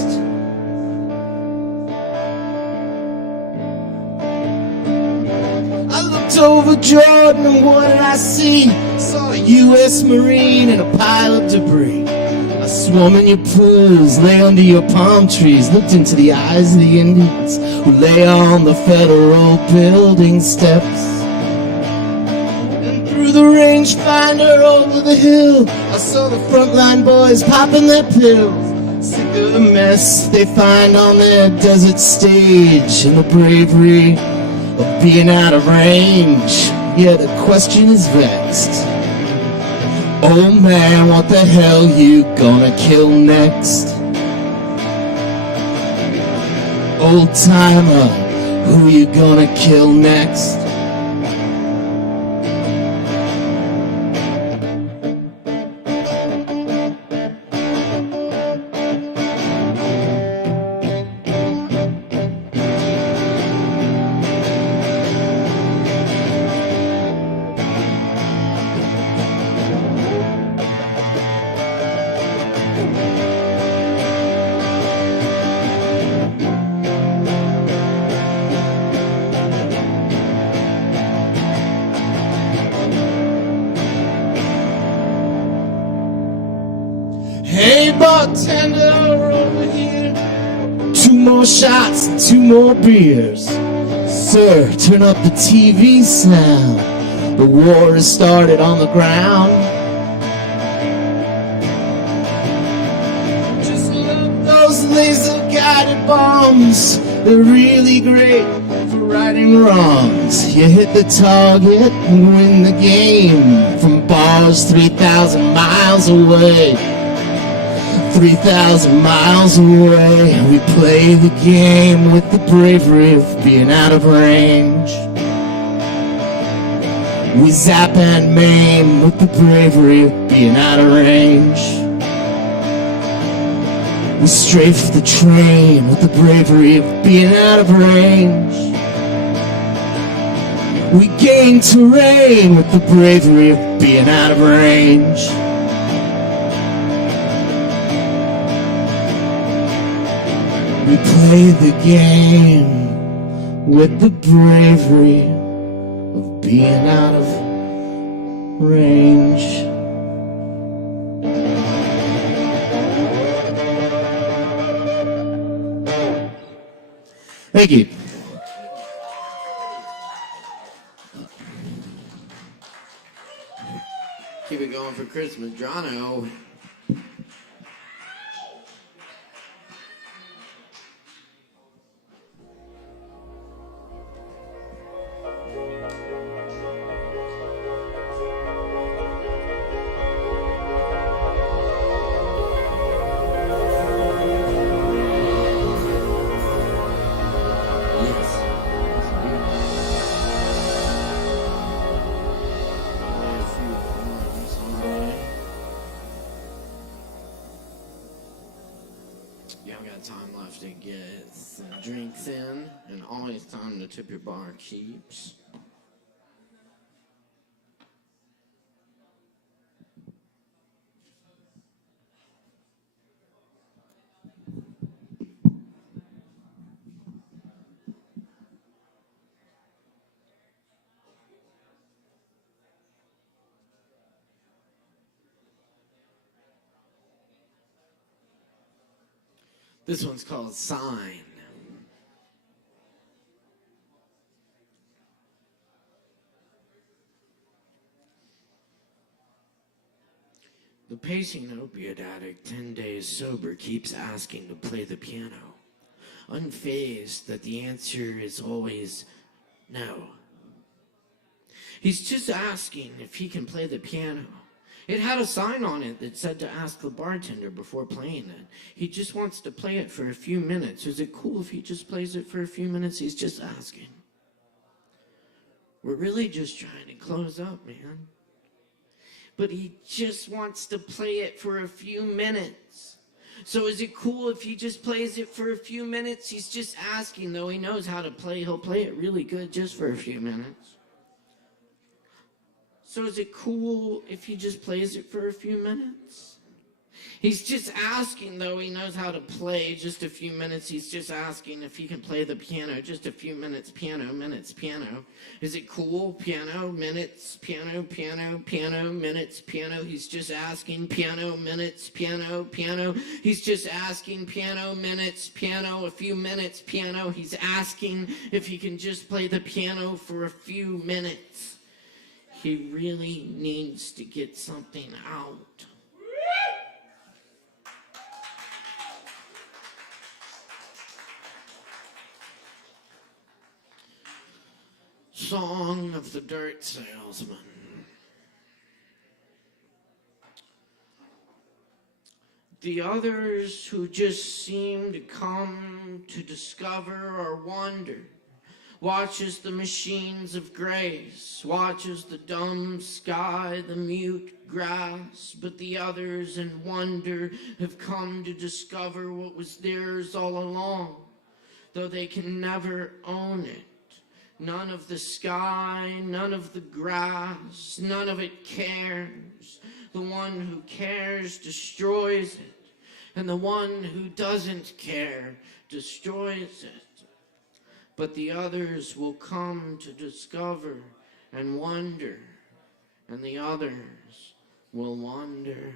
Over Jordan, and what did I see? Saw a U.S. Marine and a pile of debris. I swam in your pools, lay under your palm trees, looked into the eyes of the Indians who lay on the federal building steps. And through the rangefinder over the hill, I saw the frontline boys popping their pills, sick of the mess they find on their desert stage and the bravery of being out of range. Yeah, the question is vexed. Oh man, what the hell you gonna kill next? Old timer, who you gonna kill next? Bartender over here, 2 more shots and 2 more beers. Sir, turn up the TV sound. The war has started on the ground. Just love those laser-guided bombs. They're really great for righting wrongs. You hit the target and win the game. From bars 3,000 miles away. 3,000 miles away, we play the game with the bravery of being out of range. We zap and maim with the bravery of being out of range. We strafe the train with the bravery of being out of range. We gain terrain with the bravery of being out of range. We play the game with the bravery of being out of range. Thank you. Keep it going for Chris Medrano. To get some drinks in, and always time to tip your bar keeps. This one's called Sign. The pacing opiate addict, 10 days sober, keeps asking to play the piano, unfazed that the answer is always no. He's just asking if he can play the piano. It had a sign on it that said to ask the bartender before playing it. He just wants to play it for a few minutes. Is it cool if he just plays it for a few minutes? He's just asking. We're really just trying to close up, man. But he just wants to play it for a few minutes. So is it cool if he just plays it for a few minutes? He's just asking, though he knows how to play. He'll play it really good just for a few minutes. So is it cool if he just plays it for a few minutes? He's just asking, though he knows how to play just a few minutes. He's just asking if he can play the piano just a few minutes. Piano, minutes, piano. Is it cool? Piano, minutes, piano, piano, piano, minutes, piano. He's just asking piano, minutes, piano, piano. He's just asking piano, minutes, piano, a few minutes, piano. He's asking if he can just play the piano for a few minutes. He really needs to get something out. Song of the Dirt Salesman. The others who just seem to come to discover or wonder, watches the machines of grace, watches the dumb sky, the mute grass, but the others in wonder have come to discover what was theirs all along, though they can never own it. None of the sky, none of the grass, none of it cares. The one who cares destroys it, and the one who doesn't care destroys it. But the others will come to discover and wonder, and the others will wonder.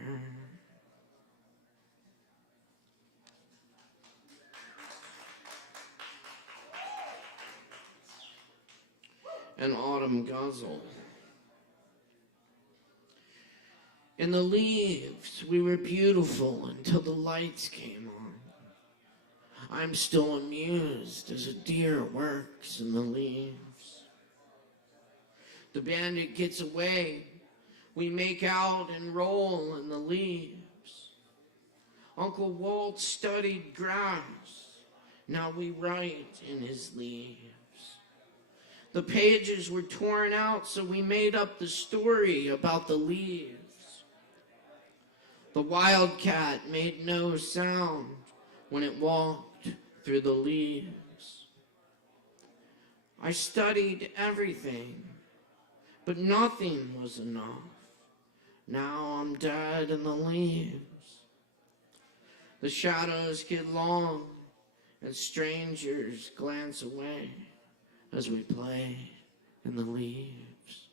An autumn guzzle. In the leaves, we were beautiful until the lights came on. I'm still amused as a deer works in the leaves. The bandit gets away. We make out and roll in the leaves. Uncle Walt studied grass. Now we write in his leaves. The pages were torn out, so we made up the story about the leaves. The wildcat made no sound when it walked through the leaves. I studied everything, but nothing was enough. Now I'm dead in the leaves. The shadows get long, and strangers glance away as we play in the leaves.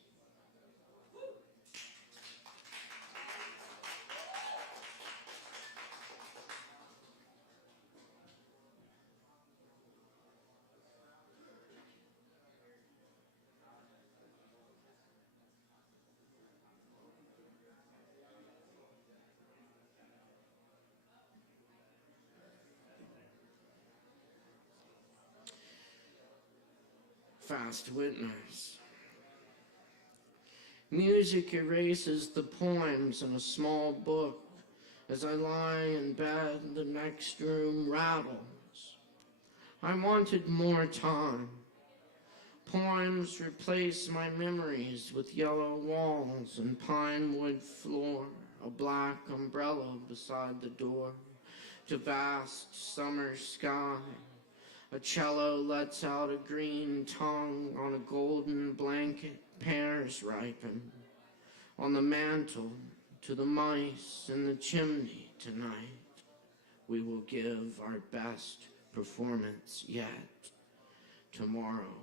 fast witness. Music erases the poems in a small book. As I lie in bed, the next room rattles. I wanted more time. Poems replace my memories with yellow walls and pine wood floor, a black umbrella beside the door to vast summer sky. A cello lets out a green tongue on a golden blanket, pears ripen. On the mantle, to the mice in the chimney tonight, we will give our best performance yet. Tomorrow,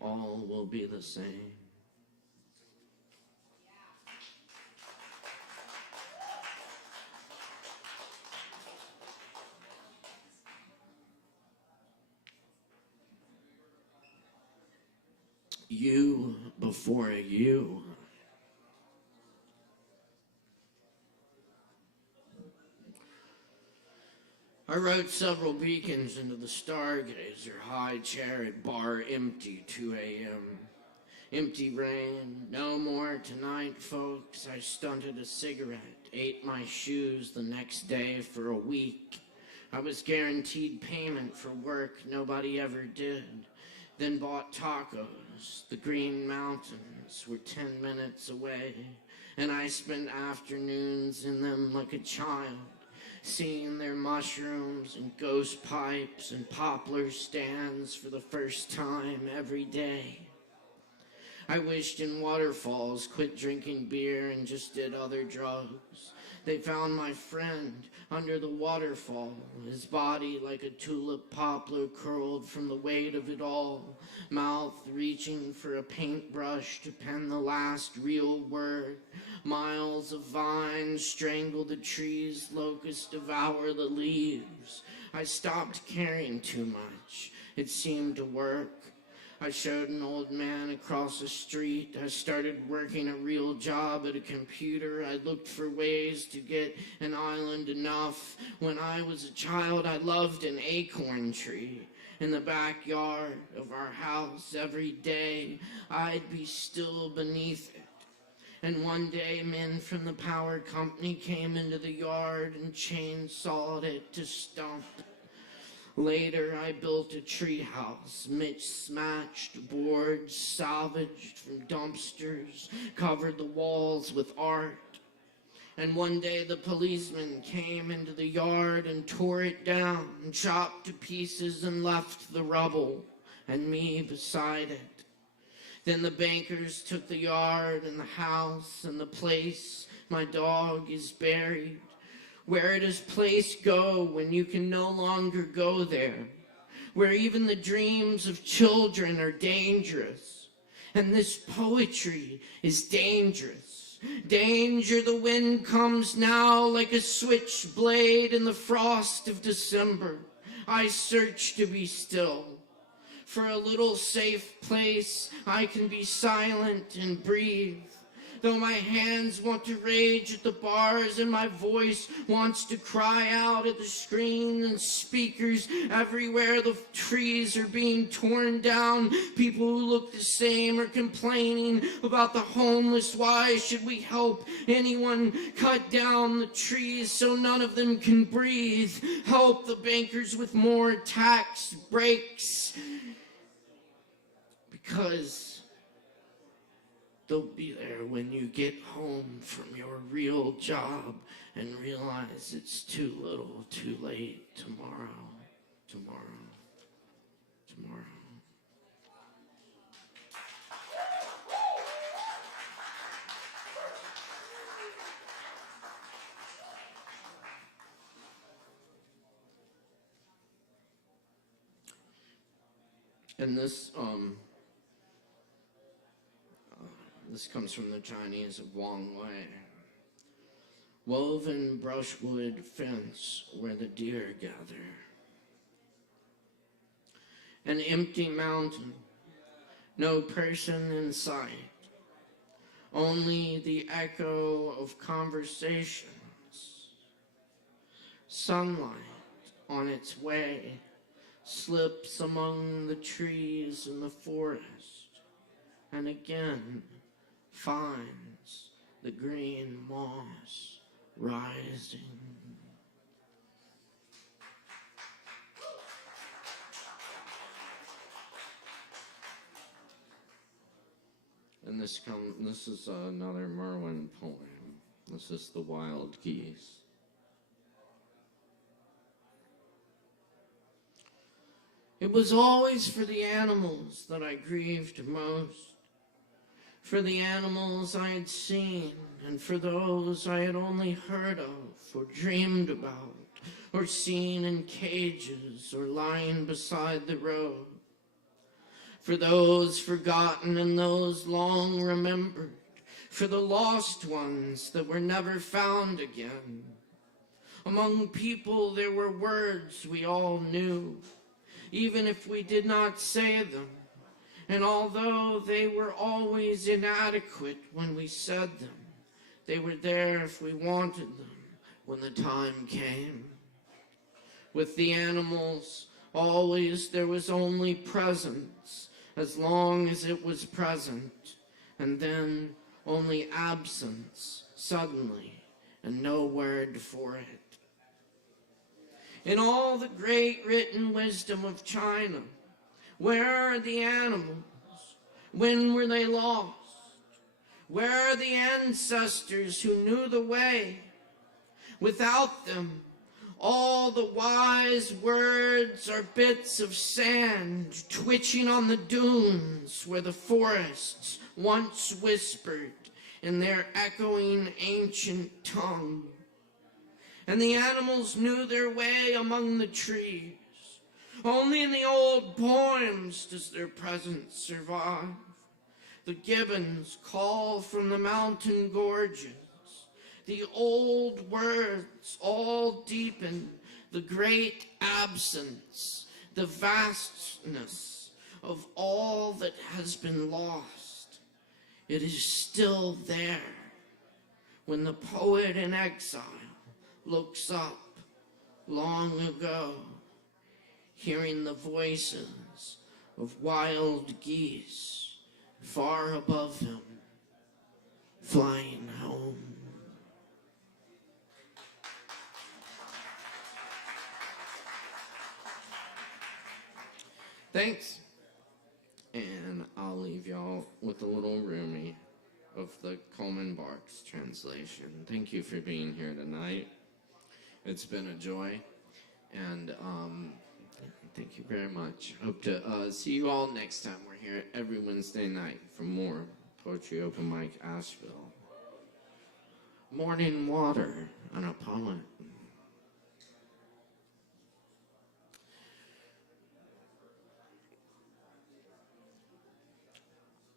all will be the same. You before you. I wrote several beacons into the stargazer, high chair at bar empty, 2 a.m. Empty rain, no more tonight, folks. I stunted a cigarette, ate my shoes the next day for a week. I was guaranteed payment for work nobody ever did. Then bought tacos. The Green Mountains were 10 minutes away, and I spent afternoons in them like a child, seeing their mushrooms and ghost pipes and poplar stands for the first time every day. I wished in waterfalls, quit drinking beer and just did other drugs. They found my friend under the waterfall, his body like a tulip poplar curled from the weight of it all, mouth reaching for a paintbrush to pen the last real word. Miles of vines strangle the trees, locusts devour the leaves. I stopped caring too much. It seemed to work. I showed an old man across the street. I started working a real job at a computer. I looked for ways to get an island enough. When I was a child, I loved an acorn tree. In the backyard of our house every day, I'd be still beneath it. And one day, men from the power company came into the yard and chainsawed it to stump. Later, I built a treehouse, mismatched boards salvaged from dumpsters, covered the walls with art. And one day the policeman came into the yard and tore it down, and chopped to pieces and left the rubble, and me beside it. Then the bankers took the yard and the house and the place my dog is buried. Where does place go when you can no longer go there? Where even the dreams of children are dangerous. And this poetry is dangerous. Danger, the wind comes now like a switchblade in the frost of December. I search to be still. For a little safe place, I can be silent and breathe. Though my hands want to rage at the bars and my voice wants to cry out at the screen and speakers everywhere, the trees are being torn down. People who look the same are complaining about the homeless. Why should we help anyone cut down the trees so none of them can breathe? Help the bankers with more tax breaks, because they'll be there when you get home from your real job and realize it's too little, too late. Tomorrow, tomorrow, tomorrow. And this comes from the Chinese of Wang Wei. Woven brushwood fence where the deer gather. An empty mountain, no person in sight. Only the echo of conversations. Sunlight on its way. slips among the trees in the forest, and again finds the green moss rising. And this is another Merwin poem. This is The Wild Geese. It was always for the animals that I grieved most, for the animals I had seen, and for those I had only heard of, or dreamed about, or seen in cages, or lying beside the road. For those forgotten and those long remembered, for the lost ones that were never found again. Among people there were words we all knew, even if we did not say them, and although they were always inadequate when we said them, they were there if we wanted them when the time came. With the animals, always there was only presence, as long as it was present, and then only absence suddenly, and no word for it. In all the great written wisdom of China, where are the animals? When were they lost? Where are the ancestors who knew the way? Without them, all the wise words are bits of sand twitching on the dunes where the forests once whispered in their echoing ancient tongue. And the animals knew their way among the trees. Only in the old poems does their presence survive. The gibbons call from the mountain gorges. The old words all deepen the great absence, the vastness of all that has been lost. It is still there when the poet in exile looks up long ago, hearing the voices of wild geese far above him, flying home. Thanks. And I'll leave y'all with a little roomie of the Coleman Barks translation. Thank you for being here tonight. It's been a joy, and thank you very much. Hope to see you all next time. We're here every Wednesday night for more Poetry Open Mic Asheville. Morning Water and a poet.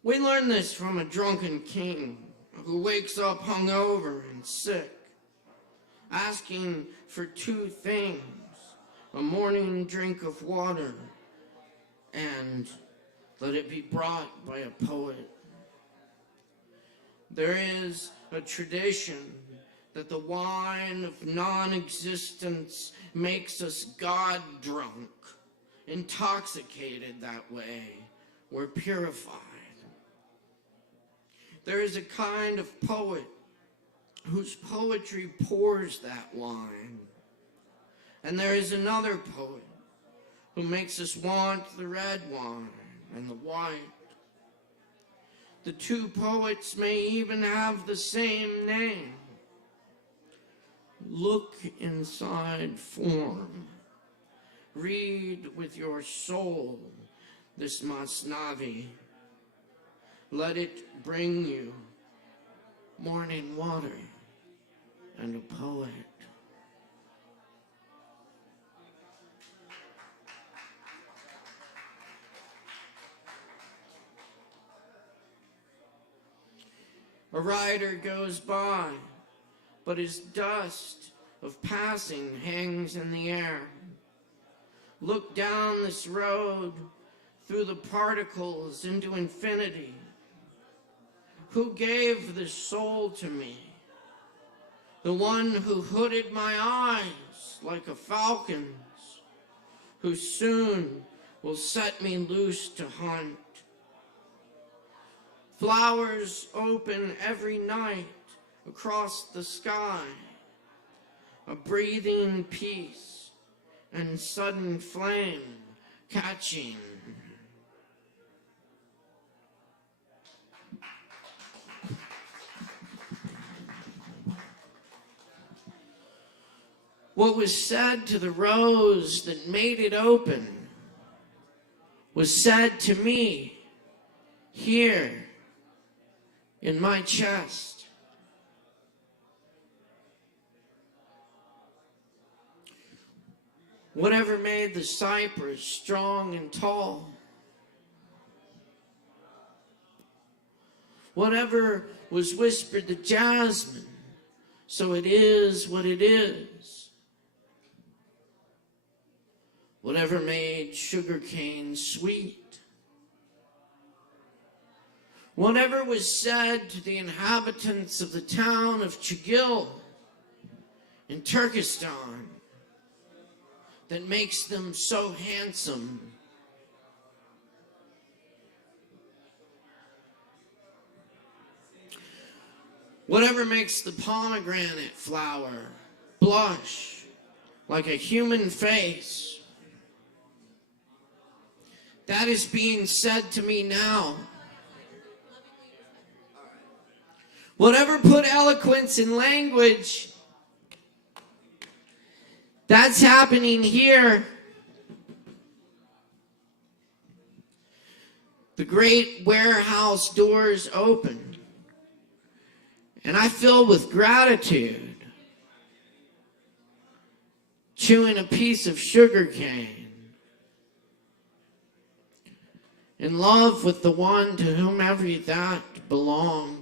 We learned this from a drunken king who wakes up hungover and sick, asking for two things: a morning drink of water, and let it be brought by a poet. There is a tradition that the wine of non-existence makes us God drunk. Intoxicated that way, we're purified. There is a kind of poet whose poetry pours that wine. And there is another poet who makes us want the red wine and the white. The two poets may even have the same name. Look inside form. Read with your soul this Masnavi. Let it bring you morning water and a poet. A rider goes by, but his dust of passing hangs in the air. Look down this road through the particles into infinity. Who gave this soul to me? The one who hooded my eyes like a falcon's, who soon will set me loose to hunt. Flowers open every night across the sky, a breathing peace and sudden flame catching. What was said to the rose that made it open was said to me here in my chest. Whatever made the cypress strong and tall, whatever was whispered to jasmine, so it is what it is. Whatever made sugarcane sweet, whatever was said to the inhabitants of the town of Chigil in Turkestan that makes them so handsome. Whatever makes the pomegranate flower blush like a human face, that is being said to me now. Whatever put eloquence in language, that's happening here. The great warehouse doors open, and I fill with gratitude, chewing a piece of sugar cane, in love with the one to whomever that belongs.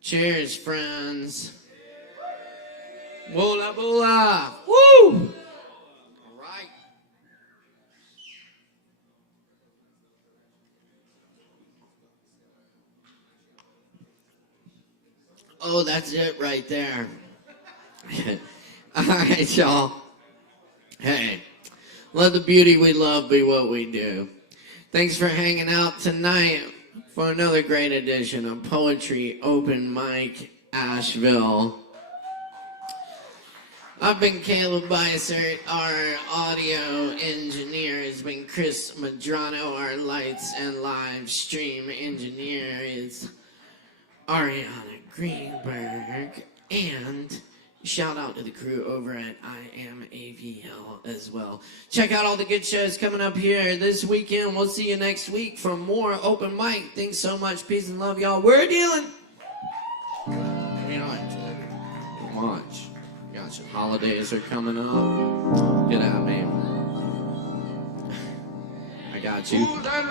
Cheers, friends. Wola bola. Woo! All right. Oh, that's it right there. All right, y'all. Hey, let the beauty we love be what we do. Thanks for hanging out tonight for another great edition of Poetry Open Mic Asheville. I've been Caleb Beissert. Our audio engineer has been Chris Medrano. Our lights and live stream engineer is Ariana Greenberg. And shout out to the crew over at ASHEViLLE as well. Check out all the good shows coming up here this weekend. We'll see you next week for more open mic. Thanks so much. Peace and love, y'all. We're dealing. Watch. Gotcha. Holidays are coming up. Get at me. I got you. I